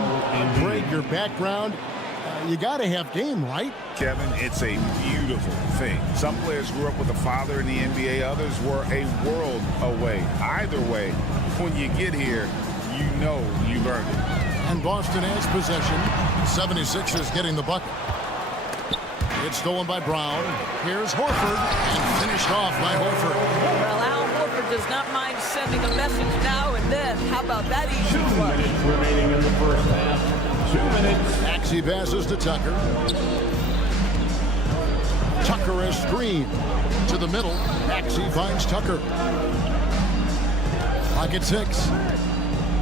Greg, your background? You got to have game, right? Kevin, it's a beautiful thing. Some players grew up with a father in the NBA. Others were a world away. Either way, when you get here, you know you've earned it. And Boston has possession. 76ers getting the bucket. It's stolen by Brown. Here's Horford, and finished off by Horford. Well, Al Horford does not mind sending a message now and then. How about that easy play? 2 minutes remaining in the first half. 2 minutes. Maxey passes to Tucker. Tucker has screen to the middle. Maxey finds Tucker. Pocket 6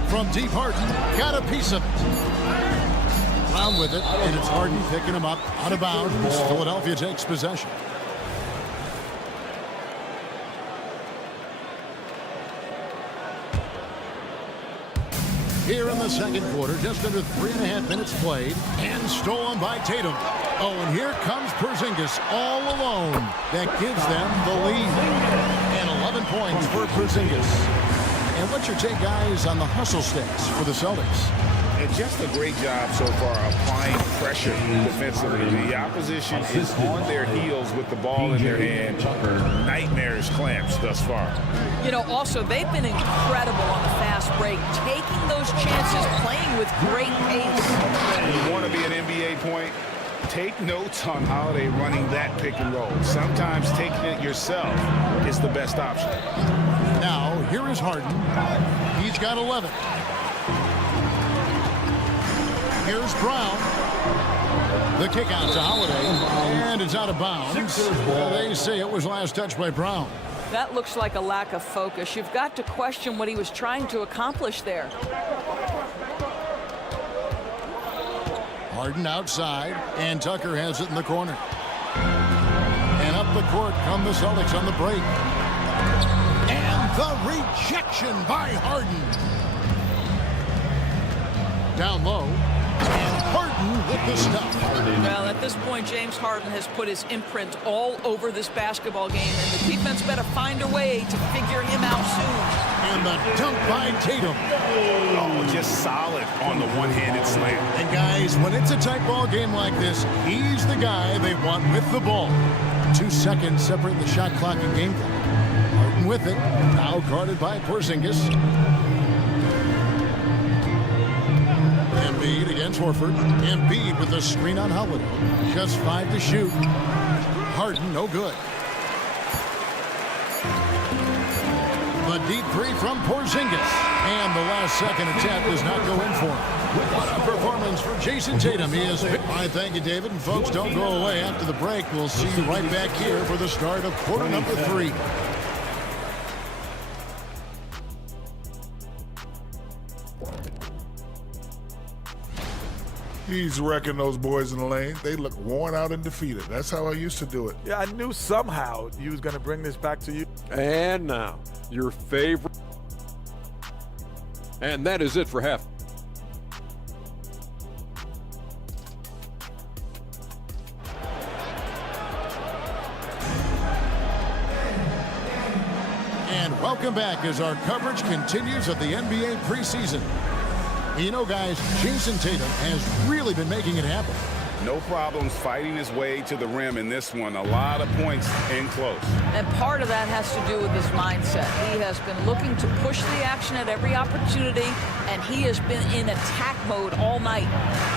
from deep. Harden got a piece of it. Brown with it, and it's Harden picking him up out of bounds. Philadelphia takes possession. Here in the second quarter, just under 3.5 minutes played, and stolen by Tatum. Oh, and here comes Porzingis all alone. That gives them the lead. And 11 points for Porzingis. And what's your take, guys, on the hustle stats for the Celtics? And just a great job so far applying pressure defensively. The opposition is on their heels with the ball in their hand. Nightmares clamps thus far. You know, also, they've been incredible on the fast break, taking those chances, playing with great pace. You want to be an NBA point? Take notes on Holiday running that pick and roll. Sometimes taking it yourself is the best option. Now, here is Harden. He's got 11. Here's Brown. The kick out to Holiday, and it's out of bounds. They say it was last touched by Brown. That looks like a lack of focus. You've got to question what he was trying to accomplish there. Harden outside, and Tucker has it in the corner. And up the court come the Celtics on the break. And the rejection by Harden. Down low, and Harden with the stuff. Well, at this point, James Harden has put his imprint all over this basketball game, and the defense better find a way to figure him out soon. And the dunk by Tatum. Oh, just solid on the one-handed slam. And guys, when it's a tight ball game like this, he's the guy they want with the ball. 2 seconds separate the shot clock and game clock. Harden with it, now guarded by Porzingis. Embiid against Horford. Embiid with a screen on Holiday. Just 5 to shoot. Harden, no good. The deep three from Porzingis. And the last second attempt does not go in for him. What a performance for Jason Tatum. He is. I thank you, David. And folks, don't go away after the break. We'll see you right back here for the start of quarter number 3. He's wrecking those boys in the lane. They look worn out and defeated. That's how I used to do it. Yeah, I knew somehow you was going to bring this back to you. And now, your favorite. And that is it for half. And welcome back as our coverage continues of the NBA preseason. You know, guys, Jason Tatum has really been making it happen. No problems fighting his way to the rim in this one. A lot of points in close. And part of that has to do with his mindset. He has been looking to push the action at every opportunity, and he has been in attack mode all night.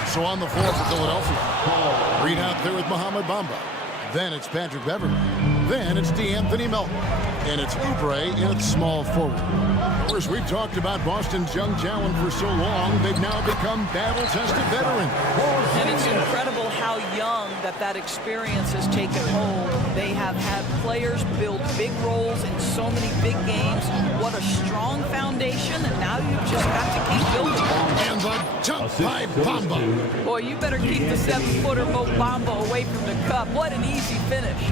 So on the floor for Philadelphia. Reed out there with Mohamed Bamba. Then it's Patrick Beverley. Then it's DeAnthony Melton. And it's Oubre in its small forward. Of course, we've talked about Boston's young talent for so long, they've now become battle-tested veterans. And it's incredible how young that experience has taken hold. They have had players build big roles in so many big games. What a strong foundation, and now you've just got to keep building. And the dunk by Bamba. Boy, you better keep the 7-footer Mo Bamba away from the cup. What an easy finish.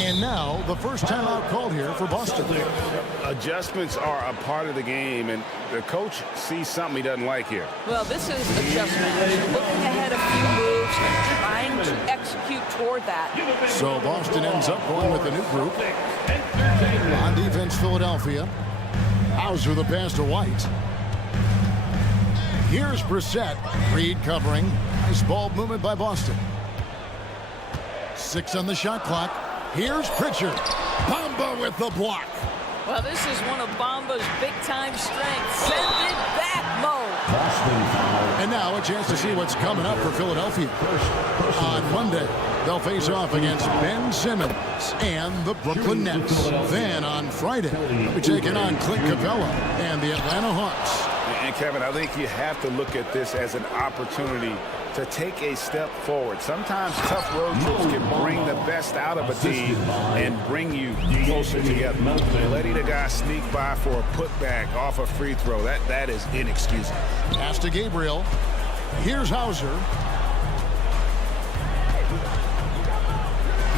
And now the first timeout called here for Boston. Adjustments are a part of the game, and the coach sees something he doesn't like here. Well, this is adjustment. Looking ahead a few moves and trying to execute toward that. So Boston ends up going with a new group. On defense, Philadelphia. Hauser the pass to White. Here's Brissett. Reed covering. Nice ball movement by Boston. 6 on the shot clock. Here's Pritchard. Bamba with the block. Well, this is one of Bamba's big-time strengths. Send it back, Mo. And now a chance to see what's coming up for Philadelphia. On Monday, they'll face off against Ben Simmons and the Brooklyn Nets. Then on Friday, they'll be taking on Clint Capella and the Atlanta Hawks. And Kevin, I think you have to look at this as an opportunity to take a step forward. Sometimes tough road trips can bring the best out of a team and bring you closer together. Letting a guy sneak by for a putback off a free throw, that is inexcusable. Pass to Gabriel. Here's Hauser.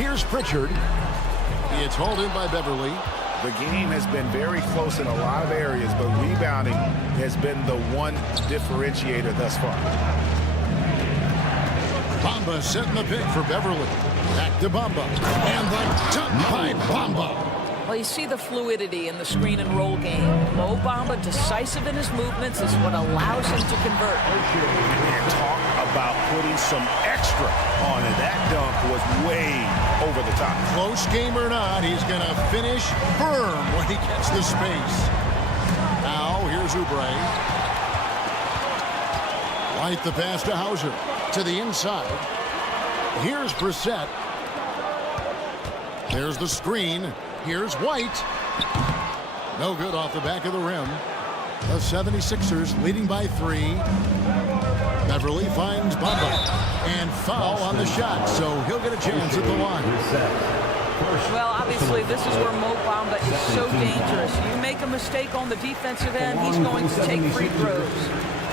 Here's Pritchard. It's hauled in by Beverly. The game has been very close in a lot of areas, but rebounding has been the one differentiator thus far. Bamba setting the pick for Beverly. Back to Bamba. And the dunk by Bamba. Well, you see the fluidity in the screen and roll game. Mo Bamba, decisive in his movements, is what allows him to convert. And talk about putting some extra on it. That dunk was way over the top. Close game or not, he's going to finish firm when he gets the space. Now, here's Oubre. White the pass to Hauser. To the inside. Here's Brissett. There's the screen. Here's White. No good off the back of the rim. The 76ers leading by 3. Beverly finds Bamba. And foul on the shot, so he'll get a chance at the line. Well, obviously, this is where Mo Bamba is so dangerous. You make a mistake on the defensive end, he's going to take free throws.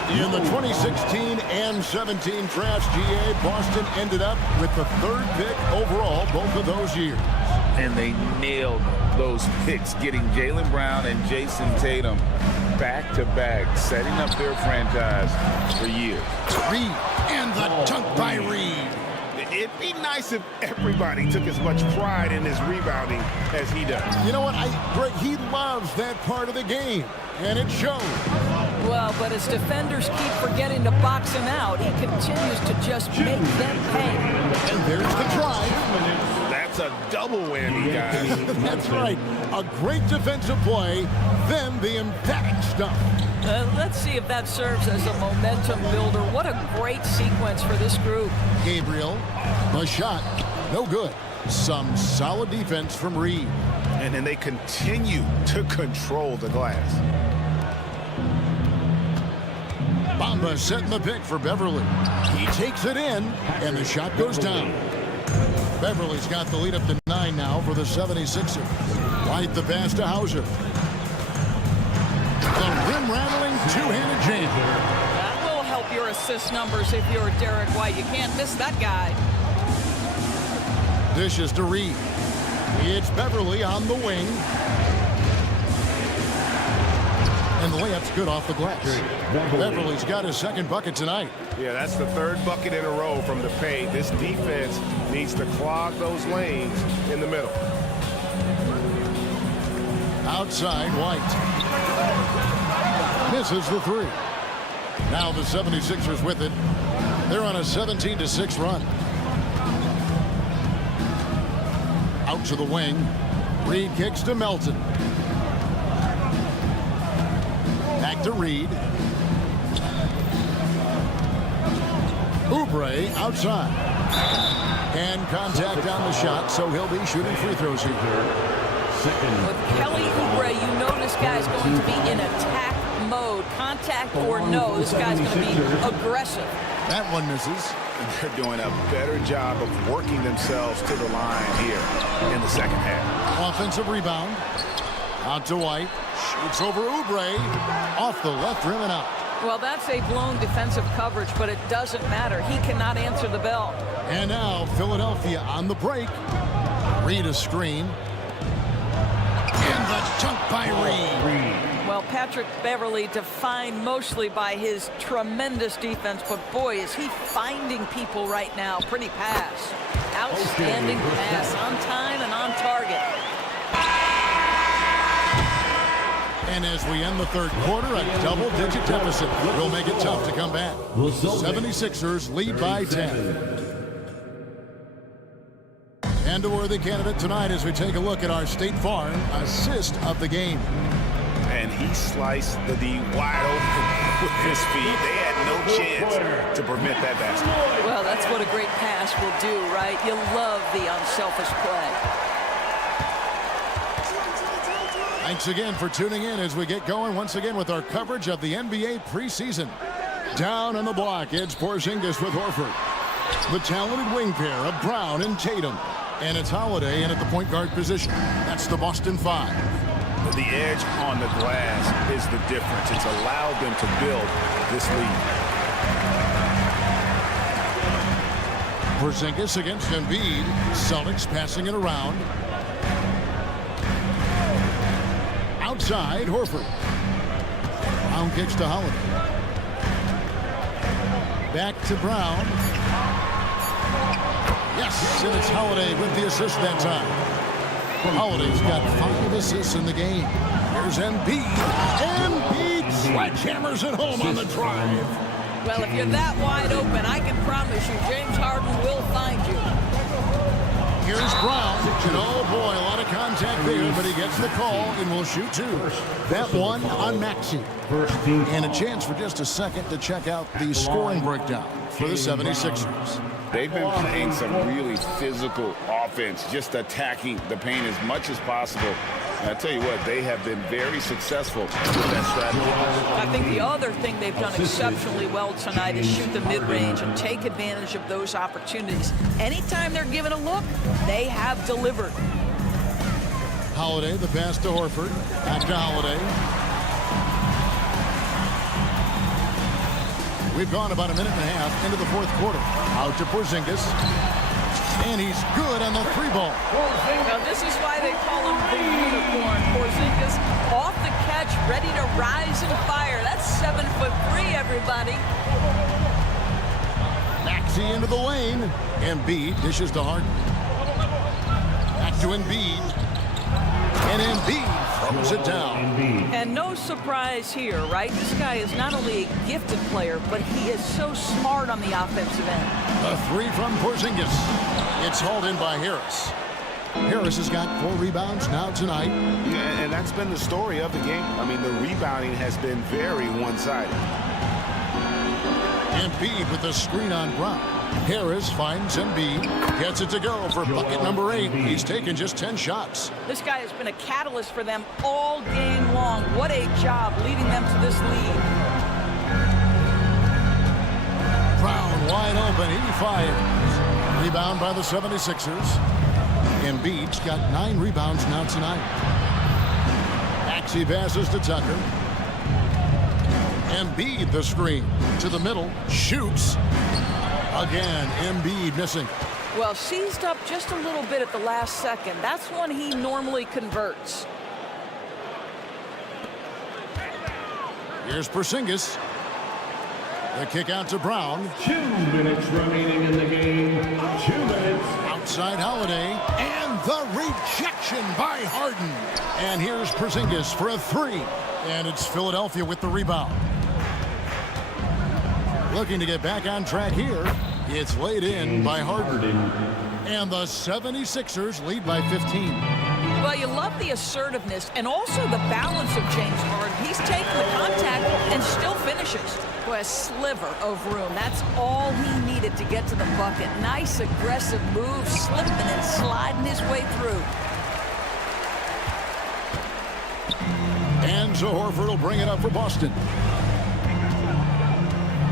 In the 2016 and 17 drafts, GA, Boston ended up with the 3rd pick overall both of those years. And they nailed those picks, getting Jaylen Brown and Jason Tatum back-to-back, setting up their franchise for years. Reed and the dunk by Reed. It'd be nice if everybody took as much pride in his rebounding as he does. You know what? Greg, he loves that part of the game, and it shows. Well, but as defenders keep forgetting to box him out, he continues to just make them pay. And there's the try. That's a double whammy, guys. That's right. A great defensive play, then the emphatic stuff. Let's see if that serves as a momentum builder. What a great sequence for this group. Gabriel, the shot, no good. Some solid defense from Reed. And then they continue to control the glass. Bamba setting the pick for Beverly. He takes it in, and the shot goes down. Beverly's got the lead up to 9 now for the 76ers. White the pass to Hauser. The rim-rattling two-handed jam. That will help your assist numbers if you're Derek White. You can't miss that guy. Dishes to Reed. It's Beverly on the wing. And the layup's good off the glass. Beverly's got his 2nd bucket tonight. Yeah, that's the 3rd bucket in a row from the paint. This defense needs to clog those lanes in the middle. Outside, White. Misses the 3. Now the 76ers with it. They're on a 17-6 run. Out to the wing. Reed kicks to Melton. Back to Reed. Oubre outside. And contact on the shot, so he'll be shooting free throws here. With Kelly Oubre, you know this guy's going to be in attack mode. Contact or no, this guy's going to be aggressive. That one misses. They're doing a better job of working themselves to the line here in the 2nd half. Offensive rebound. Out to White. Shoots over Oubre. Off the left rim and out. Well, that's a blown defensive coverage, but it doesn't matter. He cannot answer the bell. And now Philadelphia on the break. Reed a screen. And the dunk by Reed. Well, Patrick Beverley defined mostly by his tremendous defense, but boy, is he finding people right now. Pretty pass. Outstanding pass, on time and on target. And as we end the third quarter, a double-digit deficit will make it tough to come back. 76ers lead by 10. And a worthy candidate tonight as we take a look at our State Farm assist of the game. And he sliced the D wide open with his feet. They had no chance to prevent that basket. Well, that's what a great pass will do, right? You love the unselfish play. Thanks again for tuning in as we get going once again with our coverage of the NBA preseason. Down on the block, it's Porzingis with Horford. The talented wing pair of Brown and Tatum. And it's Holiday in at the point guard position. That's the Boston Five. The edge on the glass is the difference. It's allowed them to build this lead. Porzingis against Embiid. Celtics passing it around. Outside, Horford. Brown kicks to Holiday. Back to Brown. Yes, and it's Holiday with the assist that time. Holiday's got 5 assists in the game. Here's Embiid. Embiid sledgehammers it home on the drive. Well, if you're that wide open, I can promise you James Harden will find you. Here's Brown. And oh boy, a lot of contact there, but he gets the call and will shoot 2. That one on Maxey. And a chance for just a second to check out the scoring breakdown for the 76ers. They've been playing some really physical offense, just attacking the paint as much as possible. And I tell you what, they have been very successful with that strategy. I think the other thing they've done exceptionally well tonight is shoot the mid-range and take advantage of those opportunities. Anytime they're given a look, they have delivered. Holiday, the pass to Horford. Back to Holiday. We've gone about a minute and a half into the fourth quarter. Out to Porzingis. And he's good on the 3-ball. Now, this is why they call him the unicorn. Porzingis off the catch, ready to rise and fire. That's 7'3", everybody. Maxey into the lane. Embiid dishes to Harden. Back to Embiid. And Embiid throws it down. And no surprise here, right? This guy is not only a gifted player, but he is so smart on the offensive end. A 3 from Porzingis. It's hauled in by Harris. Harris has got 4 rebounds now tonight. Yeah, and that's been the story of the game. I mean, the rebounding has been very one-sided. Embiid with the screen on Brown. Harris finds Embiid, gets it to go for bucket number 8. He's taken just 10 shots. This guy has been a catalyst for them all game long. What a job leading them to this lead. Brown wide open, he fires. Rebound by the 76ers. Embiid's got 9 rebounds now tonight. Maxey passes to Tucker. Embiid the screen to the middle, shoots. Again, Embiid missing. Well, seized up just a little bit at the last second. That's when he normally converts. Here's Porzingis. The kick out to Brown. 2 minutes remaining in the game. 2 minutes. Outside Holiday. And the rejection by Harden. And here's Porzingis for a 3. And it's Philadelphia with the rebound. Looking to get back on track here. It's laid in by Harden. And the 76ers lead by 15. Well, you love the assertiveness and also the balance of James Harden. He's taking the contact and still finishes. Boy, a sliver of room. That's all he needed to get to the bucket. Nice aggressive move, slipping and sliding his way through. And so Horford will bring it up for Boston.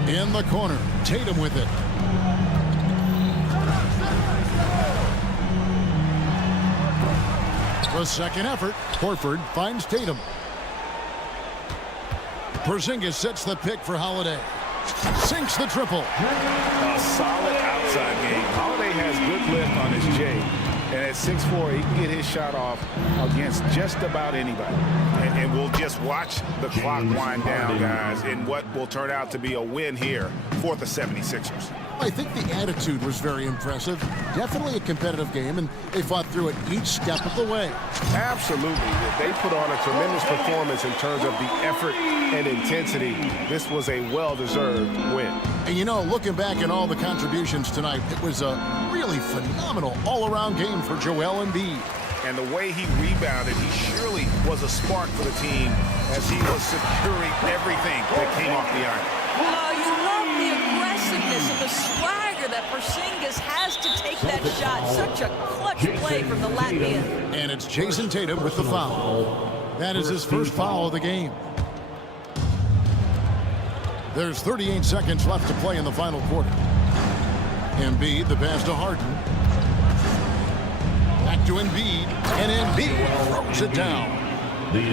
In the corner, Tatum with it. The second effort, Horford finds Tatum. Porzingis sets the pick for Holiday. Sinks the triple. A solid outside game. Holiday has good lift on his J. And at 6'4", he can get his shot off against just about anybody. And we'll just watch the clock wind down, guys, in what will turn out to be a win here for the 76ers. I think the attitude was very impressive. Definitely a competitive game, and they fought through it each step of the way. Absolutely. They put on a tremendous performance in terms of the effort and intensity. This was a well-deserved win. And you know, looking back at all the contributions tonight, it was a really phenomenal all-around game for Joel Embiid. And the way he rebounded, he surely was a spark for the team as he was securing everything that came off the iron. Oh, you love the aggressiveness and the swagger that Porzingis has to take that shot. Such a clutch play from the Latvian. And it's Jason Tatum with the foul. That is his first foul of the game. There's 38 seconds left to play in the final quarter. Embiid, the pass to Harden. Back to Embiid, and Embiid throws it down.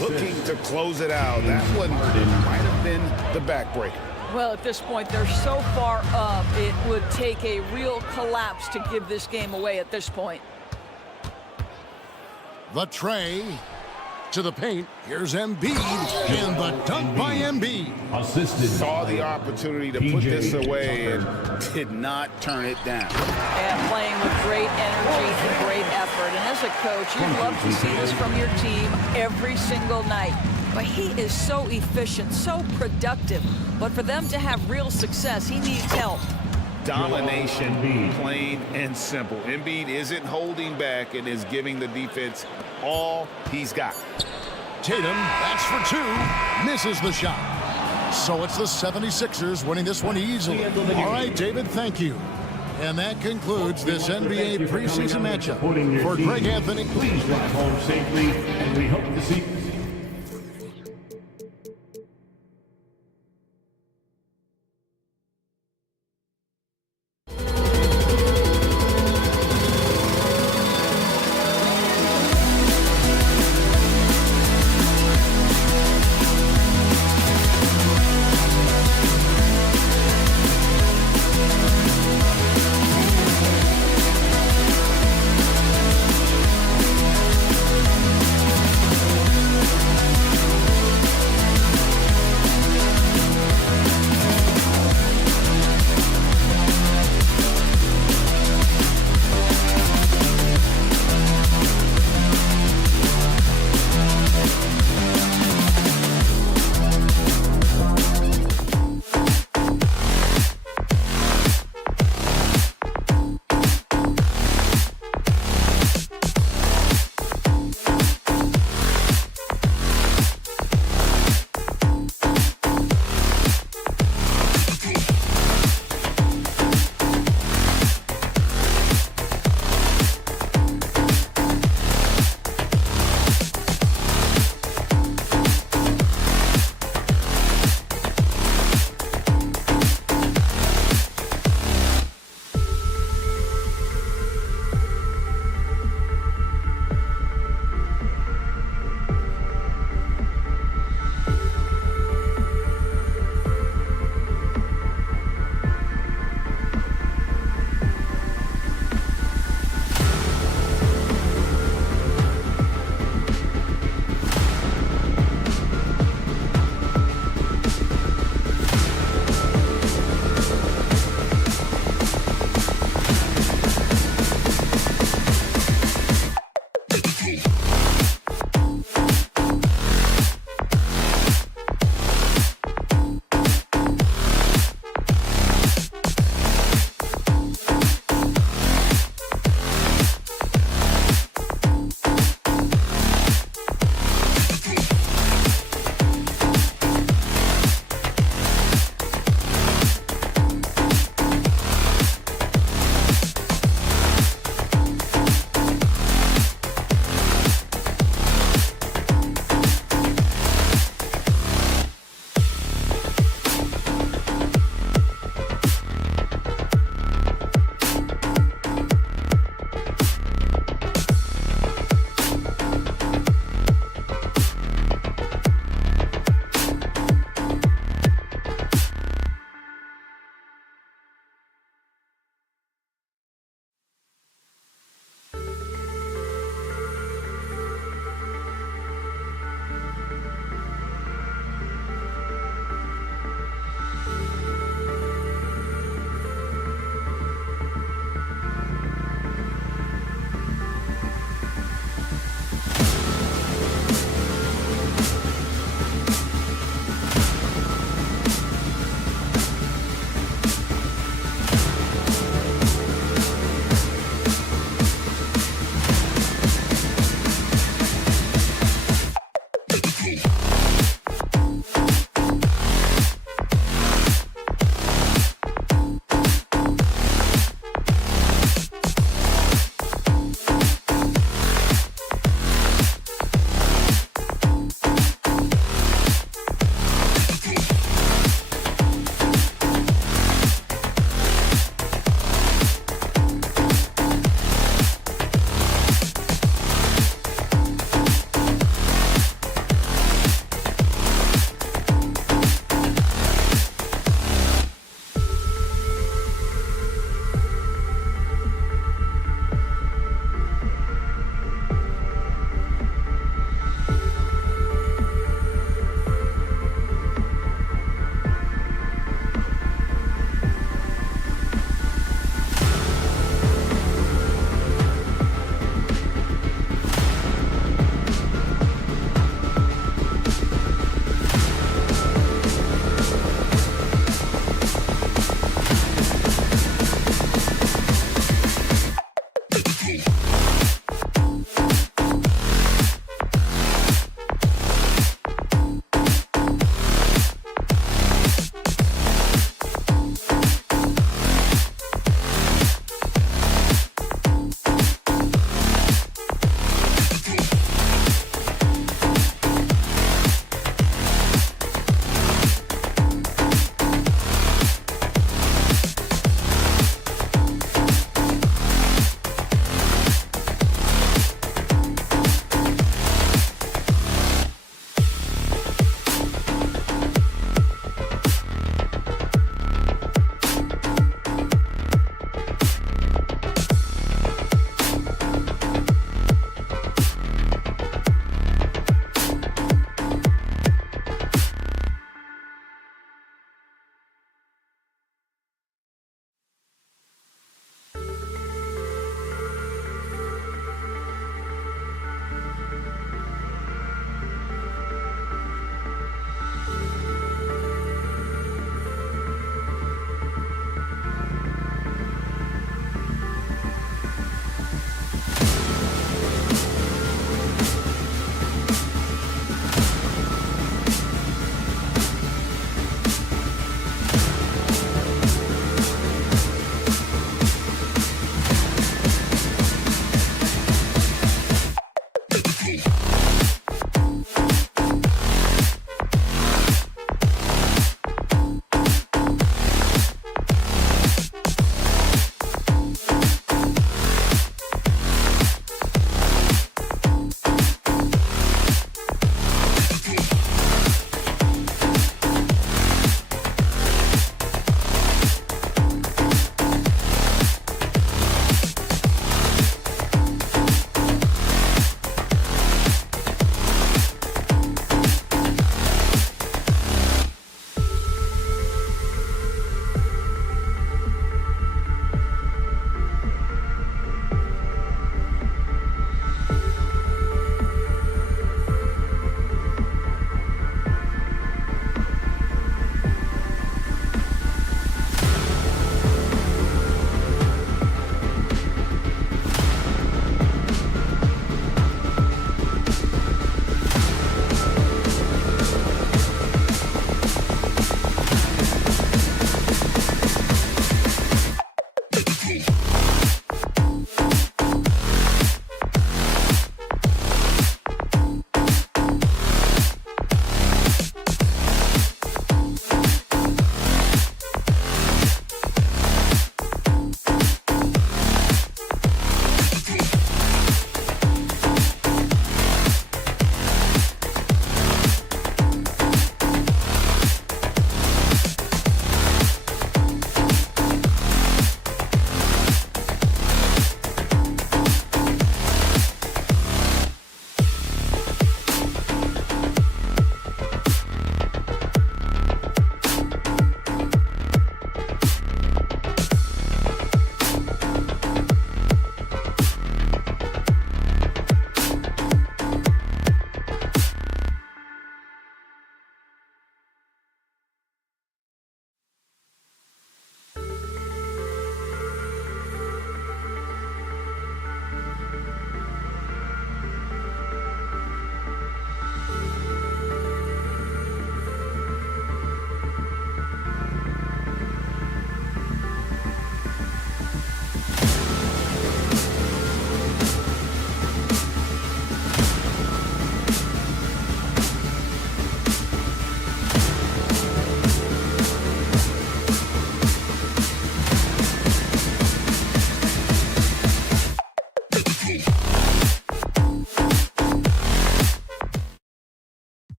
Looking to close it out. That one might have been the backbreaker. Well, at this point, they're so far up, it would take a real collapse to give this game away at this point. The tray to the paint. Here's Embiid, and the dunk by Embiid. Assisted. Saw the opportunity to put this away and did not turn it down. And playing with great energy and great effort. And as a coach, you'd love to see this from your team every single night. But he is so efficient, so productive. But for them to have real success, he needs help. Domination, plain and simple. Embiid isn't holding back and is giving the defense all he's got. Tatum, that's for two, misses the shot. So it's the 76ers winning this one easily. All right, David, thank you. And that concludes this NBA preseason matchup. For Greg Anthony, Please drive home safely, and we hope to see you.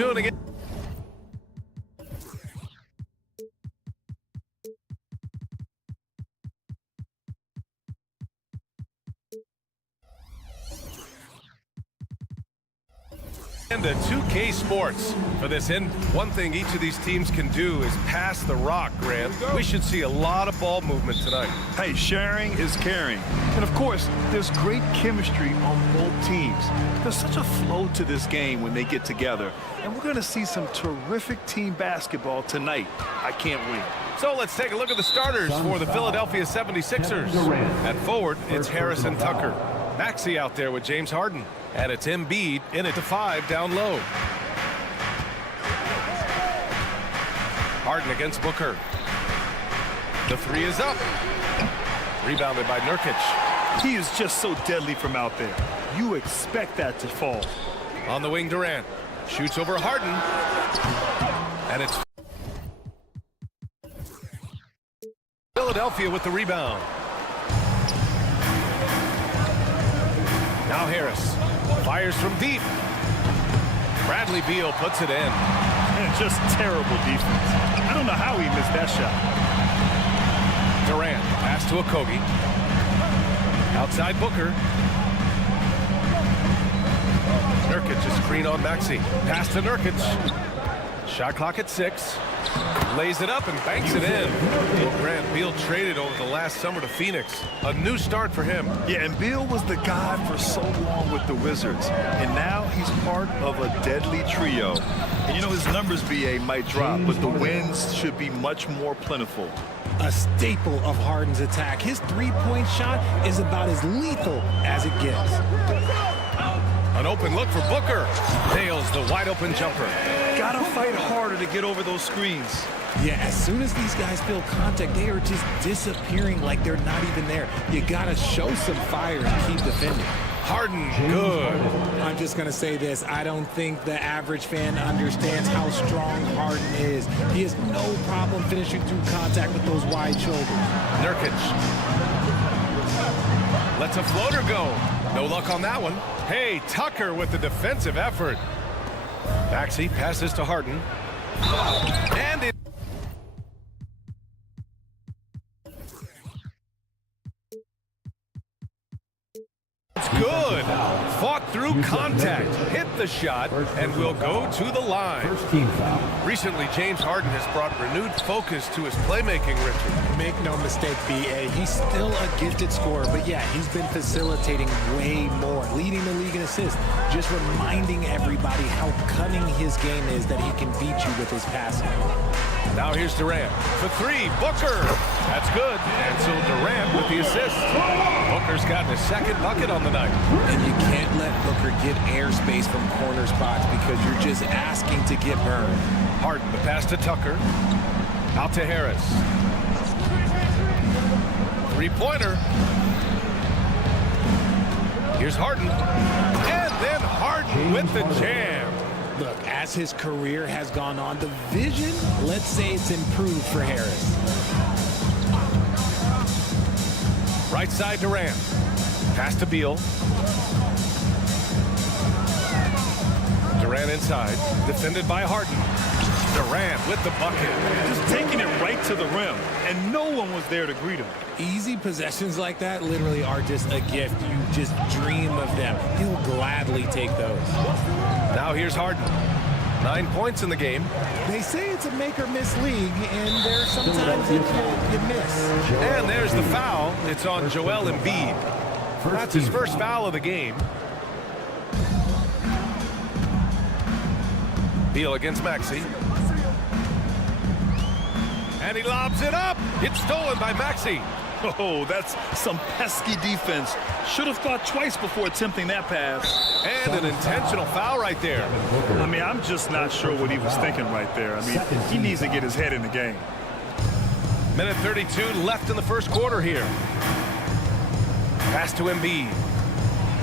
Doing it. And the 2K Sports for this end. One thing each of these teams can do is pass the rock, Grant. We should see a lot of ball movement tonight. Hey, sharing is caring. And of course, there's great chemistry on both teams. There's such a flow to this game when they get together. And we're going to see some terrific team basketball tonight. I can't wait. So let's take a look at the starters for the Philadelphia 76ers. At forward, it's Harris and Tucker. Maxey out there with James Harden. And it's Embiid in it to 5 down low. Harden against Booker. The 3 is up. Rebounded by Nurkic. He is just so deadly from out there. You expect that to fall. On the wing, Durant. Shoots over Harden. And it's Philadelphia with the rebound. Now Harris. Fires from deep. Bradley Beal puts it in. And just terrible defense. I don't know how he missed that shot. Durant, pass to Okogie. Outside Booker. Nurkic is screen on Maxey. Pass to Nurkic. Shot clock at 6. Lays it up and banks it in. Grant, Beal traded over the last summer to Phoenix. A new start for him. Yeah, and Beal was the guy for so long with the Wizards. And now he's part of a deadly trio. And you know, his numbers, B.A., might drop, but the wins should be much more plentiful. A staple of Harden's attack. His three-point shot is about as lethal as it gets. An open look for Booker. Nails the wide-open jumper. Gotta fight harder to get over those screens. Yeah, as soon as these guys feel contact, they are just disappearing like they're not even there. You gotta show some fire and keep defending. Harden, good. I'm just gonna say this. I don't think the average fan understands how strong Harden is. He has no problem finishing through contact with those wide shoulders. Nurkic. Lets a floater go. No luck on that one. Hey, Tucker with the defensive effort. Maxey passes to Harden. And it. It's good. Fought through contact. Hit the shot and will go to the line. First team foul. Recently, James Harden has brought renewed focus to his playmaking, Richard. Make no mistake, B.A., he's still a gifted scorer, but yeah, he's been facilitating way more, leading the league in assists, just reminding everybody how cunning his game is, that he can beat you with his passing. Now here's Durant for 3. Booker. That's good. And so Durant with the assist. Booker's gotten his second bucket on the night. And you can't let Booker get airspace from corner spots because you're just asking to get burned. Harden, the pass to Tucker. Out to Harris. Three-pointer. Here's Harden. And then Harden with the jam. Look, as his career has gone on, the vision, let's say it's improved for Harris. Right side Durant. Pass to Beal. Durant inside. Defended by Harden. Durant with the bucket. Just taking it right to the rim, and no one was there to greet him. Easy possessions like that literally are just a gift. You just dream of them. He'll gladly take those. Now here's Harden. 9 points in the game. They say it's a make-or-miss league, and there's sometimes you miss. And there's the foul. It's on Joel Embiid. That's his first foul of the game. Beal against Maxey. And he lobs it up. It's stolen by Maxey. Oh, that's some pesky defense. Should have thought twice before attempting that pass. And an intentional foul right there. I mean, I'm just not sure what he was thinking right there. I mean, he needs to get his head in the game. Minute 32 left in the first quarter here. Pass to Embiid.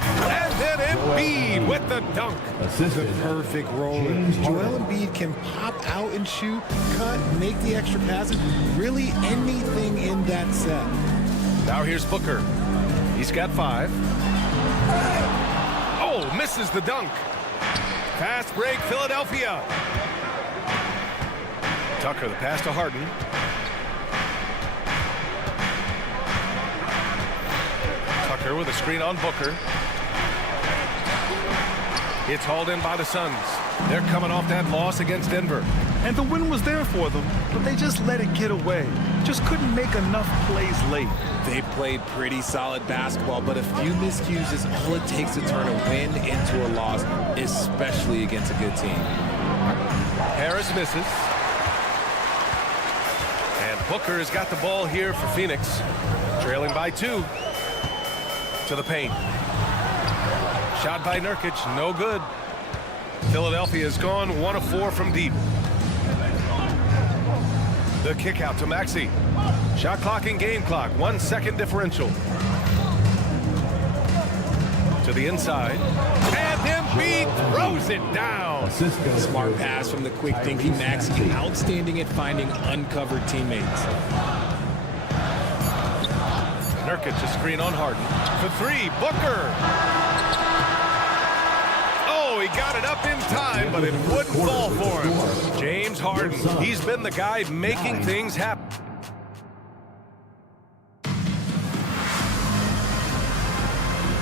And then Embiid with the dunk. The perfect roller. Joel Embiid can pop out and shoot, cut, make the extra passes, really anything in that set. Now here's Booker. He's got 5. Oh, misses the dunk. Fast break, Philadelphia. Tucker, the pass to Harden. Tucker with a screen on Booker. It's hauled in by the Suns. They're coming off that loss against Denver. And the win was there for them, but they just let it get away. Just couldn't make enough plays late. They played pretty solid basketball, but a few miscues is all it takes to turn a win into a loss, especially against a good team. Harris misses. And Booker has got the ball here for Phoenix. Trailing by 2. To the paint. Shot by Nurkic, no good. Philadelphia has gone 1 of 4 from deep. The kick out to Maxey. Shot clock and game clock, 1 second differential. To the inside. And Embiid throws it down. Smart pass from the quick thinking Maxey. Outstanding at finding uncovered teammates. Nurkic a screen on Harden. For 3, Booker. Oh, he got it up in time, but it wouldn't fall for him. James Harden, he's been the guy making things happen.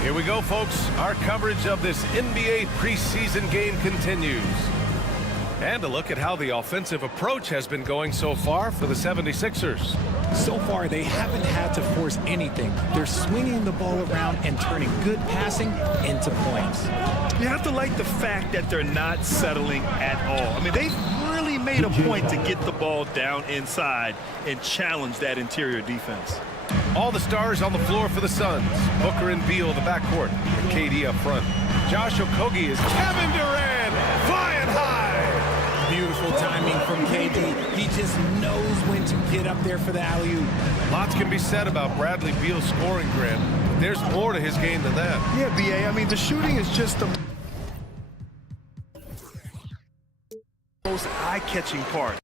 Here we go, folks. Our coverage of this NBA preseason game continues. And a look at how the offensive approach has been going so far for the 76ers. So far, they haven't had to force anything. They're swinging the ball around and turning good passing into points. You have to like the fact that they're not settling at all. I mean, they've really made a point to get the ball down inside and challenge that interior defense. All the stars on the floor for the Suns. Booker and Beal, the backcourt, and KD up front. Josh Okogie is Kevin Durant flying high. Beautiful timing from KD. He just knows when to get up there for the alley-oop. Lots can be said about Bradley Beal's scoring, Grant. But there's more to his game than that. Yeah, B.A., I mean, the shooting is just the most eye-catching part.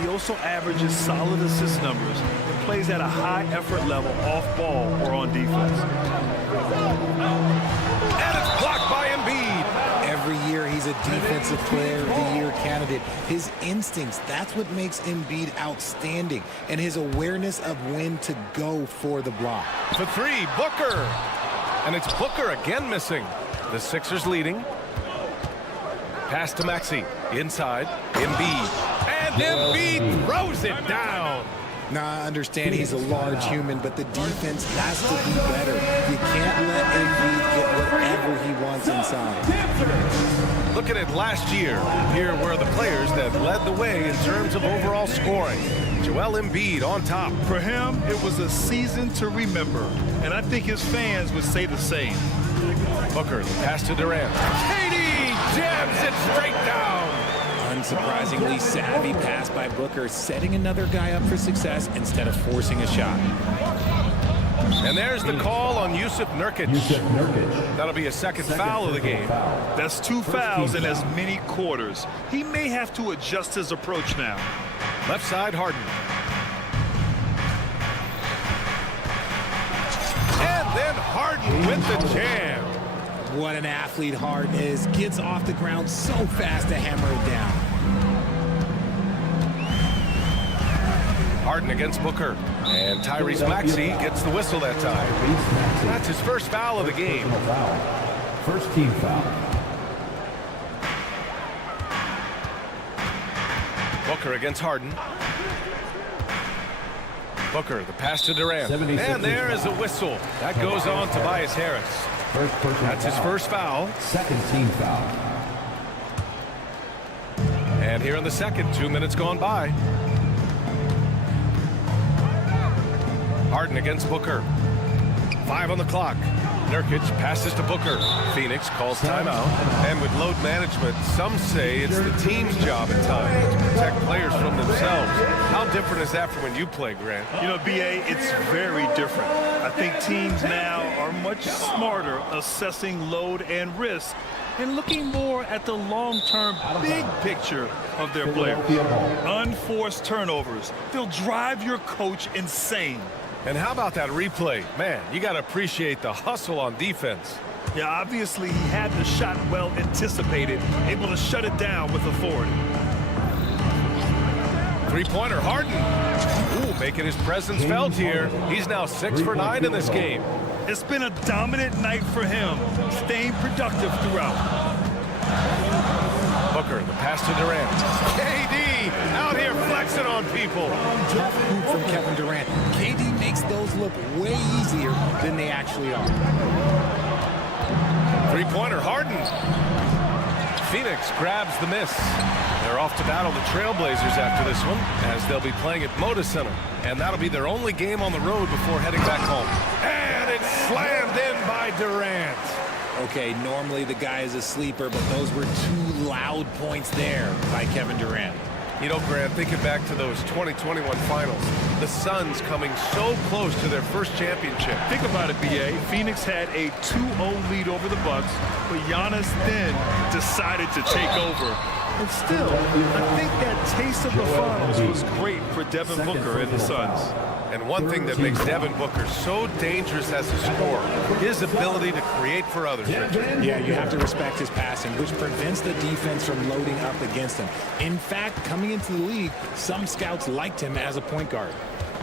He also averages solid assist numbers and plays at a high effort level off ball or on defense. And it's blocked by Embiid. Every year he's a defensive player of the year candidate. His instincts, that's what makes Embiid outstanding. And his awareness of when to go for the block. For 3, Booker. And it's Booker again missing. The Sixers leading. Pass to Maxey. Inside. Embiid. And Embiid throws it down. Now, I understand he's a large human, but the defense has to be better. You can't let Embiid get whatever he wants inside. Look at it last year. Here were the players that led the way in terms of overall scoring. Joel Embiid on top. For him, it was a season to remember, and I think his fans would say the same. Booker, the pass to Durant. KD jams it straight down. Unsurprisingly savvy pass by Booker, setting another guy up for success instead of forcing a shot. And there's the call on Jusuf Nurkic. That'll be a second foul of the game. That's 2 fouls in as many quarters. He may have to adjust his approach now. Left side, Harden. And then Harden with the jam. What an athlete Harden is. Gets off the ground so fast to hammer it down. Harden against Booker. And Tyrese Maxey gets the whistle that time. That's his first foul of the game. First team foul. Booker against Harden. Booker, the pass to Durant. And there is a whistle. That goes on Tobias Harris. That's his first foul. Second team foul. And here in the second, 2 minutes gone by. Harden against Booker. 5 on the clock. Nurkic passes to Booker. Phoenix calls timeout. And with load management, some say it's the team's job at times to protect players from themselves. How different is that from when you play, Grant? You know, B.A., it's very different. I think teams now are much smarter assessing load and risk and looking more at the long-term big picture of their players. Unforced turnovers. They'll drive your coach insane. And how about that replay? Man, you got to appreciate the hustle on defense. Yeah, obviously he had the shot well anticipated, able to shut it down with authority. Three-pointer, Harden. Ooh, making his presence felt here. He's now 6 for 9 in this game. It's been a dominant night for him, staying productive throughout. Booker, the pass to Durant. KD out here flexing on people. Tough move from Kevin Durant. KD makes those look way easier than they actually are. Three-pointer, Harden. Phoenix grabs the miss. They're off to battle the Trailblazers after this one, as they'll be playing at Moda Center. And that'll be their only game on the road before heading back home. And it's slammed in by Durant. Okay, normally the guy is a sleeper, but those were 2 loud points there by Kevin Durant. You know, Grant, thinking back to those 2021 finals, the Suns coming so close to their first championship. Think about it, B.A. Phoenix had a 2-0 lead over the Bucks, but Giannis then decided to take over. And still, I think that taste of the finals was great for Devin Booker and the Suns. And one thing that makes Devin Booker so dangerous as a scorer, his ability to create for others. Yeah, you have to respect his passing, which prevents the defense from loading up against him. In fact, coming into the league, some scouts liked him as a point guard.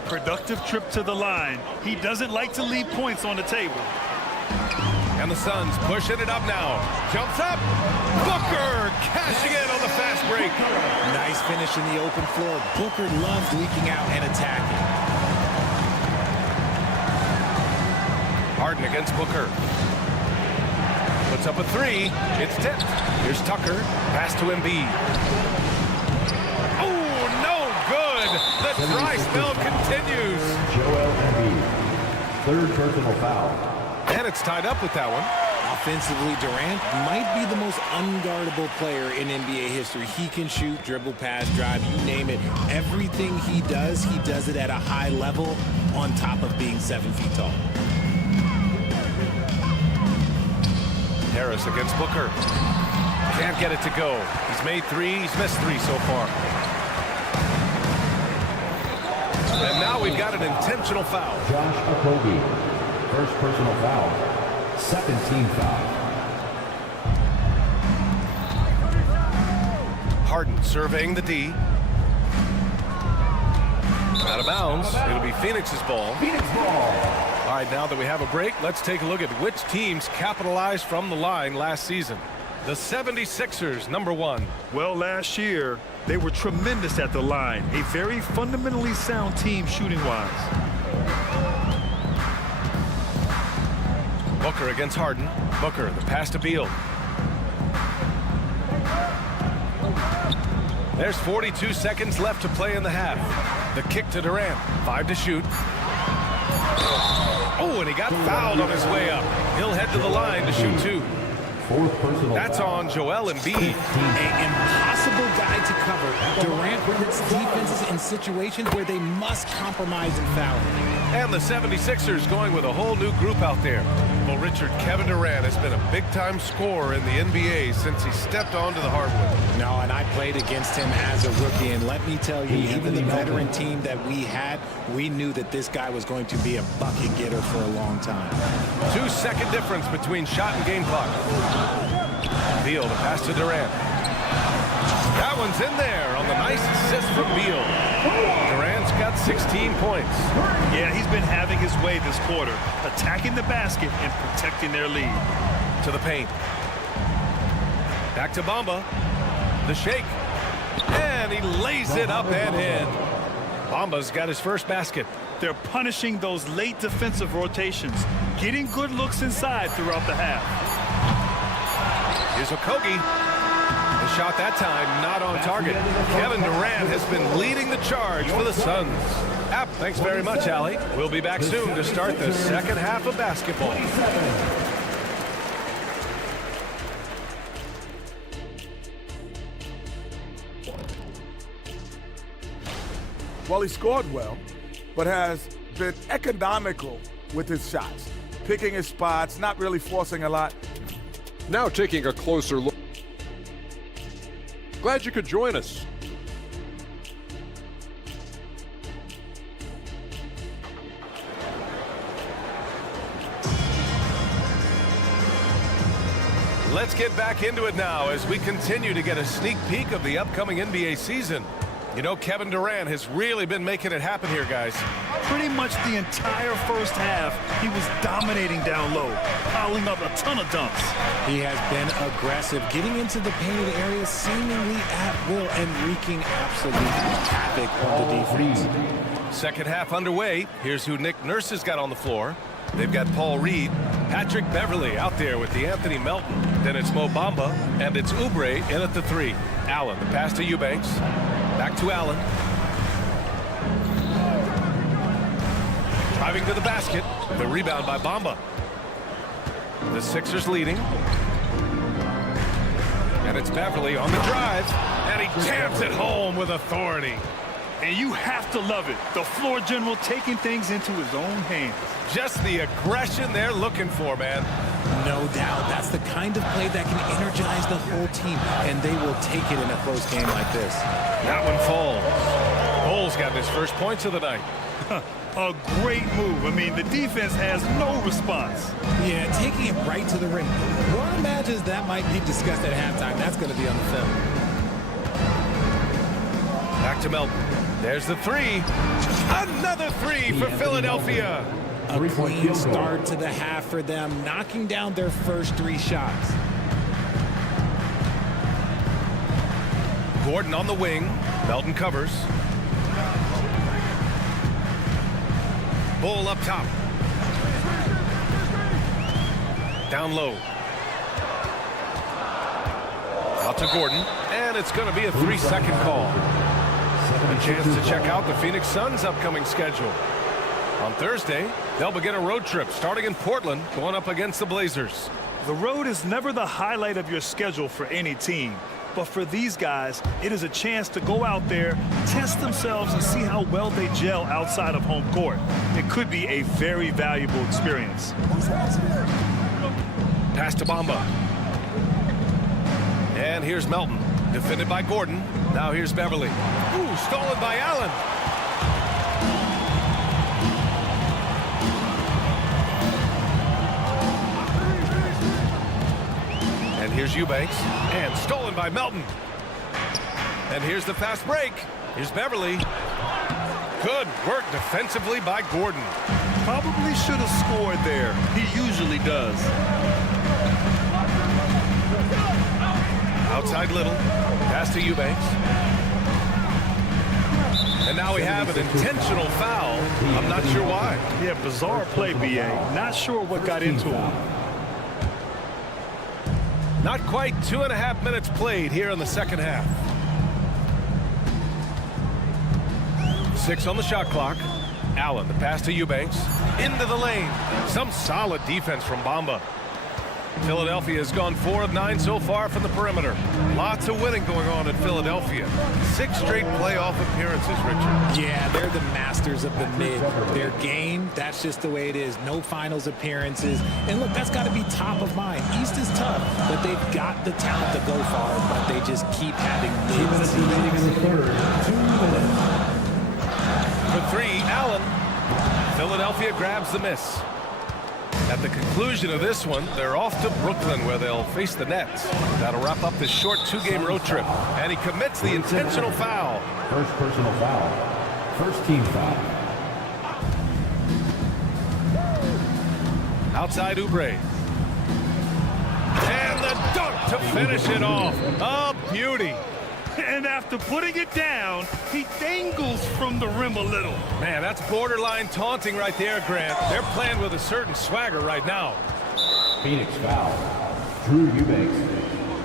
Productive trip to the line. He doesn't like to leave points on the table. And the Suns pushing it up now. Jumps up. Booker cashing in on the fast break. Nice finish in the open floor. Booker loves leaking out and attacking. Harden against Booker. Puts up a 3. It's tipped. Here's Tucker. Pass to Embiid. Oh, no good. The dry spell continues. Joel Embiid. 3rd personal foul. And it's tied up with that one. Offensively, Durant might be the most unguardable player in NBA history. He can shoot, dribble, pass, drive, you name it. Everything he does it at a high level on top of being 7 feet tall. Harris against Booker. Can't get it to go. He's made 3. He's missed 3 so far. And now we've got an intentional foul. Josh Okogie. 1st personal foul. 2nd team foul. Harden surveying the D. Out of bounds. It'll be Phoenix's ball. Phoenix ball. All right, now that we have a break, let's take a look at which teams capitalized from the line last season. The 76ers, number 1. Well, last year, they were tremendous at the line. A very fundamentally sound team shooting-wise. Booker against Harden. Booker, the pass to Beal. There's 42 seconds left to play in the half. The kick to Durant. 5 to shoot. Oh, and he got fouled on his way up. He'll head to the line to shoot 2. 4th personal That's foul. on Joel Embiid. An impossible guy to cover. Durant puts defenses in situations where they must compromise and foul him. And the 76ers going with a whole new group out there. Well, Richard, Kevin Durant has been a big-time scorer in the NBA since he stepped onto the hardwood. No, and I played against him as a rookie, and let me tell you, even the veteran team that we had, we knew that this guy was going to be a bucket getter for a long time. 2-second difference between shot and game clock. Beal, the pass to Durant. That one's in there on the nice assist from Beal. Durant's got 16 points. Yeah, he's been having his way this quarter, attacking the basket and protecting their lead. To the paint. Back to Bamba. The shake. And he lays it up and in. Bamba's got his first basket. They're punishing those late defensive rotations, getting good looks inside throughout the half. Here's Okogie. The shot that time not on target. Kevin Durant has been leading the charge for the Suns. Thanks very much, Allie. We'll be back soon to start the second half of basketball. Well, he scored well, but has been economical with his shots, picking his spots, not really forcing a lot. Now taking a closer look. Glad you could join us. Let's get back into it now as we continue to get a sneak peek of the upcoming NBA season. You know, Kevin Durant has really been making it happen here, guys. Pretty much the entire first half, he was dominating down low, piling up a ton of dunks. He has been aggressive, getting into the painted area seemingly at will and wreaking absolute havoc on the defense. Second half underway. Here's who Nick Nurse has got on the floor. They've got Paul Reed, Patrick Beverly out there with the Anthony Melton. Then it's Mo Bamba, and it's Oubre in at the 3. Allen, the pass to Eubanks. Back to Allen. Driving to the basket. The rebound by Bamba. The Sixers leading. And it's Beverly on the drive. And he jams it home with authority. And you have to love it. The floor general taking things into his own hands. Just the aggression they're looking for, man. No doubt. That's the kind of play that can energize the whole team, and they will take it in a close game like this. That one falls. Bull's got his first points of the night. A great move. I mean, the defense has no response. Yeah, taking it right to the rim. One imagines that might be discussed at halftime. That's going to be on the film. Back to Melton. There's the 3. Another 3 for Philadelphia. A clean start to the half for them, knocking down their first 3 shots. Gordon on the wing. Melton covers. Bull up top. Down low. Out to Gordon. And it's going to be a 3-second call. A chance to check out the Phoenix Suns' upcoming schedule. On Thursday, they'll begin a road trip starting in Portland, going up against the Blazers. The road is never the highlight of your schedule for any team. But for these guys, it is a chance to go out there, test themselves, and see how well they gel outside of home court. It could be a very valuable experience. Pass to Bamba. And here's Melton, defended by Gordon. Now here's Beverly. Ooh, stolen by Allen. And here's Eubanks. And stolen by Melton. And here's the fast break. Here's Beverly. Good work defensively by Gordon. Probably should have scored there. He usually does. Outside Little. Pass to Eubanks. And now we have an intentional foul. I'm not sure why. Yeah, bizarre play, B.A. Not sure what got into him. Not quite 2.5 minutes played here in the second half. 6 on the shot clock. Allen, the pass to Eubanks. Into the lane. Some solid defense from Bamba. Philadelphia has gone 4 of 9 so far from the perimeter. Lots of winning going on in Philadelphia. 6 straight playoff appearances, Richard. Yeah, they're the masters of the mid. Their game, that's just the way it is. No finals appearances. And look, that's got to be top of mind. East is tough, but they've got the talent to go far, but they just keep having mids. For 3, Allen. Philadelphia grabs the miss. At the conclusion of this one, they're off to Brooklyn where they'll face the Nets. That'll wrap up this short 2-game road trip. And he commits the intentional foul. First personal foul. First team foul. Outside Oubre. And the dunk to finish it off. A beauty. And after putting it down, he dangles from the rim a little. Man, that's borderline taunting right there, Grant. They're playing with a certain swagger right now. Phoenix foul. Drew Eubanks.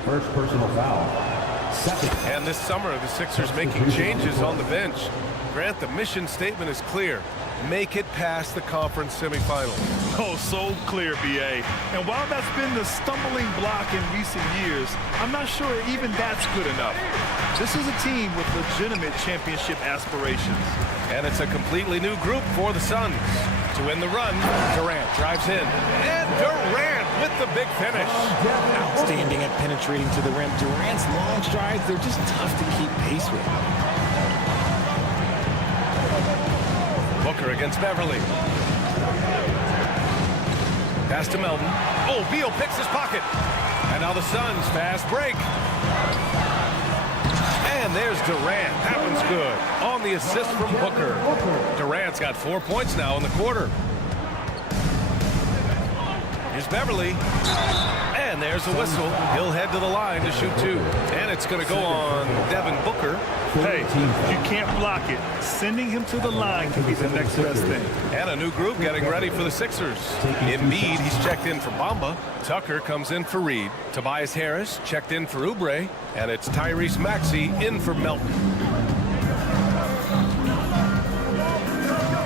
First personal foul. Second. And this summer, the Sixers making changes on the bench. Grant, the mission statement is clear. Make it past the conference semifinals. Oh, so clear, B.A. And while that's been the stumbling block in recent years, I'm not sure even that's good enough. This is a team with legitimate championship aspirations. And it's a completely new group for the Suns. To win the run, Durant drives in. And Durant with the big finish. Outstanding at penetrating to the rim. Durant's long strides, they're just tough to keep pace with. Booker against Beverly. Pass to Melton. Oh, Beal picks his pocket. And now the Suns fast break. And there's Durant. That one's good. On the assist from Booker. Durant's got 4 points now in the quarter. Here's Beverly. And there's a whistle. He'll head to the line to shoot 2. And it's going to go on Devin Booker. Hey, you can't block it. Sending him to the line can be the next best thing. And a new group getting ready for the Sixers. Embiid, he's checked in for Bamba. Tucker comes in for Reed. Tobias Harris checked in for Oubre. And it's Tyrese Maxey in for Melton.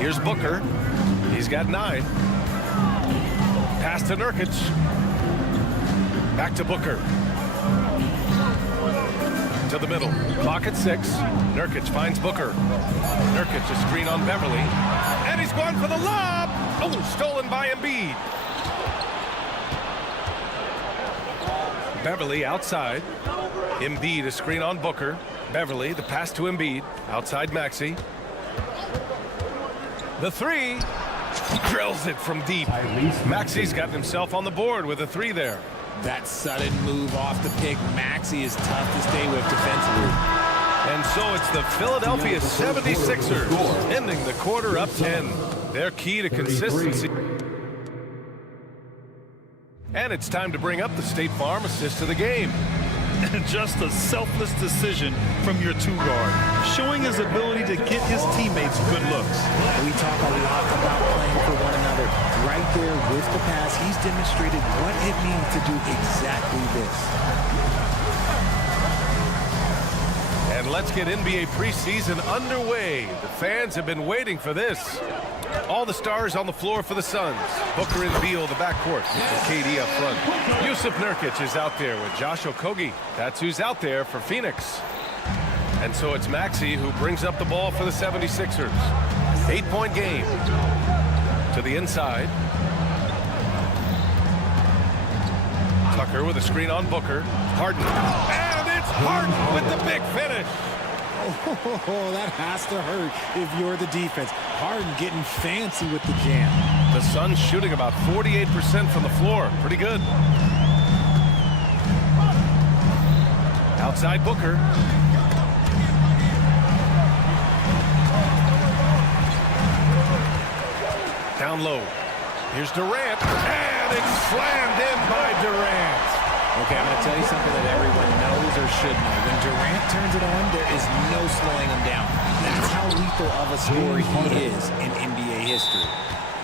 Here's Booker. He's got 9. Pass to Nurkic. Back to Booker. To the middle. Clock at 6. Nurkic finds Booker. Nurkic a screen on Beverly. And he's going for the lob. Oh, stolen by Embiid. Beverly outside. Embiid a screen on Booker. Beverly, the pass to Embiid. Outside Maxey. The 3. Drills it from deep. Maxey's gotten himself on the board with a 3 there. That sudden move off the pick, Maxey is tough to stay with defensively. And so it's the Philadelphia 76ers ending the quarter up 10. Their key to consistency. And it's time to bring up the State Farm assist of the game. Just a selfless decision from your 2-guard, showing his ability to get his teammates good looks. We talk a lot about playing for one another. Right there with the pass, he's demonstrated what it means to do exactly this. And let's get NBA preseason underway. The fans have been waiting for this. All the stars on the floor for the Suns. Booker and Beal, the backcourt, with KD up front. Yusuf Nurkic is out there with Josh Okogie. That's who's out there for Phoenix. And so it's Maxey who brings up the ball for the 76ers. 8-point game. To the inside. Tucker with a screen on Booker. Harden. And it's Harden with the big finish. Oh, that has to hurt if you're the defense. Harden getting fancy with the jam. The Suns shooting about 48% from the floor. Pretty good. Outside Booker. Down low. Here's Durant. And it's slammed in by Durant. Okay, I'm going to tell you something that everyone knows or should know. When Durant turns it on, there is no slowing him down. That's how lethal of a scorer he is in NBA history.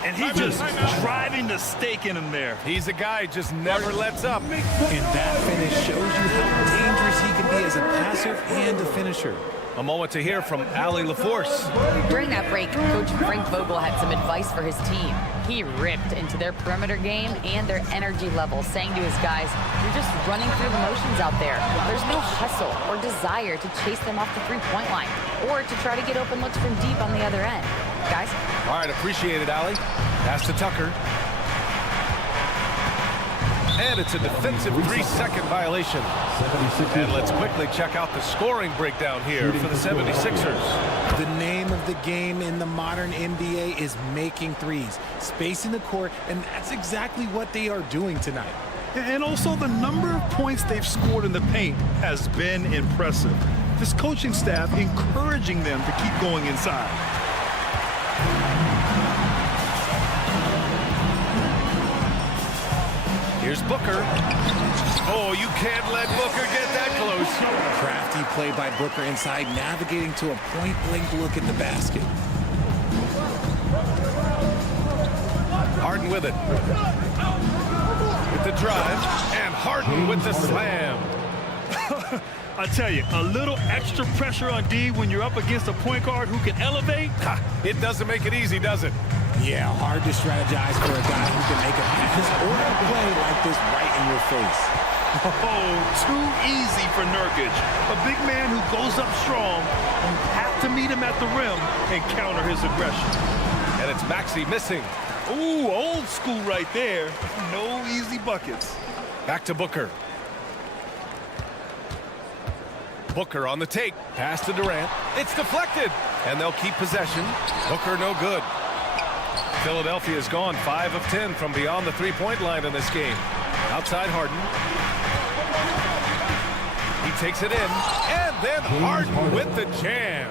And he's just driving the stake in him there. He's a guy who just never lets up. And that finish shows you how dangerous he can be as a passer and a finisher. A moment to hear from Allie LaForce. During that break, Coach Frank Vogel had some advice for his team. He ripped into their perimeter game and their energy level, saying to his guys, you're just running through the motions out there. There's no hustle or desire to chase them off the three-point line or to try to get open looks from deep on the other end. Guys? All right, appreciate it, Allie. Pass to Tucker. And it's a defensive 3-second violation. And let's quickly check out the scoring breakdown here for the 76ers. The name of the game in the modern NBA is making threes, spacing the court, and that's exactly what they are doing tonight. And also the number of points they've scored in the paint has been impressive. This coaching staff encouraging them to keep going inside. Here's Booker. Oh, you can't let Booker get that close. Crafty play by Booker inside, navigating to a point-blank look at the basket. Harden with it. With the drive, and Harden with the slam. I tell you, a little extra pressure on D when you're up against a point guard who can elevate. It doesn't make it easy, does it? Yeah, hard to strategize for a guy who can make a pass or a play like this right in your face. Oh, too easy for Nurkic. A big man who goes up strong. You have to meet him at the rim and counter his aggression. And it's Maxey missing. Ooh, old school right there. No easy buckets. Back to Booker. Booker on the take. Pass to Durant. It's deflected. And they'll keep possession. Booker no good. Philadelphia's gone 5 of 10 from beyond the three-point line in this game. Outside Harden. takes it in, and then Harden with the jam.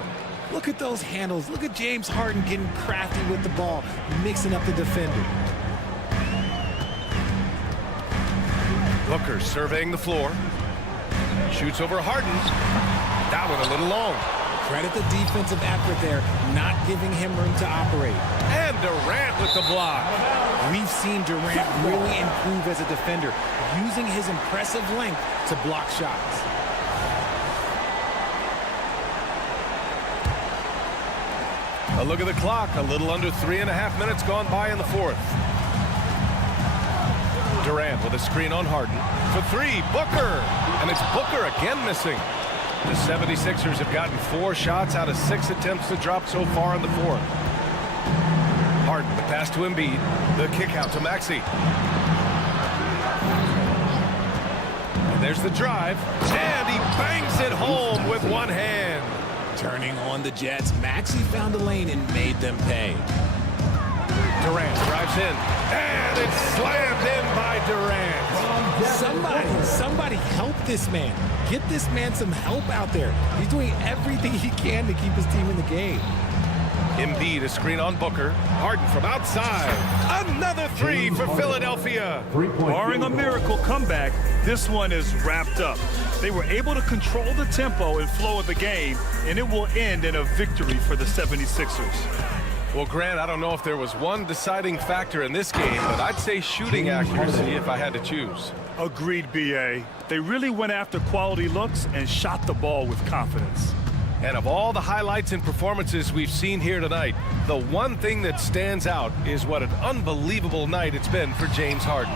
Look at those handles. Look at James Harden getting crafty with the ball, mixing up the defender. Booker surveying the floor. Shoots over Harden. That one a little long. Credit the defensive effort there, not giving him room to operate. And Durant with the block. We've seen Durant really improve as a defender, using his impressive length to block shots. A look at the clock. A little under 3.5 minutes gone by in the fourth. Durant with a screen on Harden. For three, Booker. And it's Booker again missing. The 76ers have gotten 4 shots out of 6 attempts to drop so far in the fourth. Harden, the pass to Embiid. The kick out to Maxey. And there's the drive. And he bangs it home with one hand. Turning on the Jets, Maxey found a lane and made them pay. Durant drives in, and it's slammed in by Durant. Somebody help this man. Get this man some help out there. He's doing everything he can to keep his team in the game. Embiid, a screen on Booker. Harden from outside. Another three for Philadelphia. Barring a miracle comeback, this one is wrapped up. They were able to control the tempo and flow of the game, and it will end in a victory for the 76ers. Well, Grant, I don't know if there was one deciding factor in this game, but I'd say shooting accuracy if I had to choose. Agreed, B.A. They really went after quality looks and shot the ball with confidence. And of all the highlights and performances we've seen here tonight, the one thing that stands out is what an unbelievable night it's been for James Harden.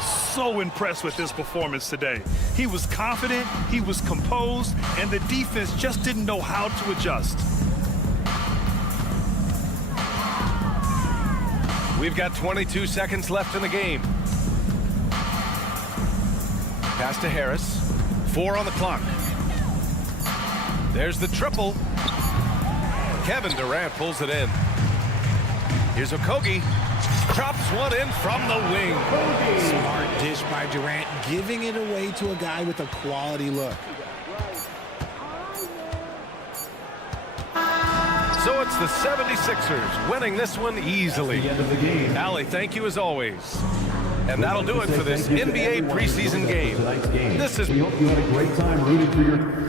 So impressed with his performance today. He was confident, he was composed, and the defense just didn't know how to adjust. We've got 22 seconds left in the game. Pass to Harris. 4 on the clock. There's the triple. Kevin Durant pulls it in. Here's Okogie. Drops one in from the wing. Smart dish by Durant, giving it away to a guy with a quality look. So it's the 76ers winning this one easily. Allie, thank you as always. And that'll do it for this NBA preseason game. This is... We hope you had a great time rooting for your...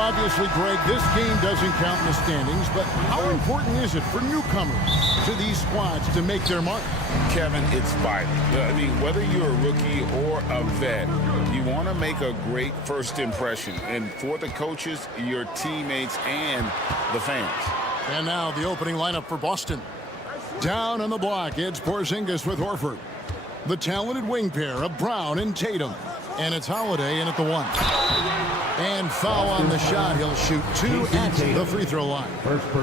obviously, Greg, this game doesn't count in the standings, but how important is it for newcomers to these squads to make their mark? Kevin, it's vital. I mean, whether you're a rookie or a vet, you want to make a great first impression. And for the coaches, your teammates, and the fans. And now the opening lineup for Boston. Down on the block, it's Porzingis with Horford. The talented wing pair of Brown and Tatum. And it's Holiday in at the 1. And foul on the shot. He'll shoot 2 at the free throw line.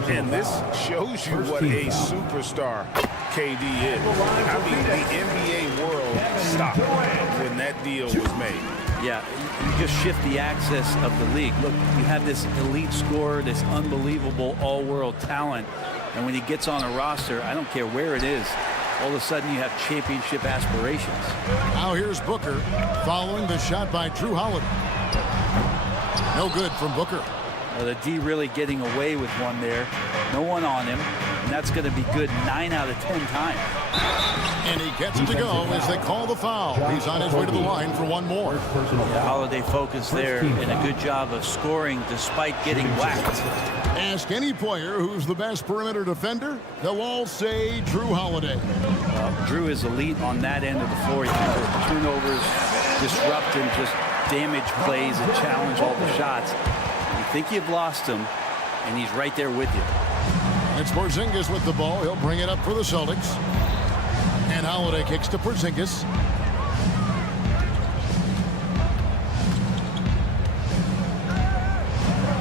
And this shows you what a superstar KD is. I mean, the NBA world stopped when that deal was made. Yeah, you just shift the axis of the league. Look, you have this elite scorer, this unbelievable all-world talent, and when he gets on a roster, I don't care where it is, all of a sudden you have championship aspirations. Now here's Booker following the shot by Drew Holiday. No good from Booker. The D really getting away with one there. No one on him, and that's going to be good 9 out of 10 times. And he gets it to go as they call the foul. He's on his way to the line for one more. Yeah, Holiday focused there and a good job of scoring despite getting whacked. Ask any player who's the best perimeter defender, they'll all say Drew Holiday. Drew is elite on that end of the floor. He can turnovers, disrupt and just damage plays and challenge all the shots. You think you've lost him, and he's right there with you. It's Porzingis with the ball. He'll bring it up for the Celtics. And Holiday kicks to Porzingis.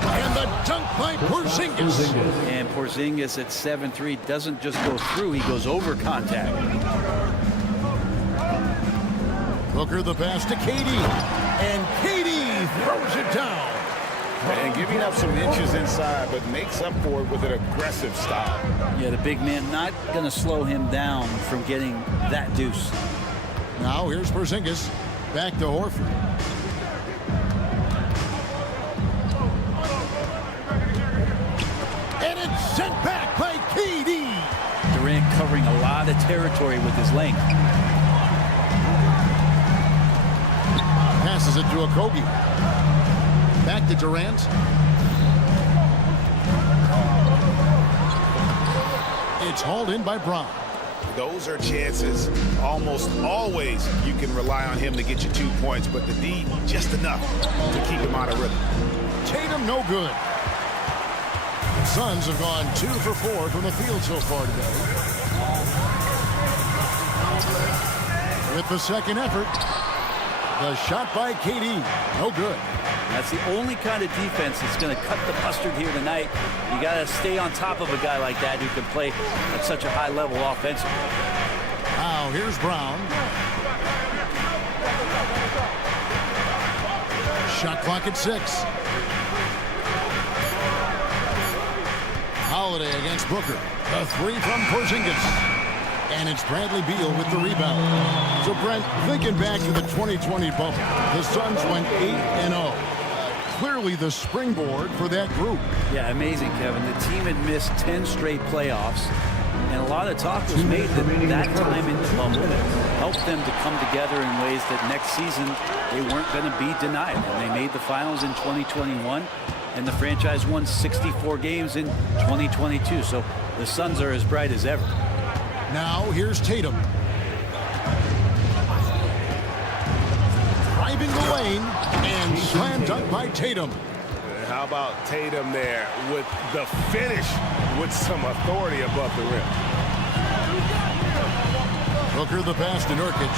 And the dunk by Porzingis. And Porzingis at 7'3" doesn't just go through, he goes over contact. Booker the pass to KD. And KD throws it down. And giving up some inches inside, but makes up for it with an aggressive stop. Yeah, the big man not going to slow him down from getting that deuce. Now here's Porzingis. Back to Horford. And it's sent back by KD. Durant covering a lot of territory with his length. Passes it to Okogie. Back to Durant. It's hauled in by Brown. Those are chances. Almost always you can rely on him to get you 2 points, but the D just enough to keep him out of rhythm. Tatum no good. The Suns have gone 2 for 4 from the field so far today. With the second effort, the shot by KD, no good. That's the only kind of defense that's going to cut the mustard here tonight. You got to stay on top of a guy like that who can play at such a high level offensively. Now here's Brown. Shot clock at 6. Holiday against Booker. The 3 from Porzingis. And it's Bradley Beal with the rebound. So, Brent, thinking back to the 2020 bubble, the Suns went 8-0. Clearly the springboard for that group. Yeah, amazing, Kevin. The team had missed 10 straight playoffs, and a lot of talk was made that time in the bubble helped them to come together in ways that next season they weren't going to be denied. And they made the finals in 2021, and the franchise won 64 games in 2022. So the Suns are as bright as ever. Now here's Tatum. Driving the lane and slam dunk by Tatum. How about Tatum there with the finish with some authority above the rim. Booker the pass to Nurkic.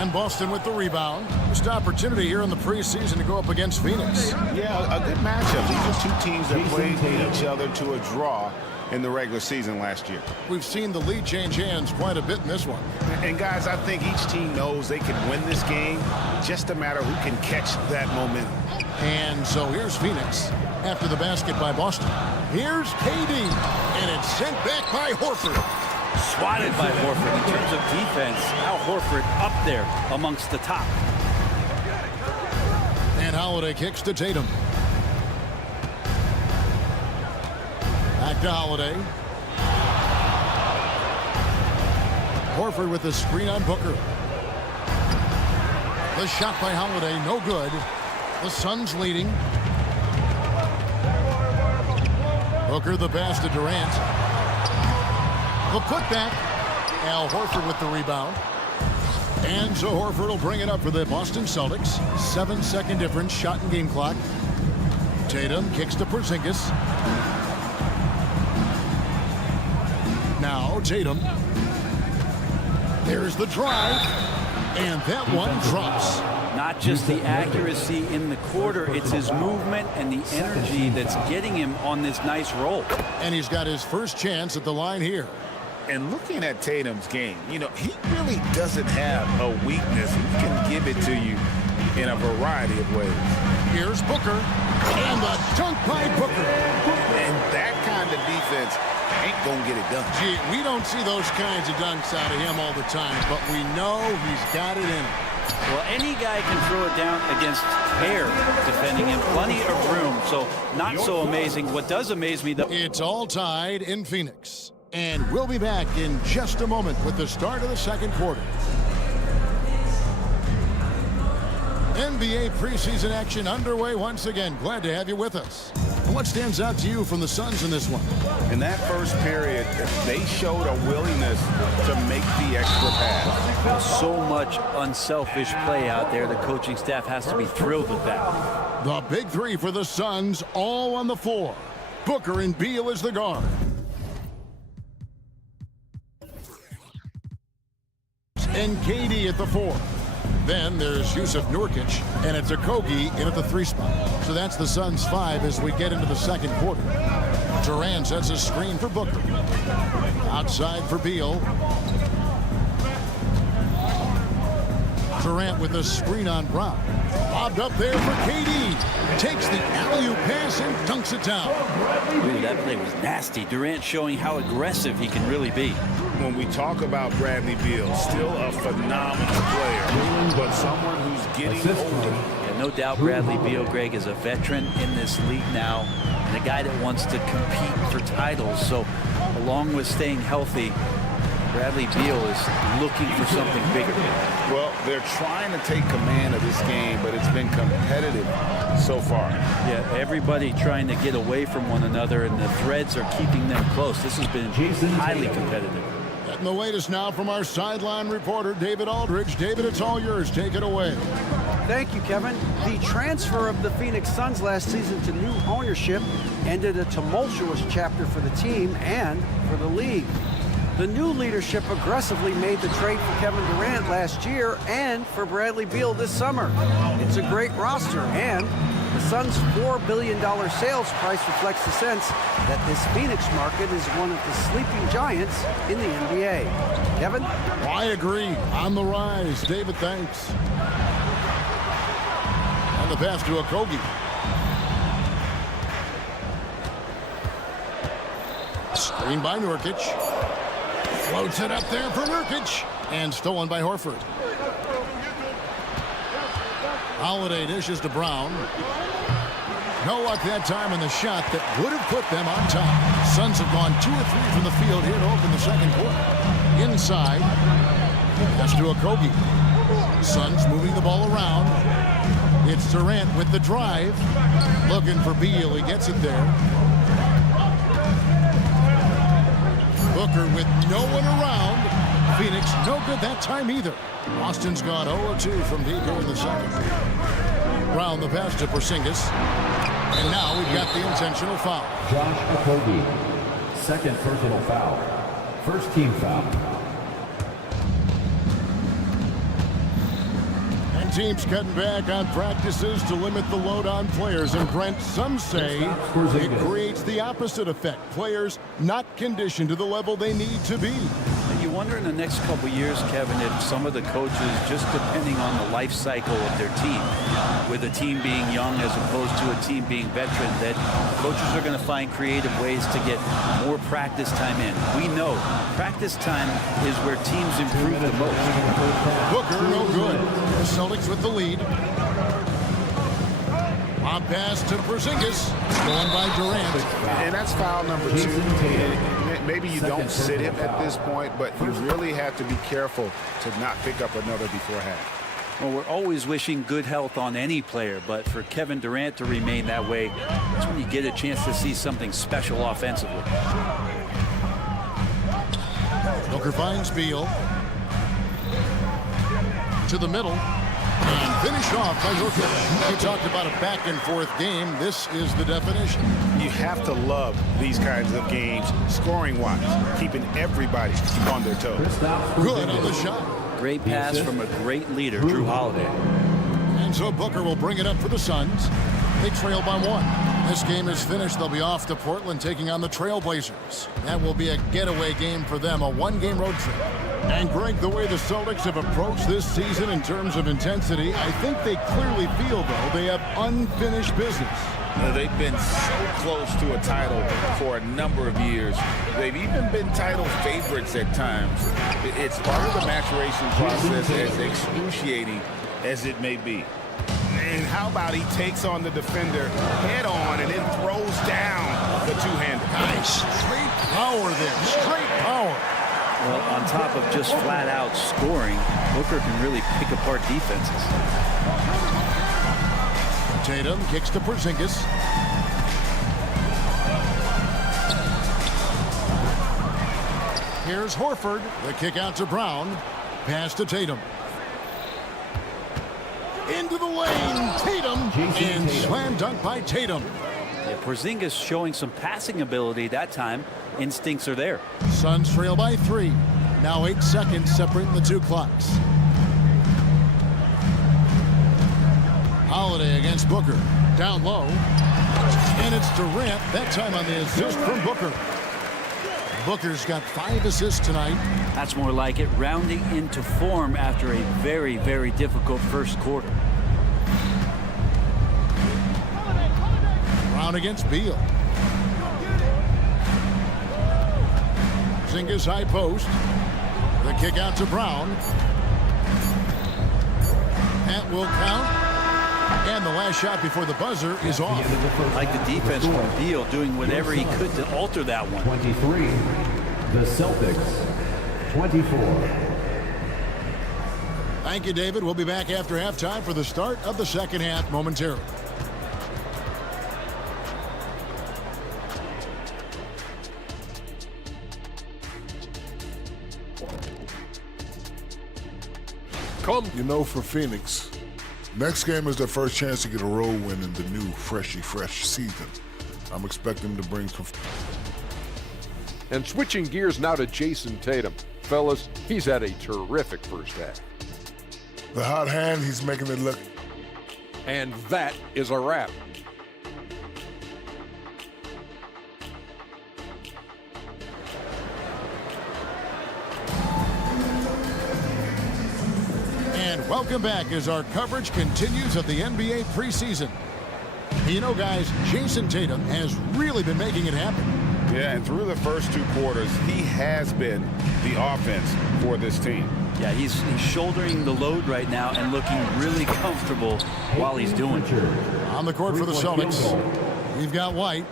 And Boston with the rebound. Just opportunity here in the preseason to go up against Phoenix. Yeah, a good matchup. These are two teams that played each other to a draw in the regular season last year. We've seen the lead change hands quite a bit in this one. And guys, I think each team knows they can win this game. Just a matter who can catch that momentum. And so here's Phoenix after the basket by Boston. Here's KD, and it's sent back by Horford. Swatted by Horford. In terms of defense, Al Horford up there amongst the top. And Holiday kicks to Tatum. Back to Holiday. Horford with the screen on Booker. The shot by Holiday, no good. The Suns leading. Booker the pass to Durant. The putback. Al Horford with the rebound. And so Horford will bring it up for the Boston Celtics. 7-second difference, shot and game clock. Tatum kicks to Porzingis. Now Tatum. There's the drive. And that one drops. Not just the accuracy in the quarter, it's his movement and the energy that's getting him on this nice roll. And he's got his first chance at the line here. And looking at Tatum's game, you know, he really doesn't have a weakness. He can give it to you in a variety of ways. Here's Booker. And the dunk by Booker. And that kind of defense ain't going to get it done. Gee, we don't see those kinds of dunks out of him all the time, but we know he's got it in him. Well, any guy can throw it down against hair defending him. Plenty of room, so not so amazing. What does amaze me, though... It's all tied in Phoenix. And we'll be back in just a moment with the start of the second quarter. NBA preseason action underway once again. Glad to have you with us. What stands out to you from the Suns in this one? In that first period, they showed a willingness to make the extra pass. There's so much unselfish play out there. The coaching staff has to be thrilled with that. The big three for the Suns, all on the floor. Booker and Beal as the guard. And KD at the 4. Then there's Yusuf Nurkic, and it's Okogie in at the 3 spot. So that's the Suns' 5 as we get into the second quarter. Durant sets a screen for Booker. Outside for Beal. Durant with a screen on Brown. Lobbed up there for KD. Takes the alley-oop pass and dunks it down. Ooh, that play was nasty. Durant showing how aggressive he can really be. When we talk about Bradley Beal, still a phenomenal player, but someone who's getting older. Yeah, no doubt Bradley Beal, Greg, is a veteran in this league now and a guy that wants to compete for titles. So along with staying healthy, Bradley Beal is looking for something bigger. Well, they're trying to take command of this game, but it's been competitive so far. Yeah, everybody trying to get away from one another, and the threads are keeping them close. This has been highly competitive. And the latest now from our sideline reporter, David Aldridge. David, it's all yours. Take it away. Thank you, Kevin. The transfer of the Phoenix Suns last season to new ownership ended a tumultuous chapter for the team and for the league. The new leadership aggressively made the trade for Kevin Durant last year and for Bradley Beal this summer. It's a great roster, and the Suns' $4 billion sales price reflects the sense that this Phoenix market is one of the sleeping giants in the NBA. Kevin? I agree. On the rise. David, thanks. And the pass to Okogie. Screen by Nurkic. Floats it up there for Nurkic. And stolen by Horford. Holiday dishes to Brown. No luck that time in the shot that would have put them on top. Suns have gone 2 of 3 from the field here to open the second quarter. Inside. Pass to Okogie. Suns moving the ball around. It's Durant with the drive. Looking for Beal. He gets it there. Booker with no one around. Phoenix no good that time either. Boston's gone 0-2 from deep here in the second. Brown the pass to Porzingis. And now we've got the intentional foul. Josh Okogie, second personal foul. First team foul. And teams cutting back on practices to limit the load on players. And Brent, some say it creates the opposite effect. Players not conditioned to the level they need to be. You wonder in the next couple years, Kevin, if some of the coaches, just depending on the life cycle of their team, with a team being young as opposed to a team being veteran, that coaches are going to find creative ways to get more practice time in. We know practice time is where teams improve the most. Booker, no good. The Celtics with the lead. On pass to Porzingis. Stolen by Durant. And that's foul number 2. Maybe you don't sit him at this point, but you really have to be careful to not pick up another before half. Well, we're always wishing good health on any player, but for Kevin Durant to remain that way, that's when you get a chance to see something special offensively. Booker finds Beal. To the middle. And finished off by Nurkic. You talked about a back-and-forth game. This is the definition. You have to love these kinds of games, scoring-wise, keeping everybody on their toes. Good on the shot. Great pass from a great leader, Drew Holiday. And so Booker will bring it up for the Suns. They trail by 1. This game is finished. They'll be off to Portland taking on the Trailblazers. That will be a getaway game for them, a 1-game road trip. And Greg, the way the Celtics have approached this season in terms of intensity, I think they clearly feel, though, they have unfinished business. They've been so close to a title for a number of years. They've even been title favorites at times. It's part of the maturation process, as excruciating as it may be. And how about he takes on the defender head on and then throws down the two-hander. Nice. Straight power there. Straight power. Well, on top of just flat-out scoring, Booker can really pick apart defenses. Tatum kicks to Porzingis. Here's Horford. The kick out to Brown. Pass to Tatum. Into the lane. Tatum. And slam dunk by Tatum. Yeah, Porzingis showing some passing ability that time. Instincts are there. Suns trail by 3. Now 8 seconds separating the two clocks. Holiday against Booker. Down low. And it's Durant, that time on the assist from Booker. Booker's got 5 assists tonight. That's more like it, rounding into form after a very, very difficult first quarter. Brown against Beal. Porzingis high post. The kick out to Brown. That will count. And the last shot before the buzzer is off. Like the defense from Beal doing whatever he could to alter that one. 23. The Celtics. 24. Thank you, David. We'll be back after halftime for the start of the second half momentarily. You know, for Phoenix, next game is their first chance to get a road win in the new fresh season. I'm expecting them to bring some. And switching gears now to Jason Tatum. Fellas, he's had a terrific first half. The hot hand, he's making it look. And that is a wrap. And welcome back as our coverage continues of the NBA preseason. You know, guys, Jason Tatum has really been making it happen. Yeah, and through the first 2 quarters, he has been the offense for this team. Yeah, he's shouldering the load right now and looking really comfortable while he's doing it. On the court for the Celtics, we've got White,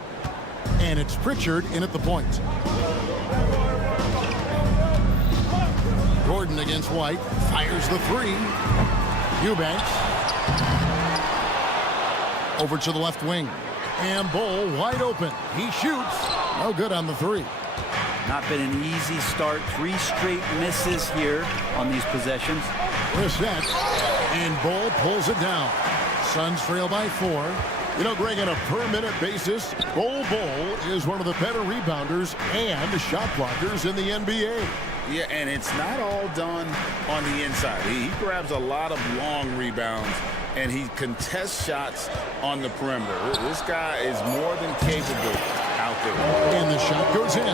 and it's Pritchard in at the point. Gordon against White, fires the 3. Eubanks. Over to the left wing. And Bull wide open. He shoots. No good on the 3. Not been an easy start. 3 straight misses here on these possessions. Reset. And Bull pulls it down. Suns trail by 4. You know, Greg, on a per-minute basis, Bull is one of the better rebounders and shot blockers in the NBA. Yeah, and it's not all done on the inside. He grabs a lot of long rebounds, and he contests shots on the perimeter. This guy is more than capable out there. And the shot goes in.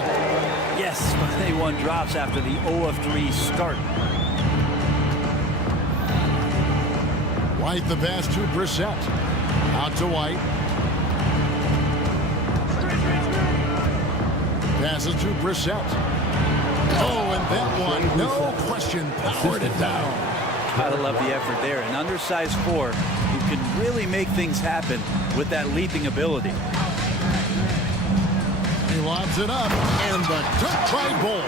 Yes, finally one drops after the 0-of-3 start. White the pass to Brissett. Out to White. Passes to Brissett. Oh, and that one, no question, powered it down. Gotta love the effort there. An undersized 4 who can really make things happen with that leaping ability. He lobs it up, and the dunk by Bull.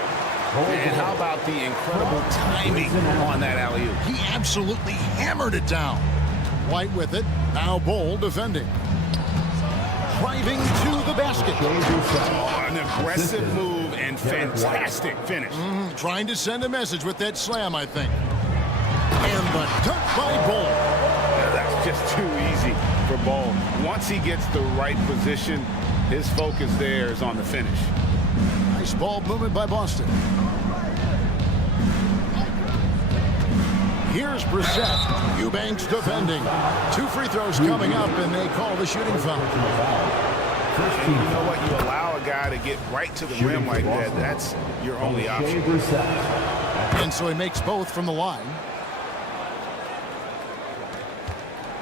And how about the incredible timing on that alley-oop? He absolutely hammered it down. White with it. Now Bowl defending. Driving to the basket. Oh, an aggressive move and fantastic finish. Trying to send a message with that slam, I think. And the dunk by Bowl. Yeah, that's just too easy for Bowl. Once he gets the right position, his focus there is on the finish. Nice ball movement by Boston. Here's Brissett. Eubanks defending. 2 free throws coming up, and they call the shooting foul. And you know what? You allow a guy to get right to the rim like that. That's your only option. And so he makes both from the line.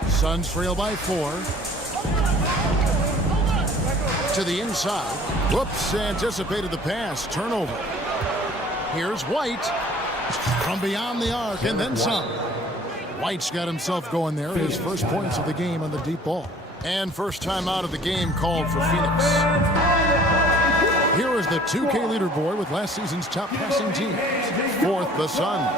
Suns trail by 4. To the inside. Whoops, anticipated the pass. Turnover. Here's White. From beyond the arc, and then some. White's got himself going there. His first points of the game on the deep ball. And first time out of the game called for Phoenix. Here is the 2K leaderboard with last season's top passing team. 4th, the Suns.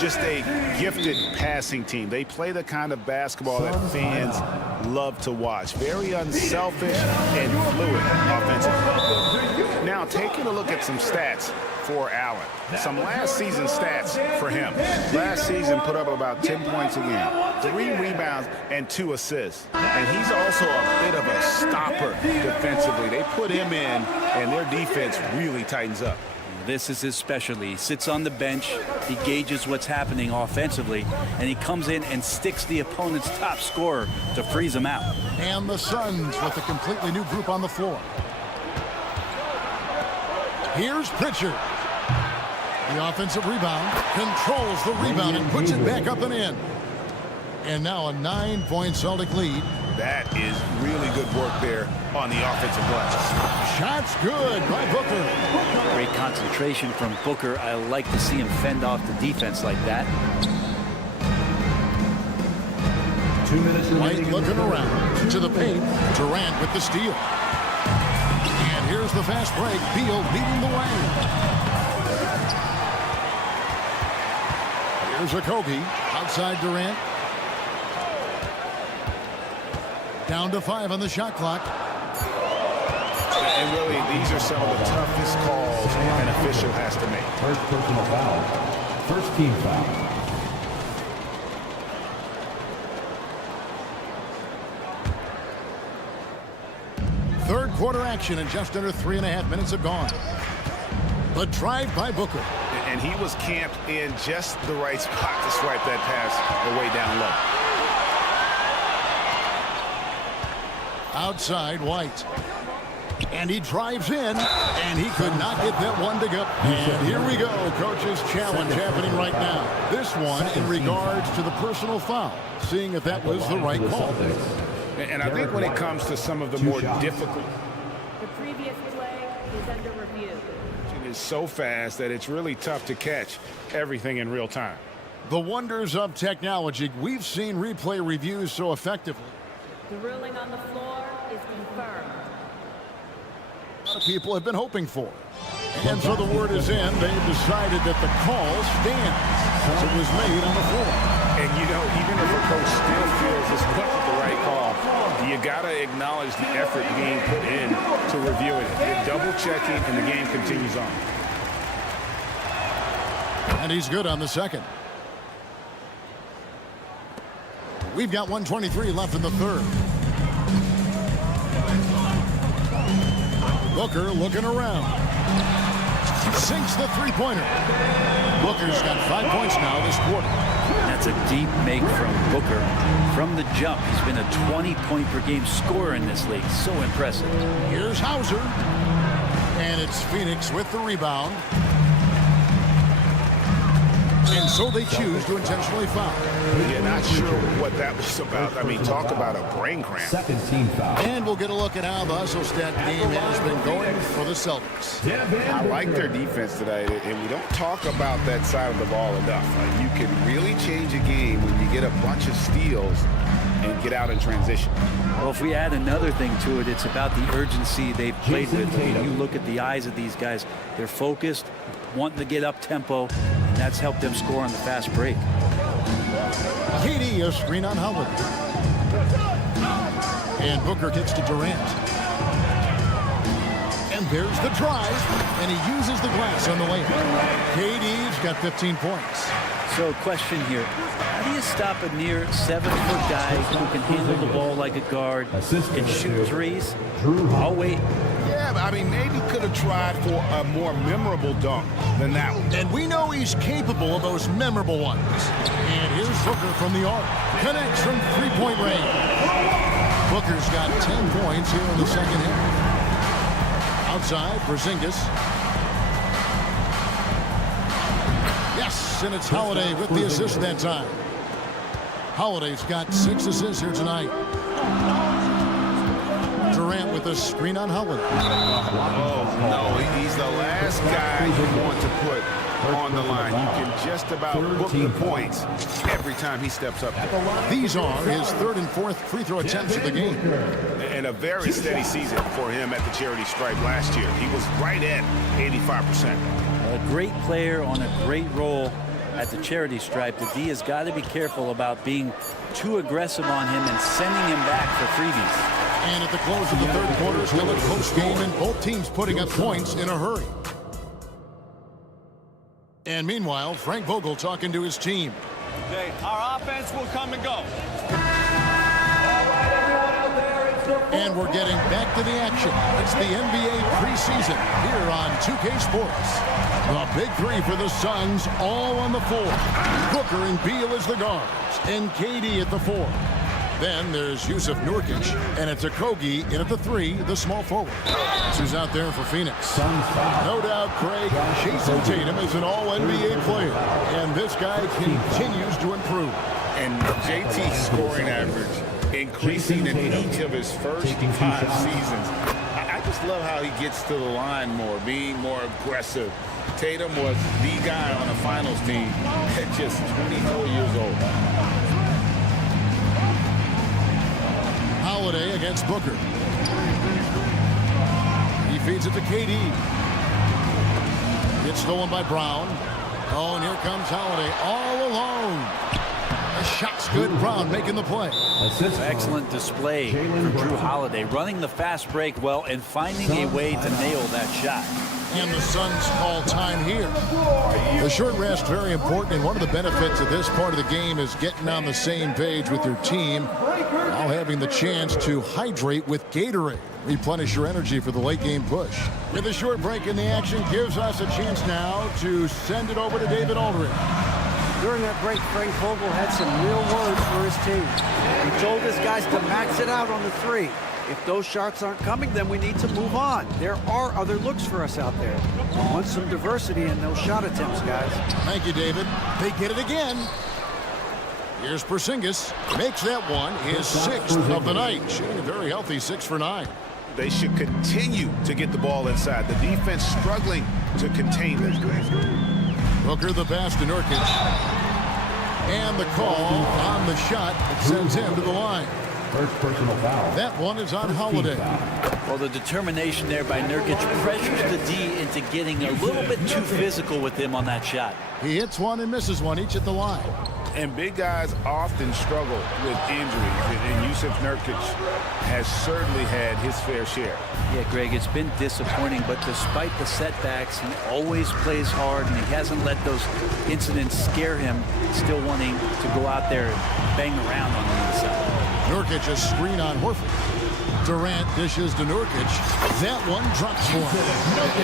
Just a gifted passing team. They play the kind of basketball that fans love to watch. Very unselfish and fluid offensively. Now, taking a look at some stats for Allen. Some last season stats for him. Last season put up about 10 points a game, 3 rebounds, and 2 assists. And he's also a bit of a stopper defensively. They put him in, and their defense really tightens up. This is his specialty. He sits on the bench, he gauges what's happening offensively, and he comes in and sticks the opponent's top scorer to freeze him out. And the Suns with a completely new group on the floor. Here's Pritchard. The offensive rebound, controls the rebound and puts it back up and in. And now a 9-point Celtic lead. That is really good work there on the offensive glass. Shot's good by Booker. Great concentration from Booker. I like to see him fend off the defense like that. 2 minutes remaining. White looking around to the paint. Durant with the steal. And here's the fast break. Beal leading the way. Here's Okogie outside Durant. Down to 5 on the shot clock. And really, these are some of the toughest calls an official has to make. First personal foul. First team foul. Third quarter action and just under 3.5 minutes have gone. The drive by Booker. And he was camped in just the right spot to swipe that pass away down low. Outside White. And he drives in, and he could not get that one to go. And here we go, coach's challenge happening right now. This one in regards to the personal foul, seeing if that was the right call. And I think when it comes to some of the more difficult, The previous play is under review. it is so fast that it's really tough to catch everything in real time. The wonders of technology. We've seen replay reviews so effectively. The ruling on the floor is confirmed. A lot of people have been hoping for. And so the word is in. They've decided that the call stands as it was made on the floor. And, you know, even if a coach still feels this wasn't the right call, you got to acknowledge the effort being put in to reviewing it. You're double-checking, and the game continues on. And he's good on the second. We've got 1:23 left in the third. Booker looking around. Sinks the three-pointer. Booker's got 5 points now this quarter. That's a deep make from Booker. From the jump, he's been a 20-point-per-game scorer in this league. So impressive. Here's Hauser. And it's Phoenix with the rebound. And so they choose to intentionally foul. You're not sure what that was about. I mean, talk about a brain cramp. Second team foul. And we'll get a look at how the hustle stat game has been going for the Celtics. I like their defense tonight, and we don't talk about that side of the ball enough. You can really change a game when you get a bunch of steals and get out in transition. Well, if we add another thing to it, it's about the urgency they've played with. When you look at the eyes of these guys, they're focused. wanting to get up tempo, and that's helped them score on the fast break. KD, a screen on Howard. And Booker kicks to Durant. And there's the drive, and he uses the glass on the layup. KD's got 15 points. So, question here. How do you stop a near 7-foot guy who can handle the ball like a guard and shoot threes? I'll wait. Yeah, I mean, maybe could have tried for a more memorable dunk than that one. And we know he's capable of those memorable ones. And here's Booker from the arc. Connects from three-point range. Booker's got 10 points here in the second half. Outside, Porzingis. Yes, and it's Holiday with the assist that time. Holiday's got 6 assists here tonight. Durant with a screen on Howard. Oh, no, he's the last guy you want to put on the line. You can just about book the points every time he steps up there. These are his 3rd and 4th free throw attempts of the game. And a very steady season for him at the charity stripe last year. He was right at 85%. A great player on a great role at the charity stripe. The D has got to be careful about being too aggressive on him and sending him back for freebies. And at the close of the 3rd quarter, still at post game, and both teams putting up points in a hurry. And meanwhile, Frank Vogel talking to his team. Okay, our offense will come and go. And we're getting back to the action. It's the NBA preseason here on 2K Sports. The big three for the Suns, all on the floor. Booker and Beal as the guards, and KD at the 4. Then there's Yusuf Nurkic, and it's Okogie in at the 3, the small forward. This is out there for Phoenix. No doubt, Craig, Jason Tatum is an all-NBA player, and this guy continues to improve. And JT's scoring average increasing in each of his first 5 seasons. I just love how he gets to the line more, being more aggressive. Tatum was the guy on the finals team at just 24 years old. Holiday against Booker. He feeds it to KD. It's stolen by Brown. Oh, and here comes Holiday all alone. The shot's good. Brown making the play. Excellent display from Drew Holiday, running the fast break well and finding a way to nail that shot. And the Suns call time here. The short rest, very important, and one of the benefits of this part of the game is getting on the same page with your team while having the chance to hydrate with Gatorade. Replenish your energy for the late game push. With a short break in the action gives us a chance now to send it over to David Aldridge. During that break, Frank Vogel had some real words for his team. He told his guys to max it out on the 3. If those shots aren't coming, then we need to move on. There are other looks for us out there. We want some diversity in those shot attempts, guys. Thank you, David. They get it again. Here's Porzingis. Makes that one his 6th of the night. Shooting a very healthy 6 for 9. They should continue to get the ball inside. The defense struggling to contain this. Booker the pass to Nurkic. And the call on the shot that sends him to the line. First personal foul. That one is on Holiday. Well, the determination there by Nurkic pressures the D into getting a little bit too physical with him on that shot. He hits one and misses one, each at the line. And big guys often struggle with injuries, and Yusuf Nurkic has certainly had his fair share. Yeah, Greg, it's been disappointing, but despite the setbacks, he always plays hard, and he hasn't let those incidents scare him, still wanting to go out there and bang around on the inside. Nurkic a screen on Horford. Durant dishes to Nurkic. That one drops for him.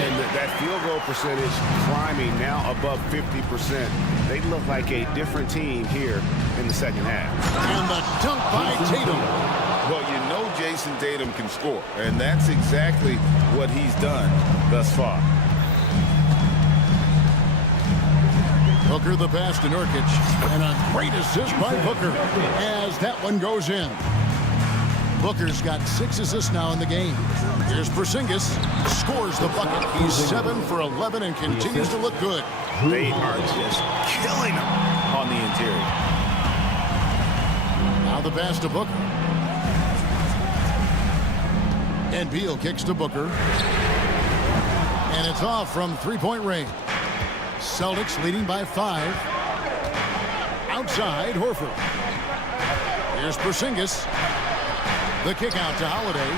And that field goal percentage climbing now above 50%. They look like a different team here in the second half. And the dunk by Tatum. Well, you know Jason Tatum can score, and that's exactly what he's done thus far. Booker the pass to Nurkic. And a great assist by Booker as that one goes in. Booker's got 6 assists now in the game. Here's Porzingis. Scores the bucket. He's 7 for 11 and continues to look good. They are just killing him on the interior. Now the pass to Booker. And Beal kicks to Booker. And it's off from 3-point range. Celtics leading by 5. Outside, Horford. Here's Porzingis. The kick out to Holiday.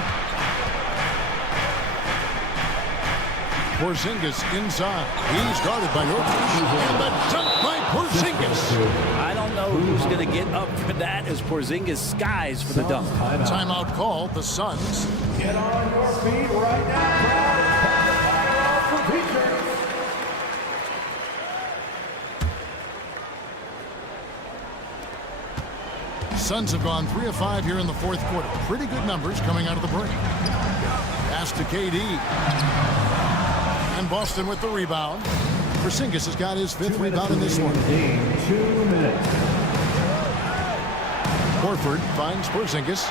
Porzingis inside. He's guarded by Nurkic. And the dunk by Porzingis. I don't know who's going to get up for that as Porzingis skies for the dunk. Timeout called. The Suns. Get on your feet right now. For Pacers. Suns have gone 3 of 5 here in the fourth quarter. Pretty good numbers coming out of the break. Pass to KD. And Boston with the rebound. Porzingis has got his 5th rebound in this one. 2 minutes. Horford finds Porzingis.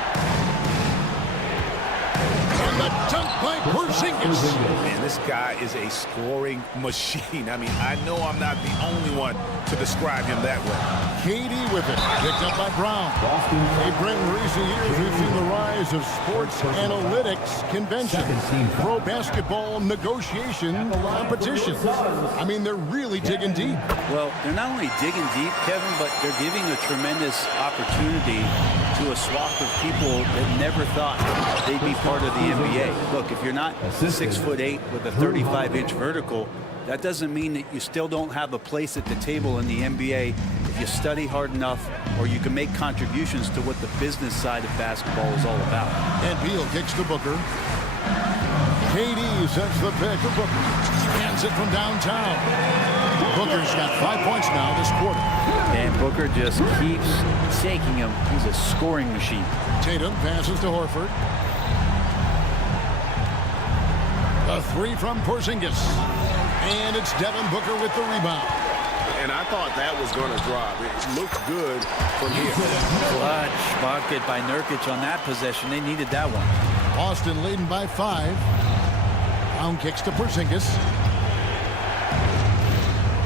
And the dunk by Porzingis. Man, this guy is a scoring machine. I mean, I know I'm not the only one to describe him that way. KD with it. Picked up by Brown. Hey, Brent, in recent years, we've seen the rise of sports analytics conventions, pro basketball negotiation competitions. I mean, they're really digging deep. Well, they're not only digging deep, Kevin, but they're giving a tremendous opportunity to a swath of people that never thought they'd be part of the NBA. Look, if you're not 6'8" with a 35-inch vertical, that doesn't mean that you still don't have a place at the table in the NBA if you study hard enough, or you can make contributions to what the business side of basketball is all about. And Beal kicks to Booker. KD sets the pick to Booker. Hands it from downtown. Booker's got 5 points now this quarter. And Booker just keeps shaking him. He's a scoring machine. Tatum passes to Horford. A 3 from Porzingis. And it's Devin Booker with the rebound. And I thought that was going to drop. It looked good from here. Clutch bucket by Nurkic on that possession. They needed that one. Boston leading by 5. Brown kicks to Porzingis.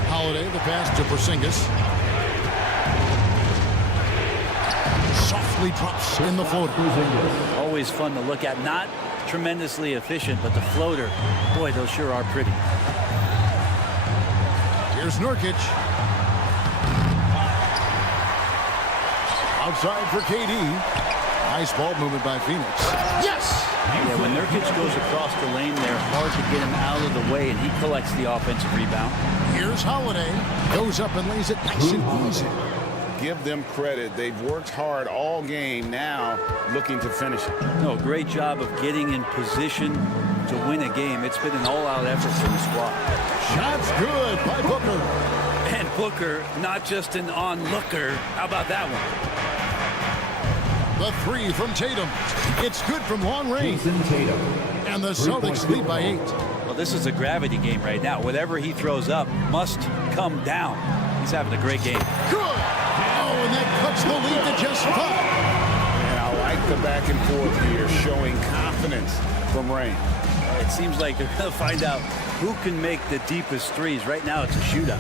Holiday, the pass to Porzingis. Softly drops in the floater. Always fun to look at. Not tremendously efficient, but the floater, boy, those sure are pretty. Here's Nurkic. Outside for KD. Nice ball movement by Phoenix. Yes! Yeah, when Nurkic goes across the lane there, hard to get him out of the way, and he collects the offensive rebound. Here's Holiday. Goes up and lays it nice and easy. Give them credit. They've worked hard all game, now looking to finish it. No, great job of getting in position to win a game. It's been an all-out effort from the squad. Shot's good by Booker. And Booker, not just an onlooker. How about that one? The 3 from Tatum. It's good from long range. And the Celtics lead by 8. Well, this is a gravity game right now. Whatever he throws up must come down. He's having a great game. Good. Oh, and that cuts the lead to just 5. And I like the back and forth here, showing confidence from Rain. It seems like they're going to find out who can make the deepest threes. Right now, it's a shootout.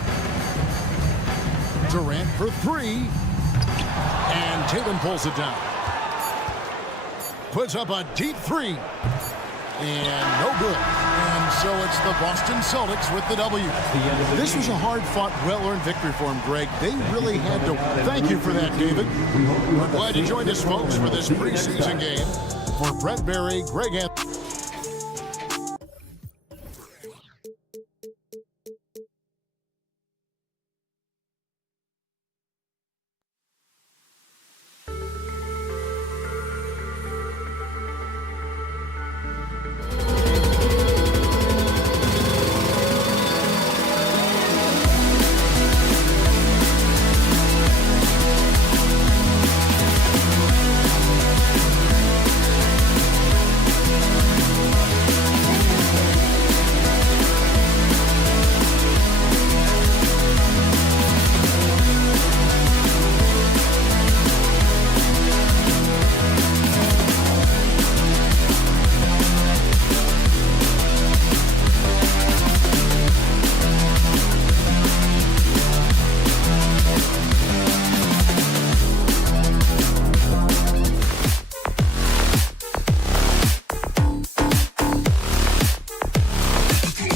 Durant for 3. And Tatum pulls it down. Puts up a deep 3. And no good. And so it's the Boston Celtics with the W. This was a hard-fought, well-earned victory for them, Greg. They really had to. Thank you for that, David. We're glad you joined us, folks, for this preseason game. For Brett Berry, Greg Anthony.